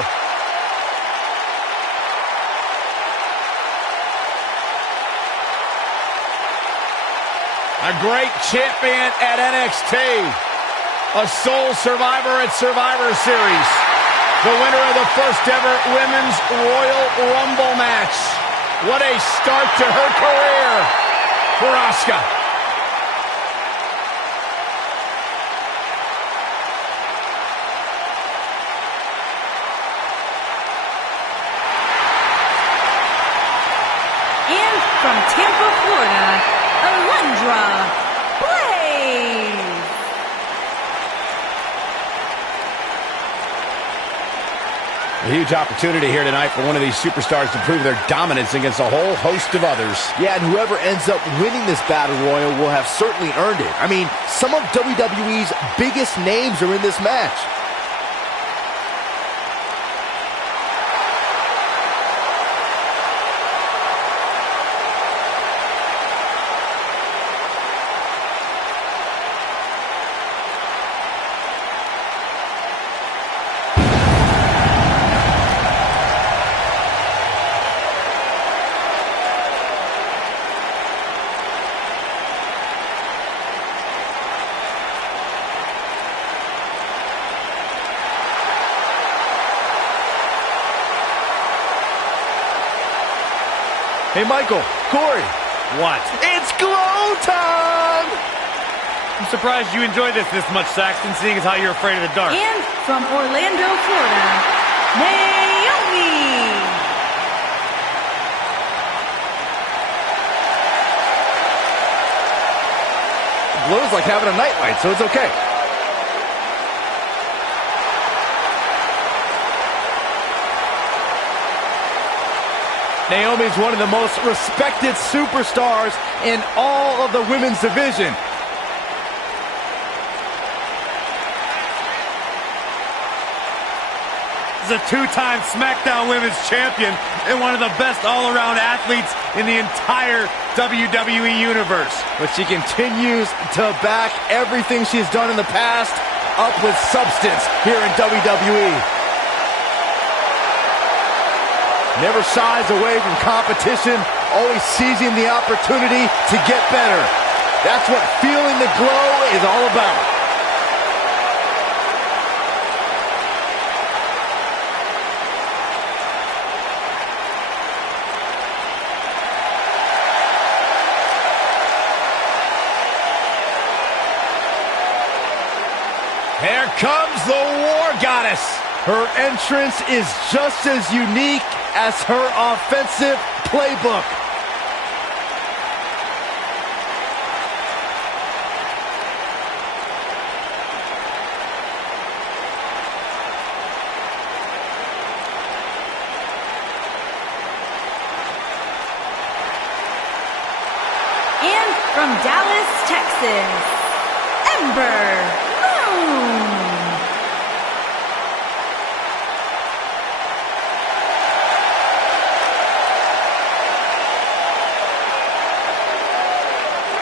A great champion at NXT. A sole survivor at Survivor Series. The winner of the first ever Women's Royal Rumble match. What a start to her career for Asuka. And from Tampa, Florida, Alundra Blaze. A huge opportunity here tonight for one of these superstars to prove their dominance against a whole host of others. Yeah, and whoever ends up winning this Battle Royal will have certainly earned it. I mean, some of WWE's biggest names are in this match. Hey, Michael, Corey. What? It's glow time! I'm surprised you enjoy this much, Saxton, seeing as how you're afraid of the dark. And from Orlando, Florida, Naomi. Glow's like having a nightlight, so it's okay. Naomi's one of the most respected superstars in all of the women's division. Is a two-time SmackDown Women's Champion and one of the best all-around athletes in the entire WWE Universe. But she continues to back everything she's done in the past up with substance here in WWE. Never shies away from competition, always seizing the opportunity to get better. That's what feeling the glow is all about. Here comes the War Goddess. Her entrance is just as unique as her offensive playbook. And from Dallas, Texas, Ember Moon.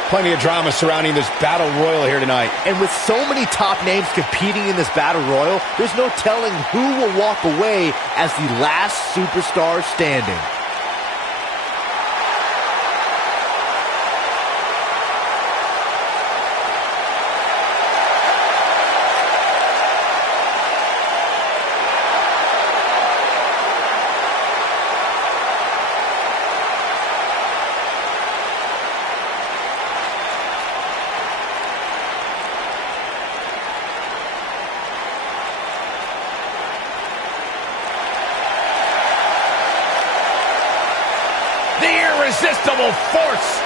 Plenty of drama surrounding this Battle Royal here tonight. And with so many top names competing in this Battle Royal, there's no telling who will walk away as the last superstar standing. irresistible force.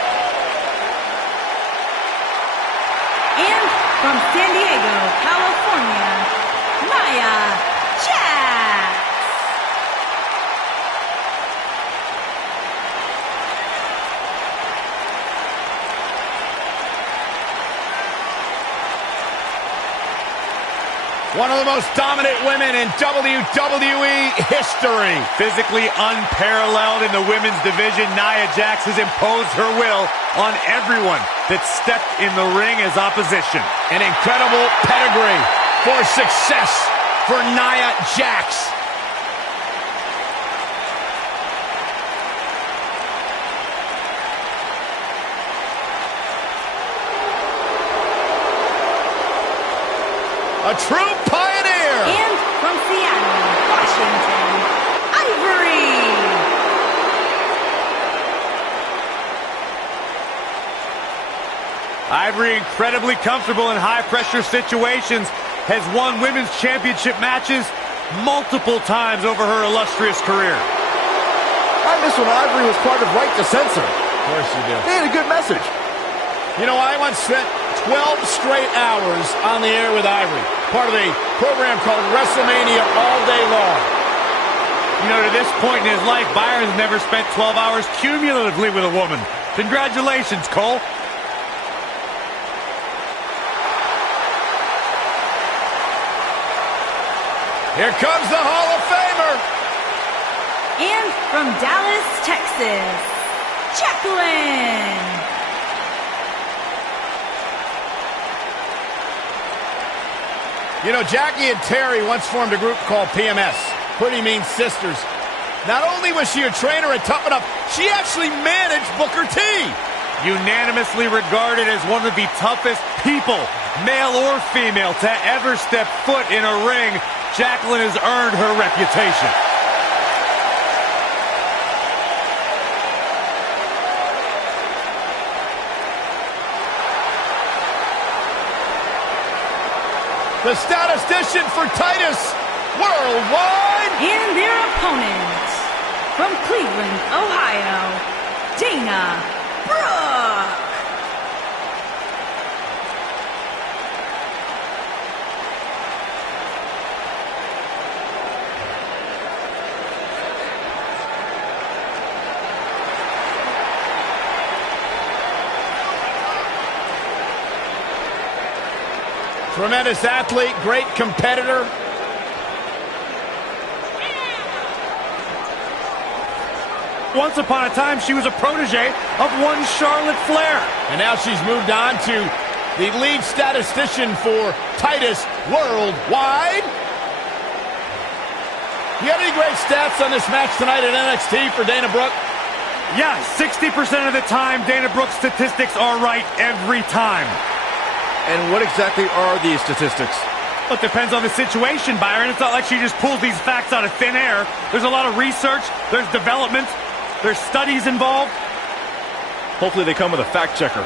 And from San Diego, California, Nia Jax. One of the most dominant women in WWE history. Physically unparalleled in the women's division, Nia Jax has imposed her will on everyone that stepped in the ring as opposition. An incredible pedigree for success for Nia Jax. A true pioneer! And from Seattle, Washington, Ivory. Ivory, incredibly comfortable in high-pressure situations, has won women's championship matches multiple times over her illustrious career. I miss when Ivory was part of Right to Censor. Of course you do. They had a good message. You know, I once spent 12 straight hours on the air with Ivory, part of a program called WrestleMania All Day Long. You know, to this point in his life, Byron's never spent 12 hours cumulatively with a woman. Congratulations, Cole. Here comes the Hall of Famer. And from Dallas, Texas, Jacqueline. You know, Jackie and Terry once formed a group called PMS, Pretty Mean Sisters. Not only was she a trainer at Tough Enough, she actually managed Booker T. Unanimously regarded as one of the toughest people, male or female, to ever step foot in a ring, Jacqueline has earned her reputation. The statistician for Titus Worldwide. And their opponent, from Cleveland, Ohio, Dana Brooke. Tremendous athlete, great competitor. Once upon a time, she was a protege of one Charlotte Flair. And now she's moved on to the lead statistician for Titus Worldwide. You got any great stats on this match tonight at NXT for Dana Brooke? Yeah, 60% of the time, Dana Brooke's statistics are right every time. And what exactly are these statistics? Well, it depends on the situation, Byron. It's not like she just pulls these facts out of thin air. There's a lot of research, there's development, there's studies involved. Hopefully they come with a fact checker.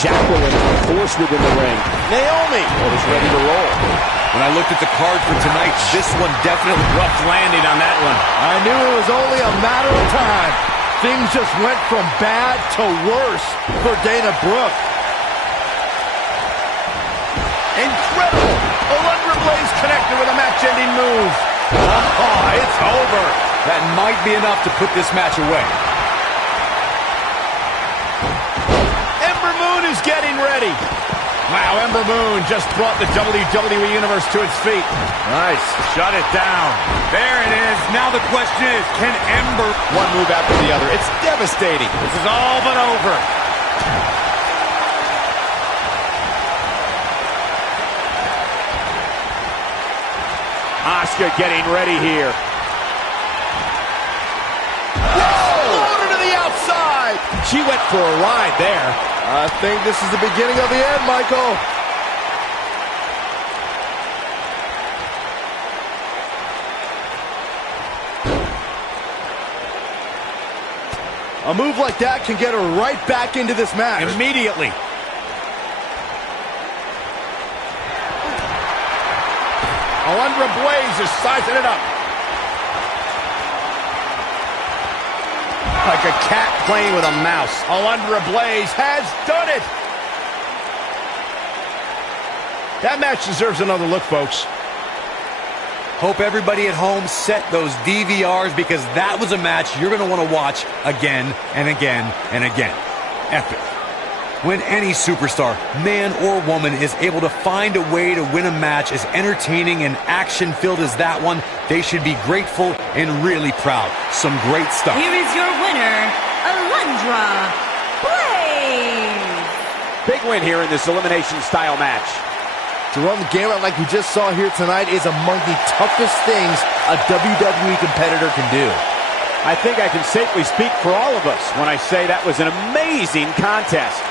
Jacqueline, force within the ring. Naomi is ready to roll. When I looked at the card for tonight, this one definitely... rough landing on that one. I knew it was only a matter of time. Things just went from bad to worse for Dana Brooke. Incredible. Alundra Blaze connected with a match-ending move. Oh, it's over. That might be enough to put this match away. Ember Moon is getting ready. Wow, Ember Moon just brought the WWE Universe to its feet. Nice. Shut it down. There it is. Now the question is, can Ember... One move after the other. It's devastating. This is all but over. Asuka getting ready here. Floater to the outside. She went for a ride there. I think this is the beginning of the end, Michael. A move like that can get her right back into this match. Immediately. Alundra Blaze is sizing it up. Like a cat playing with a mouse. Alundra Blaze has done it. That match deserves another look, folks. Hope everybody at home set those DVRs, because that was a match you're going to want to watch again and again and again. Epic. When any superstar, man or woman, is able to find a way to win a match as entertaining and action-filled as that one, they should be grateful and really proud. Some great stuff. Here is your winner, Alundra Blaze. Big win here in this elimination-style match. To run the gamut like we just saw here tonight is among the toughest things a WWE competitor can do. I think I can safely speak for all of us when I say that was an amazing contest.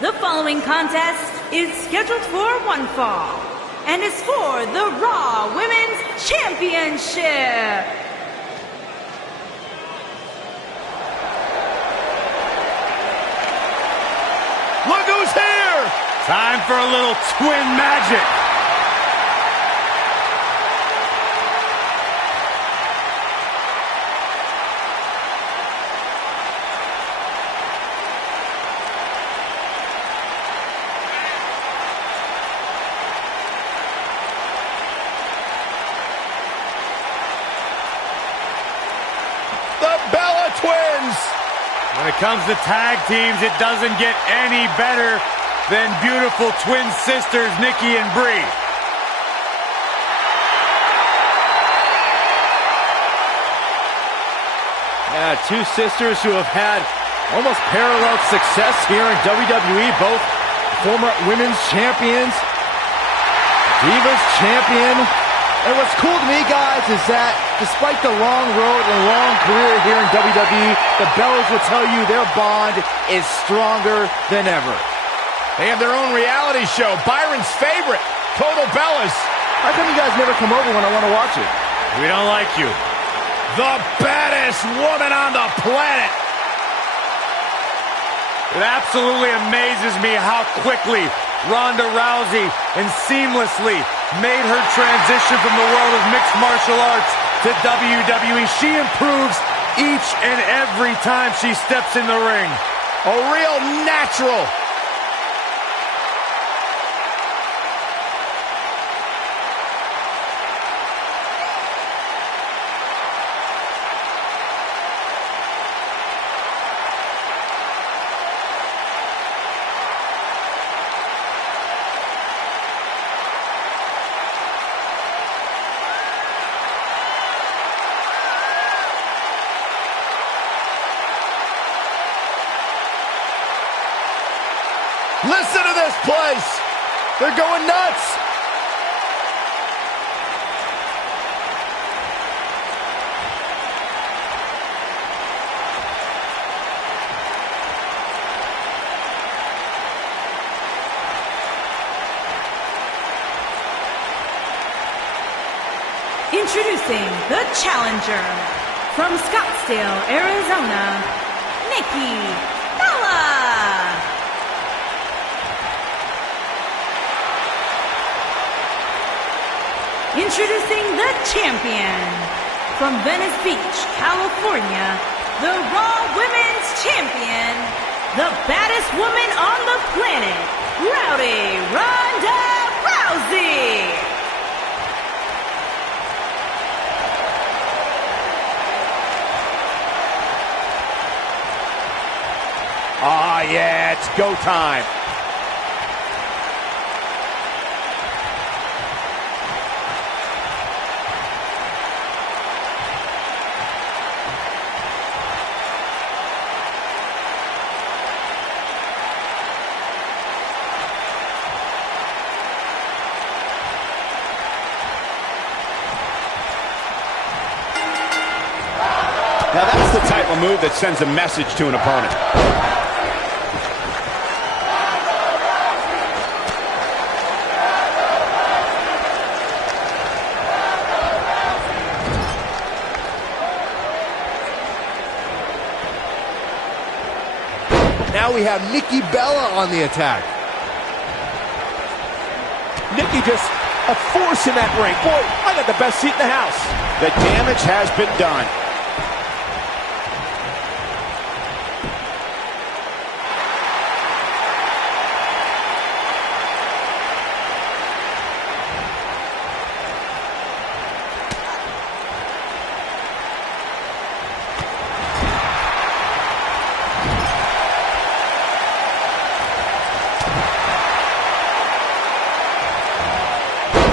The following contest is scheduled for one fall and is for the Raw Women's Championship. Look who's here! Time for a little twin magic. When it comes to tag teams, it doesn't get any better than beautiful twin sisters, Nikki and Brie. Yeah, two sisters who have had almost parallel success here in WWE, both former women's champions, Divas champion. And what's cool to me, guys, is that despite the long road and long career here in WWE, the Bellas will tell you their bond is stronger than ever. They have their own reality show, Byron's favorite, Total Bellas. How come you guys never come over when I want to watch it? We don't like you. The baddest woman on the planet. It absolutely amazes me how quickly Ronda Rousey and seamlessly made her transition from the world of mixed martial arts to WWE. She improves each and every time she steps in the ring. A real natural. Listen to this place. They're going nuts. Introducing the challenger from Scottsdale, Arizona, Nikki Bella. Introducing the champion from Venice Beach, California, the Raw Women's Champion, the baddest woman on the planet, Rowdy Ronda Rousey. Ah, yeah, it's go time. Now that's the type of move that sends a message to an opponent. Now we have Nikki Bella on the attack. Nikki just a force in that ring. Boy, I got the best seat in the house. The damage has been done.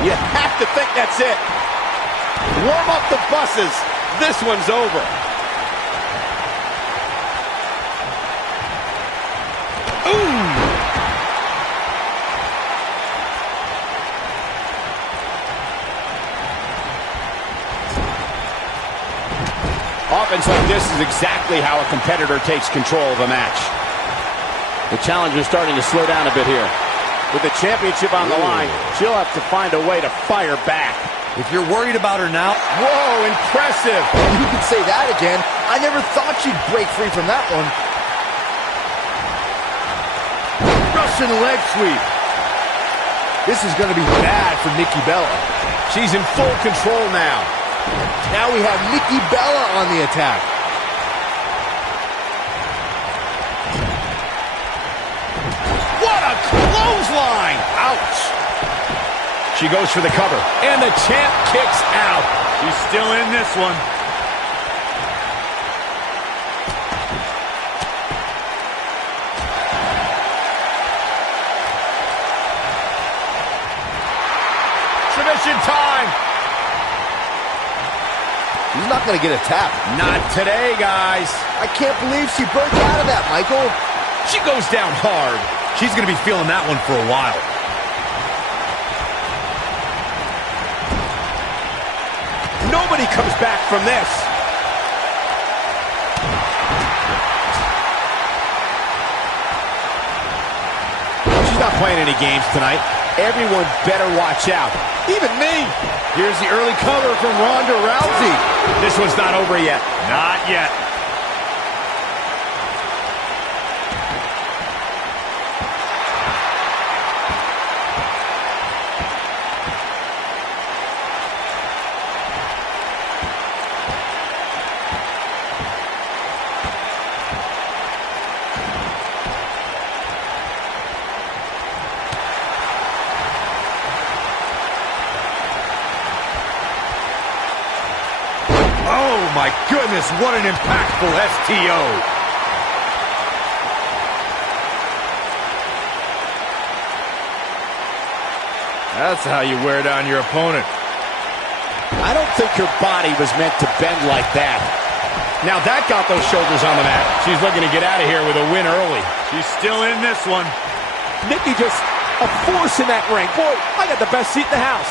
You have to think that's it. Warm up the buses. This one's over. Ooh! Offense like this is exactly how a competitor takes control of a match. The challenger's starting to slow down a bit here. With the championship on the line, she'll have to find a way to fire back. If you're worried about her now, Whoa, impressive. You can say that again. I never thought she'd break free from that one. Russian leg sweep. This is going to be bad for Nikki Bella. She's in full control now. Now we have Nikki Bella on the attack. What a clothesline! Ouch! She goes for the cover, and the champ kicks out. She's still in this one. Submission time. He's not going to get a tap. Not today, guys. I can't believe she broke out of that, Michael. She goes down hard. she's going to be feeling that one for a while. Nobody comes back from this. She's not playing any games tonight. Everyone better watch out. Even me. Here's the early cover from Ronda Rousey. This one's not over yet. Not yet. Oh my goodness, what an impactful STO. That's how you wear down your opponent. I don't think her body was meant to bend like that. Now that got those shoulders on the mat. She's looking to get out of here with a win early. She's still in this one. Nikki just a force in that ring. Boy, I got the best seat in the house.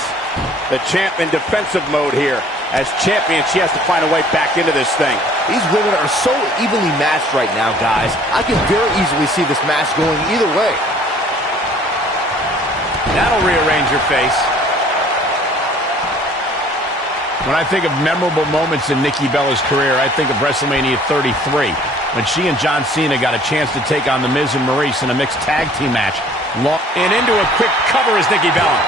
The champ in defensive mode here. As champion, she has to find a way back into this thing. These women are so evenly matched right now, guys. I can very easily see this match going either way. That'll rearrange your face. When I think of memorable moments in Nikki Bella's career, I think of WrestleMania 33, when she and John Cena got a chance to take on The Miz and Maurice in a mixed tag team match. And into a quick cover is Nikki Bella.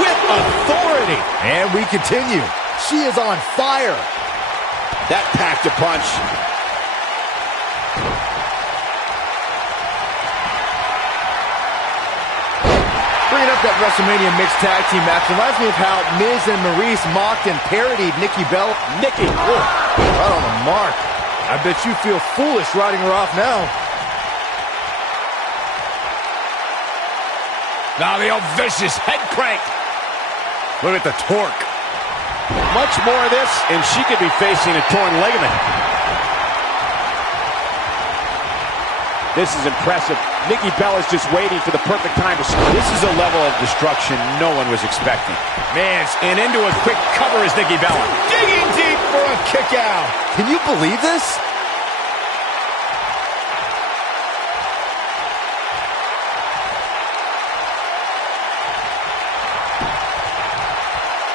With authority. And we continue. She is on fire. That packed a punch. Bringing up that WrestleMania mixed tag team match reminds me of how Miz and Maurice mocked and parodied Nikki Bella. Nikki, right on the mark. I bet you feel foolish riding her off now. Now the old vicious head crank. Look at the torque. much more of this, and she could be facing a torn ligament. This is impressive. Nikki Bella's just waiting for the perfect time to score. This is a level of destruction no one was expecting. Man, and into a quick cover is Nikki Bella. Digging deep for a kick out. Can you believe this?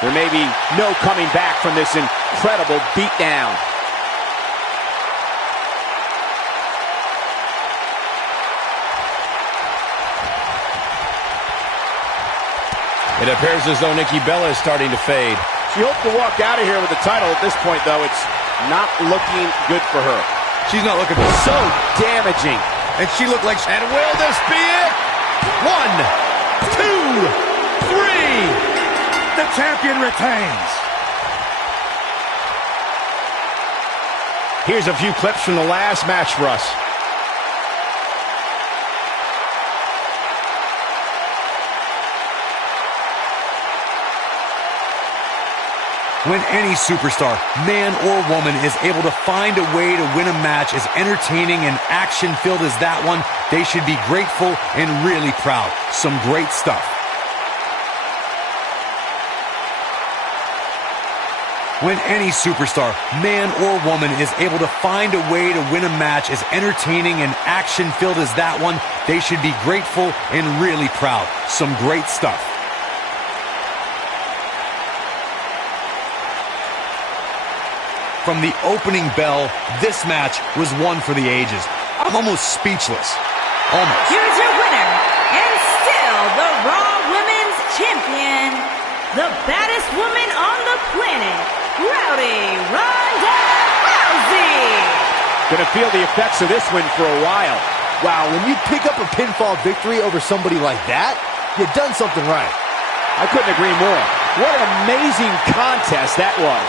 There may be no coming back from this incredible beatdown. It appears as though Nikki Bella is starting to fade. She hoped to walk out of here with the title. At this point, though, it's not looking good for her. She's not looking good. So damaging. And she looked like... And will this be it? 1, 2, 3. The champion retains. Here's a few clips from the last match for us. When any superstar, man or woman, is able to find a way to win a match as entertaining and action-filled as that one, they should be grateful and really proud. Some great stuff. When any superstar, man or woman, is able to find a way to win a match as entertaining and action-filled as that one, they should be grateful and really proud. Some great stuff. From the opening bell, this match was one for the ages. I'm almost speechless. Almost. Here's your winner, and still the Raw Women's Champion, the baddest woman on the planet, Rowdy Ronda Rousey. Gonna feel the effects of this win for a while. Wow, when you pick up a pinfall victory over somebody like that, you've done something right. I couldn't agree more. What an amazing contest that was.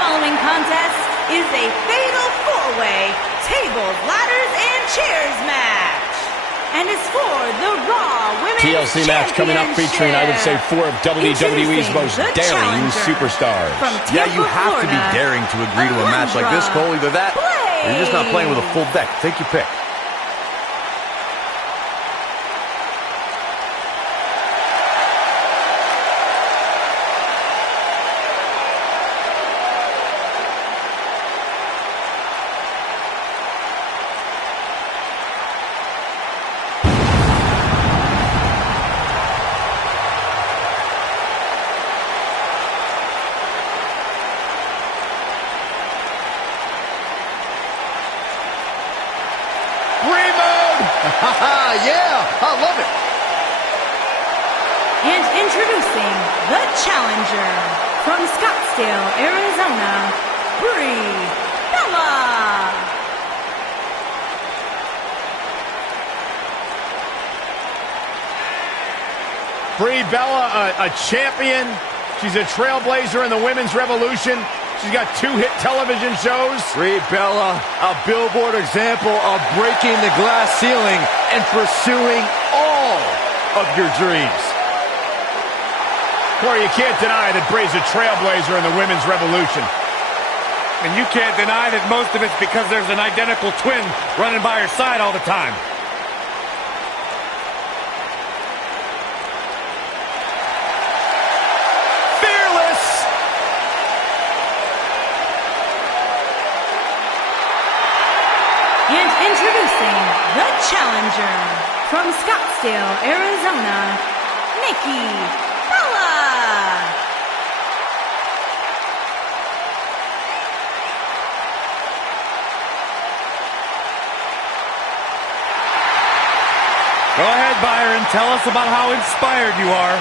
following contest is a fatal four-way tables, ladders, and chairs match. And it's for the Raw Women's TLC match coming up featuring, I would say, four of WWE's most daring superstars. Yeah, you have to be daring to agree to a match like this, Cole. Either that, or you're just not playing with a full deck. Take your pick. Yeah, I love it. And introducing the challenger from Scottsdale, Arizona, Brie Bella. Brie Bella, a champion. She's a trailblazer in the women's revolution. She's got 2 hit television shows. Brie Bella, a billboard example of breaking the glass ceiling and pursuing all of your dreams. Corey, you can't deny that Brie's a trailblazer in the women's revolution. And you can't deny that most of it's because there's an identical twin running by her side all the time. And introducing the challenger from Scottsdale, Arizona, Nikki Bella. Go ahead, Byron. Tell us about how inspired you are.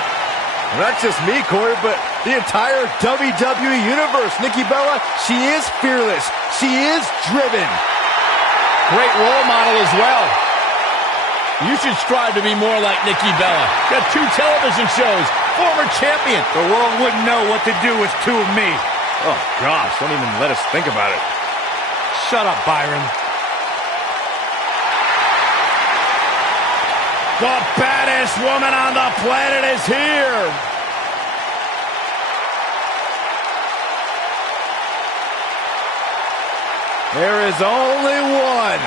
Well, not just me, Corey, but the entire WWE Universe. Nikki Bella, she is fearless. She is driven. Great role model as well. You should strive to be more like Nikki Bella. Got 2 television shows, former champion. The world wouldn't know what to do with 2 of me. Oh, gosh, don't even let us think about it. Shut up, Byron. The baddest woman on the planet is here. There is only one.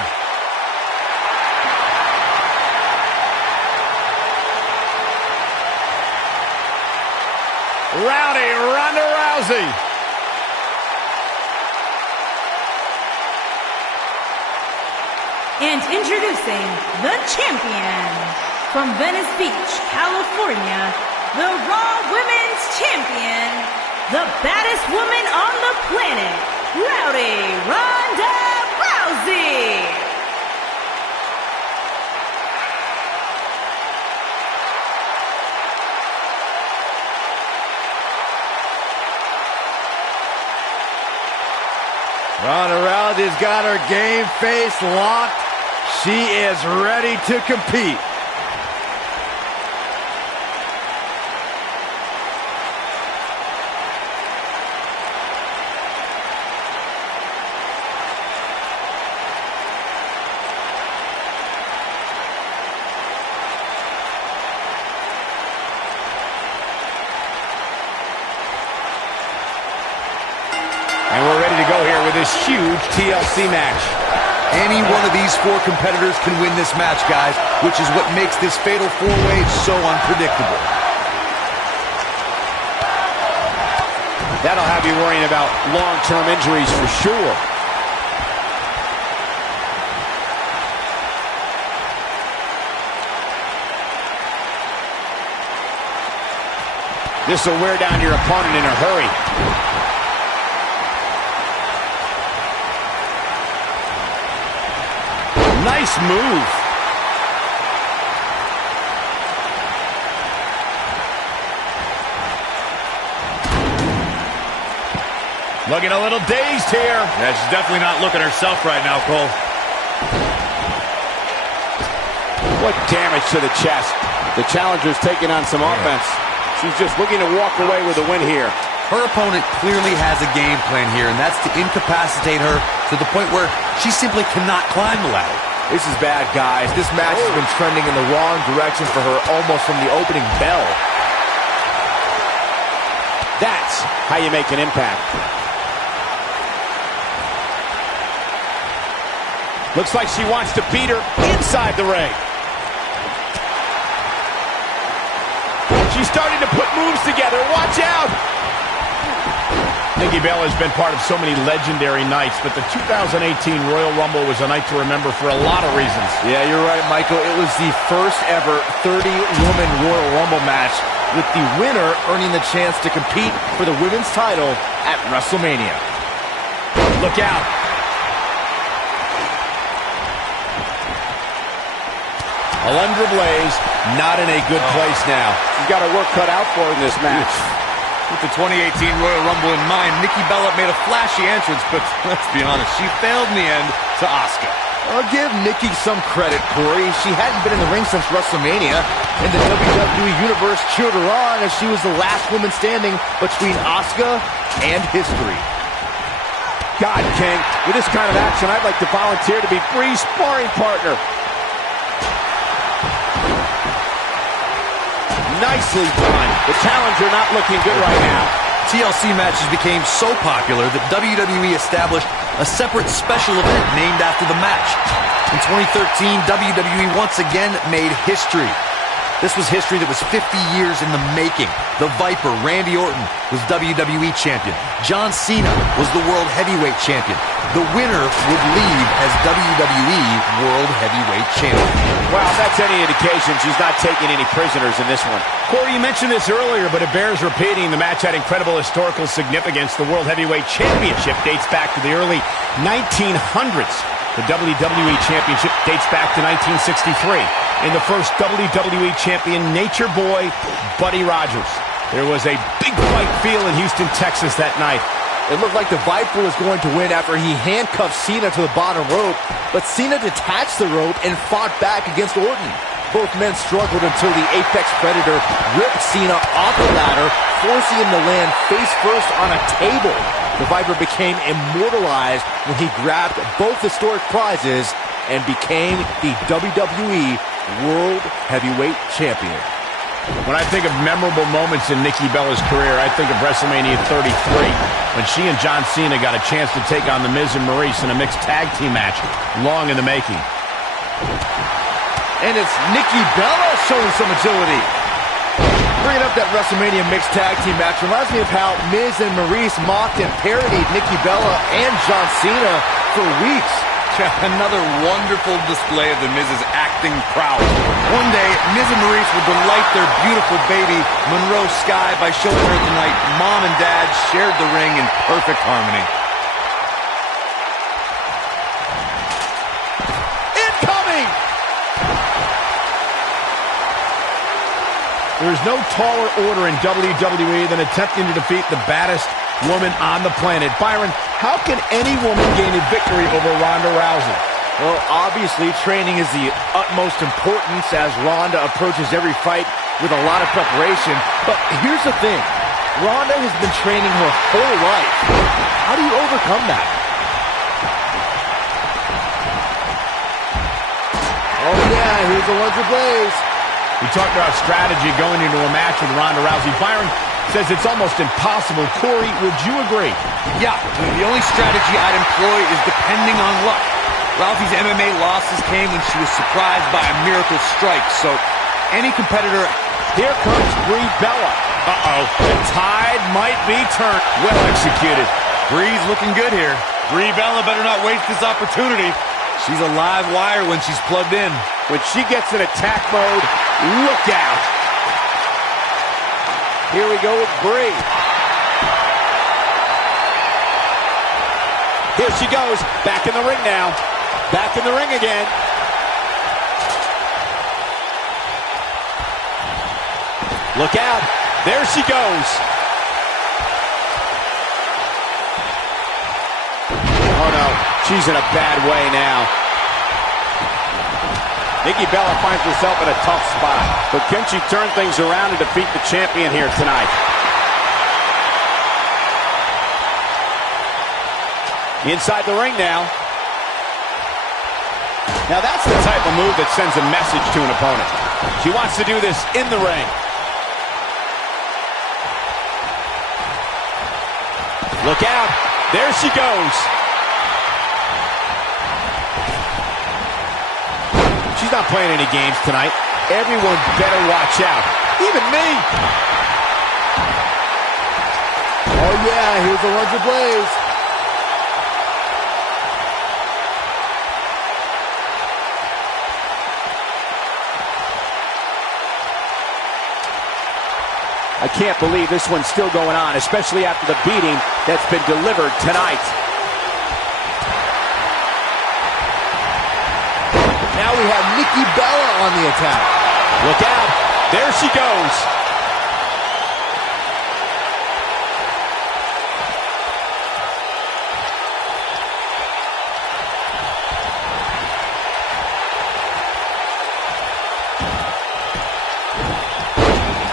Rowdy Ronda Rousey. And introducing the champion from Venice Beach, California, the Raw Women's Champion, the baddest woman on the planet, Rowdy Ronda Rousey. Ronda Rousey's got her game face locked. She is ready to compete. And we're ready to go here with this huge TLC match. Any one of these 4 competitors can win this match, guys, which is what makes this fatal 4-way so unpredictable. That'll have you worrying about long-term injuries for sure. This will wear down your opponent in a hurry. Nice move. Looking a little dazed here. Yeah, she's definitely not looking herself right now, Cole. What damage to the chest. The challenger's taking on some offense. She's just looking to walk away with a win here. Her opponent clearly has a game plan here, and that's to incapacitate her to the point where she simply cannot climb the ladder. This is bad, guys. This match has been trending in the wrong direction for her almost from the opening bell. That's how you make an impact. Looks like she wants to beat her inside the ring. She's starting to put moves together. Watch out! Nikki Bella has been part of so many legendary nights, but the 2018 Royal Rumble was a night to remember for a lot of reasons. Yeah, you're right, Michael. It was the first ever 30-woman Royal Rumble match, with the winner earning the chance to compete for the women's title at WrestleMania. Look out. Alundra Blaze, not in a good place now. She's got her work cut out for her in this match. With the 2018 Royal Rumble in mind, Nikki Bella made a flashy entrance, but let's be honest, she failed in the end to Asuka. I'll give Nikki some credit, Corey. She hadn't been in the ring since WrestleMania, and the WWE Universe cheered her on as she was the last woman standing between Asuka and history. God, King, with this kind of action, I'd like to volunteer to be Bree's sparring partner. Nicely done. The challenger not looking good right now. TLC matches became so popular that WWE established a separate special event named after the match. In 2013, WWE once again made history. This was history that was 50 years in the making. The Viper, Randy Orton, was WWE Champion. John Cena was the World Heavyweight Champion. The winner would leave as WWE World Heavyweight Champion. Well, if that's any indication, she's not taking any prisoners in this one. Corey, you mentioned this earlier, but it bears repeating. The match had incredible historical significance. The World Heavyweight Championship dates back to the early 1900s. The WWE Championship dates back to 1963. In the first WWE Champion, Nature Boy, Buddy Rogers. There was a big fight feel in Houston, Texas that night. It looked like the Viper was going to win after he handcuffed Cena to the bottom rope, but Cena detached the rope and fought back against Orton. Both men struggled until the Apex Predator ripped Cena off the ladder, forcing him to land face first on a table. The Viper became immortalized when he grabbed both historic prizes and became the WWE World Heavyweight Champion. When I think of memorable moments in Nikki Bella's career, I think of WrestleMania 33, when she and John Cena got a chance to take on The Miz and Maurice in a mixed tag team match, long in the making. And it's Nikki Bella showing some agility. Bringing up that WrestleMania mixed tag team match reminds me of how Miz and Maurice mocked and parodied Nikki Bella and John Cena for weeks. Another wonderful display of the Miz's acting prowess. One day, Miz and Maurice would delight their beautiful baby, Monroe Sky, by showing her tonight Mom and Dad shared the ring in perfect harmony. Incoming! There's no taller order in WWE than attempting to defeat the baddest woman on the planet. Byron, how can any woman gain a victory over Ronda Rousey? Well, obviously, training is the utmost importance as Ronda approaches every fight with a lot of preparation. But here's the thing. Ronda has been training her whole life. How do you overcome that? Oh, yeah, here's Alundra Blaze. We talked about strategy going into a match with Ronda Rousey. Byron says it's almost impossible. Corey, would you agree? Yeah, the only strategy I'd employ is depending on luck. Rousey's MMA losses came when she was surprised by a miracle strike, so any competitor... Here comes Brie Bella. Uh-oh, the tide might be turned. Well executed. Brie's looking good here. Brie Bella better not waste this opportunity. She's a live wire when she's plugged in. When she gets in attack mode, look out. Here we go with Brie. Here she goes. Back in the ring now. Back in the ring again. Look out. There she goes. Oh, no. She's in a bad way now. Nikki Bella finds herself in a tough spot. But can she turn things around and defeat the champion here tonight? Inside the ring now. Now that's the type of move that sends a message to an opponent. She wants to do this in the ring. Look out. There she goes. She's not playing any games tonight. Everyone better watch out. Even me. Oh, yeah, here's the lunge of Blaze. I can't believe this one's still going on, especially after the beating that's been delivered tonight. Now we have Nikki Bella on the attack. Look out. There she goes.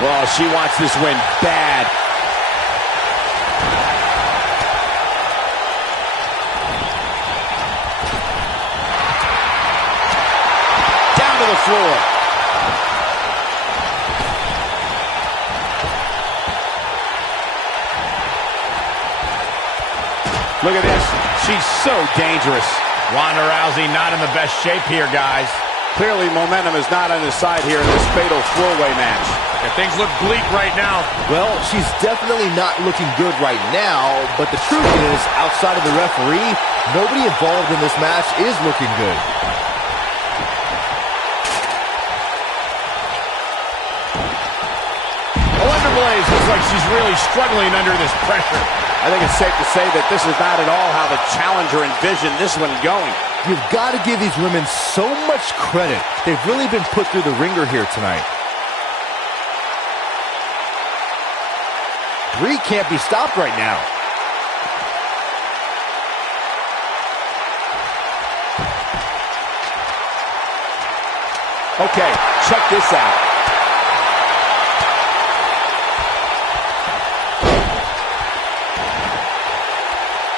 Well, she wants this win bad. Down to the floor. Look at this. She's so dangerous. Ronda Rousey not in the best shape here, guys. Clearly, momentum is not on his side here in this fatal four-way match. And things look bleak right now. Well, she's definitely not looking good right now, but the truth is, outside of the referee, nobody involved in this match is looking good. Alundra Blaze looks like she's really struggling under this pressure. I think it's safe to say that this is not at all how the challenger envisioned this one going. You've got to give these women so much credit. They've really been put through the ringer here tonight. Brie can't be stopped right now. Okay, check this out.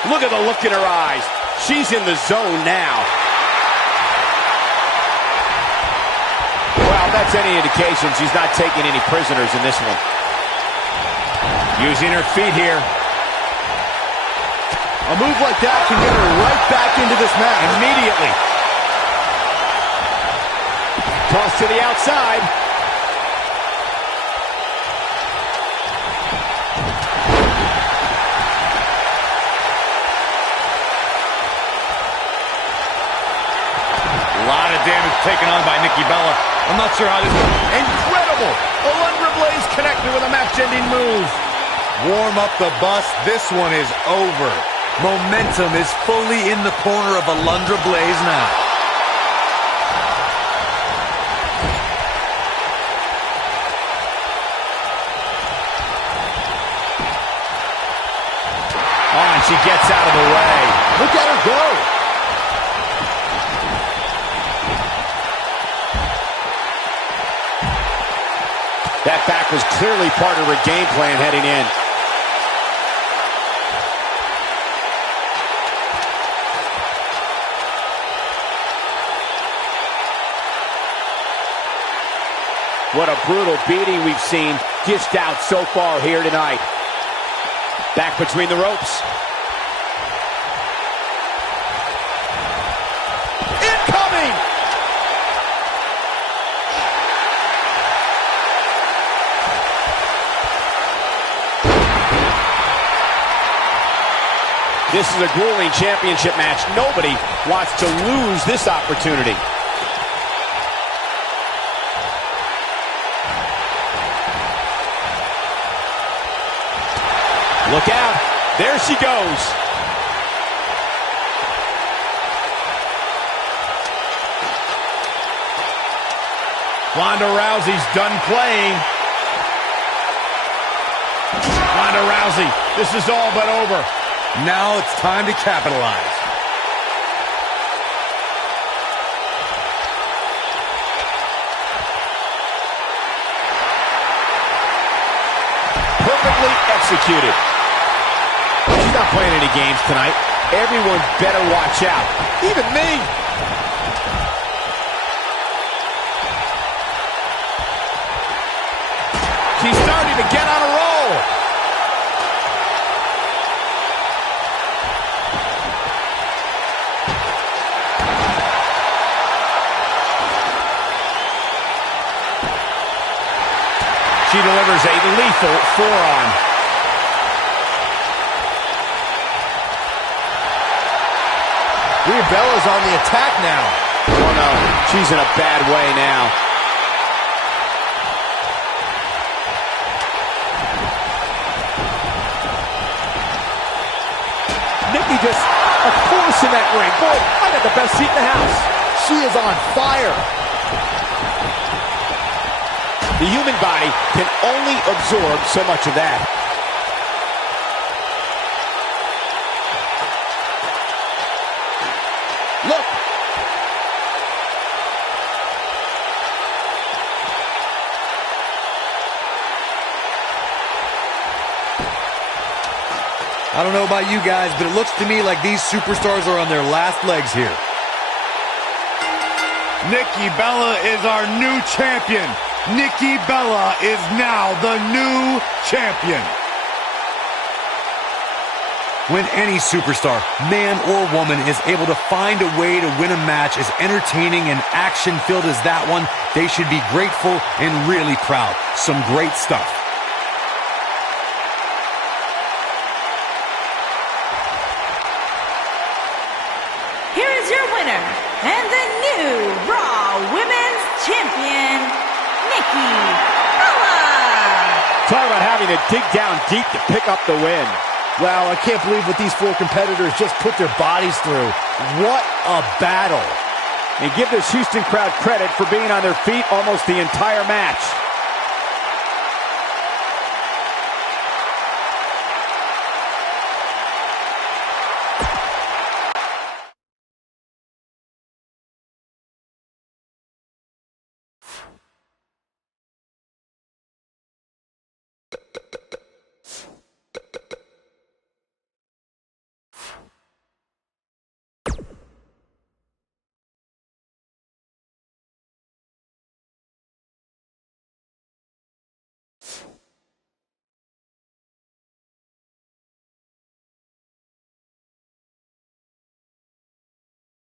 Look at the look in her eyes. She's in the zone now. Well, that's any indication she's not taking any prisoners in this one. Using her feet here. A move like that can get her right back into this match. Immediately. Toss to the outside. A lot of damage taken on by Nikki Bella. I'm not sure how this is. Incredible! Alundra Blaze connected with a match-ending move. Warm up the bus. This one is over. Momentum is fully in the corner of Alundra Blaze now. Oh, and she gets out of the way. Look at her go. That back was clearly part of her game plan heading in. What a brutal beating we've seen dished out so far here tonight. Back between the ropes. Incoming! This is a grueling championship match. Nobody wants to lose this opportunity. Look out. There she goes. Ronda Rousey's done playing. Ronda Rousey, this is all but over. Now it's time to capitalize. Perfectly executed. She's not playing any games tonight. Everyone better watch out. Even me. She's starting to get on a roll. She delivers a lethal forearm. Brie Bella's on the attack now. Oh no, she's in a bad way now. Nikki just a force in that ring. Boy, I got the best seat in the house. She is on fire. The human body can only absorb so much of that. Look. I don't know about you guys, but it looks to me like these superstars are on their last legs here. Nikki Bella is our new champion. Nikki Bella is now the new champion. When any superstar, man or woman, is able to find a way to win a match as entertaining and action-filled as that one, they should be grateful and really proud. Some great stuff. Here is your winner, and the new Raw Women's Champion, Nikki Bella. Talk about having to dig down deep to pick up the win. Wow, I can't believe what these four competitors just put their bodies through. What a battle. And give this Houston crowd credit for being on their feet almost the entire match.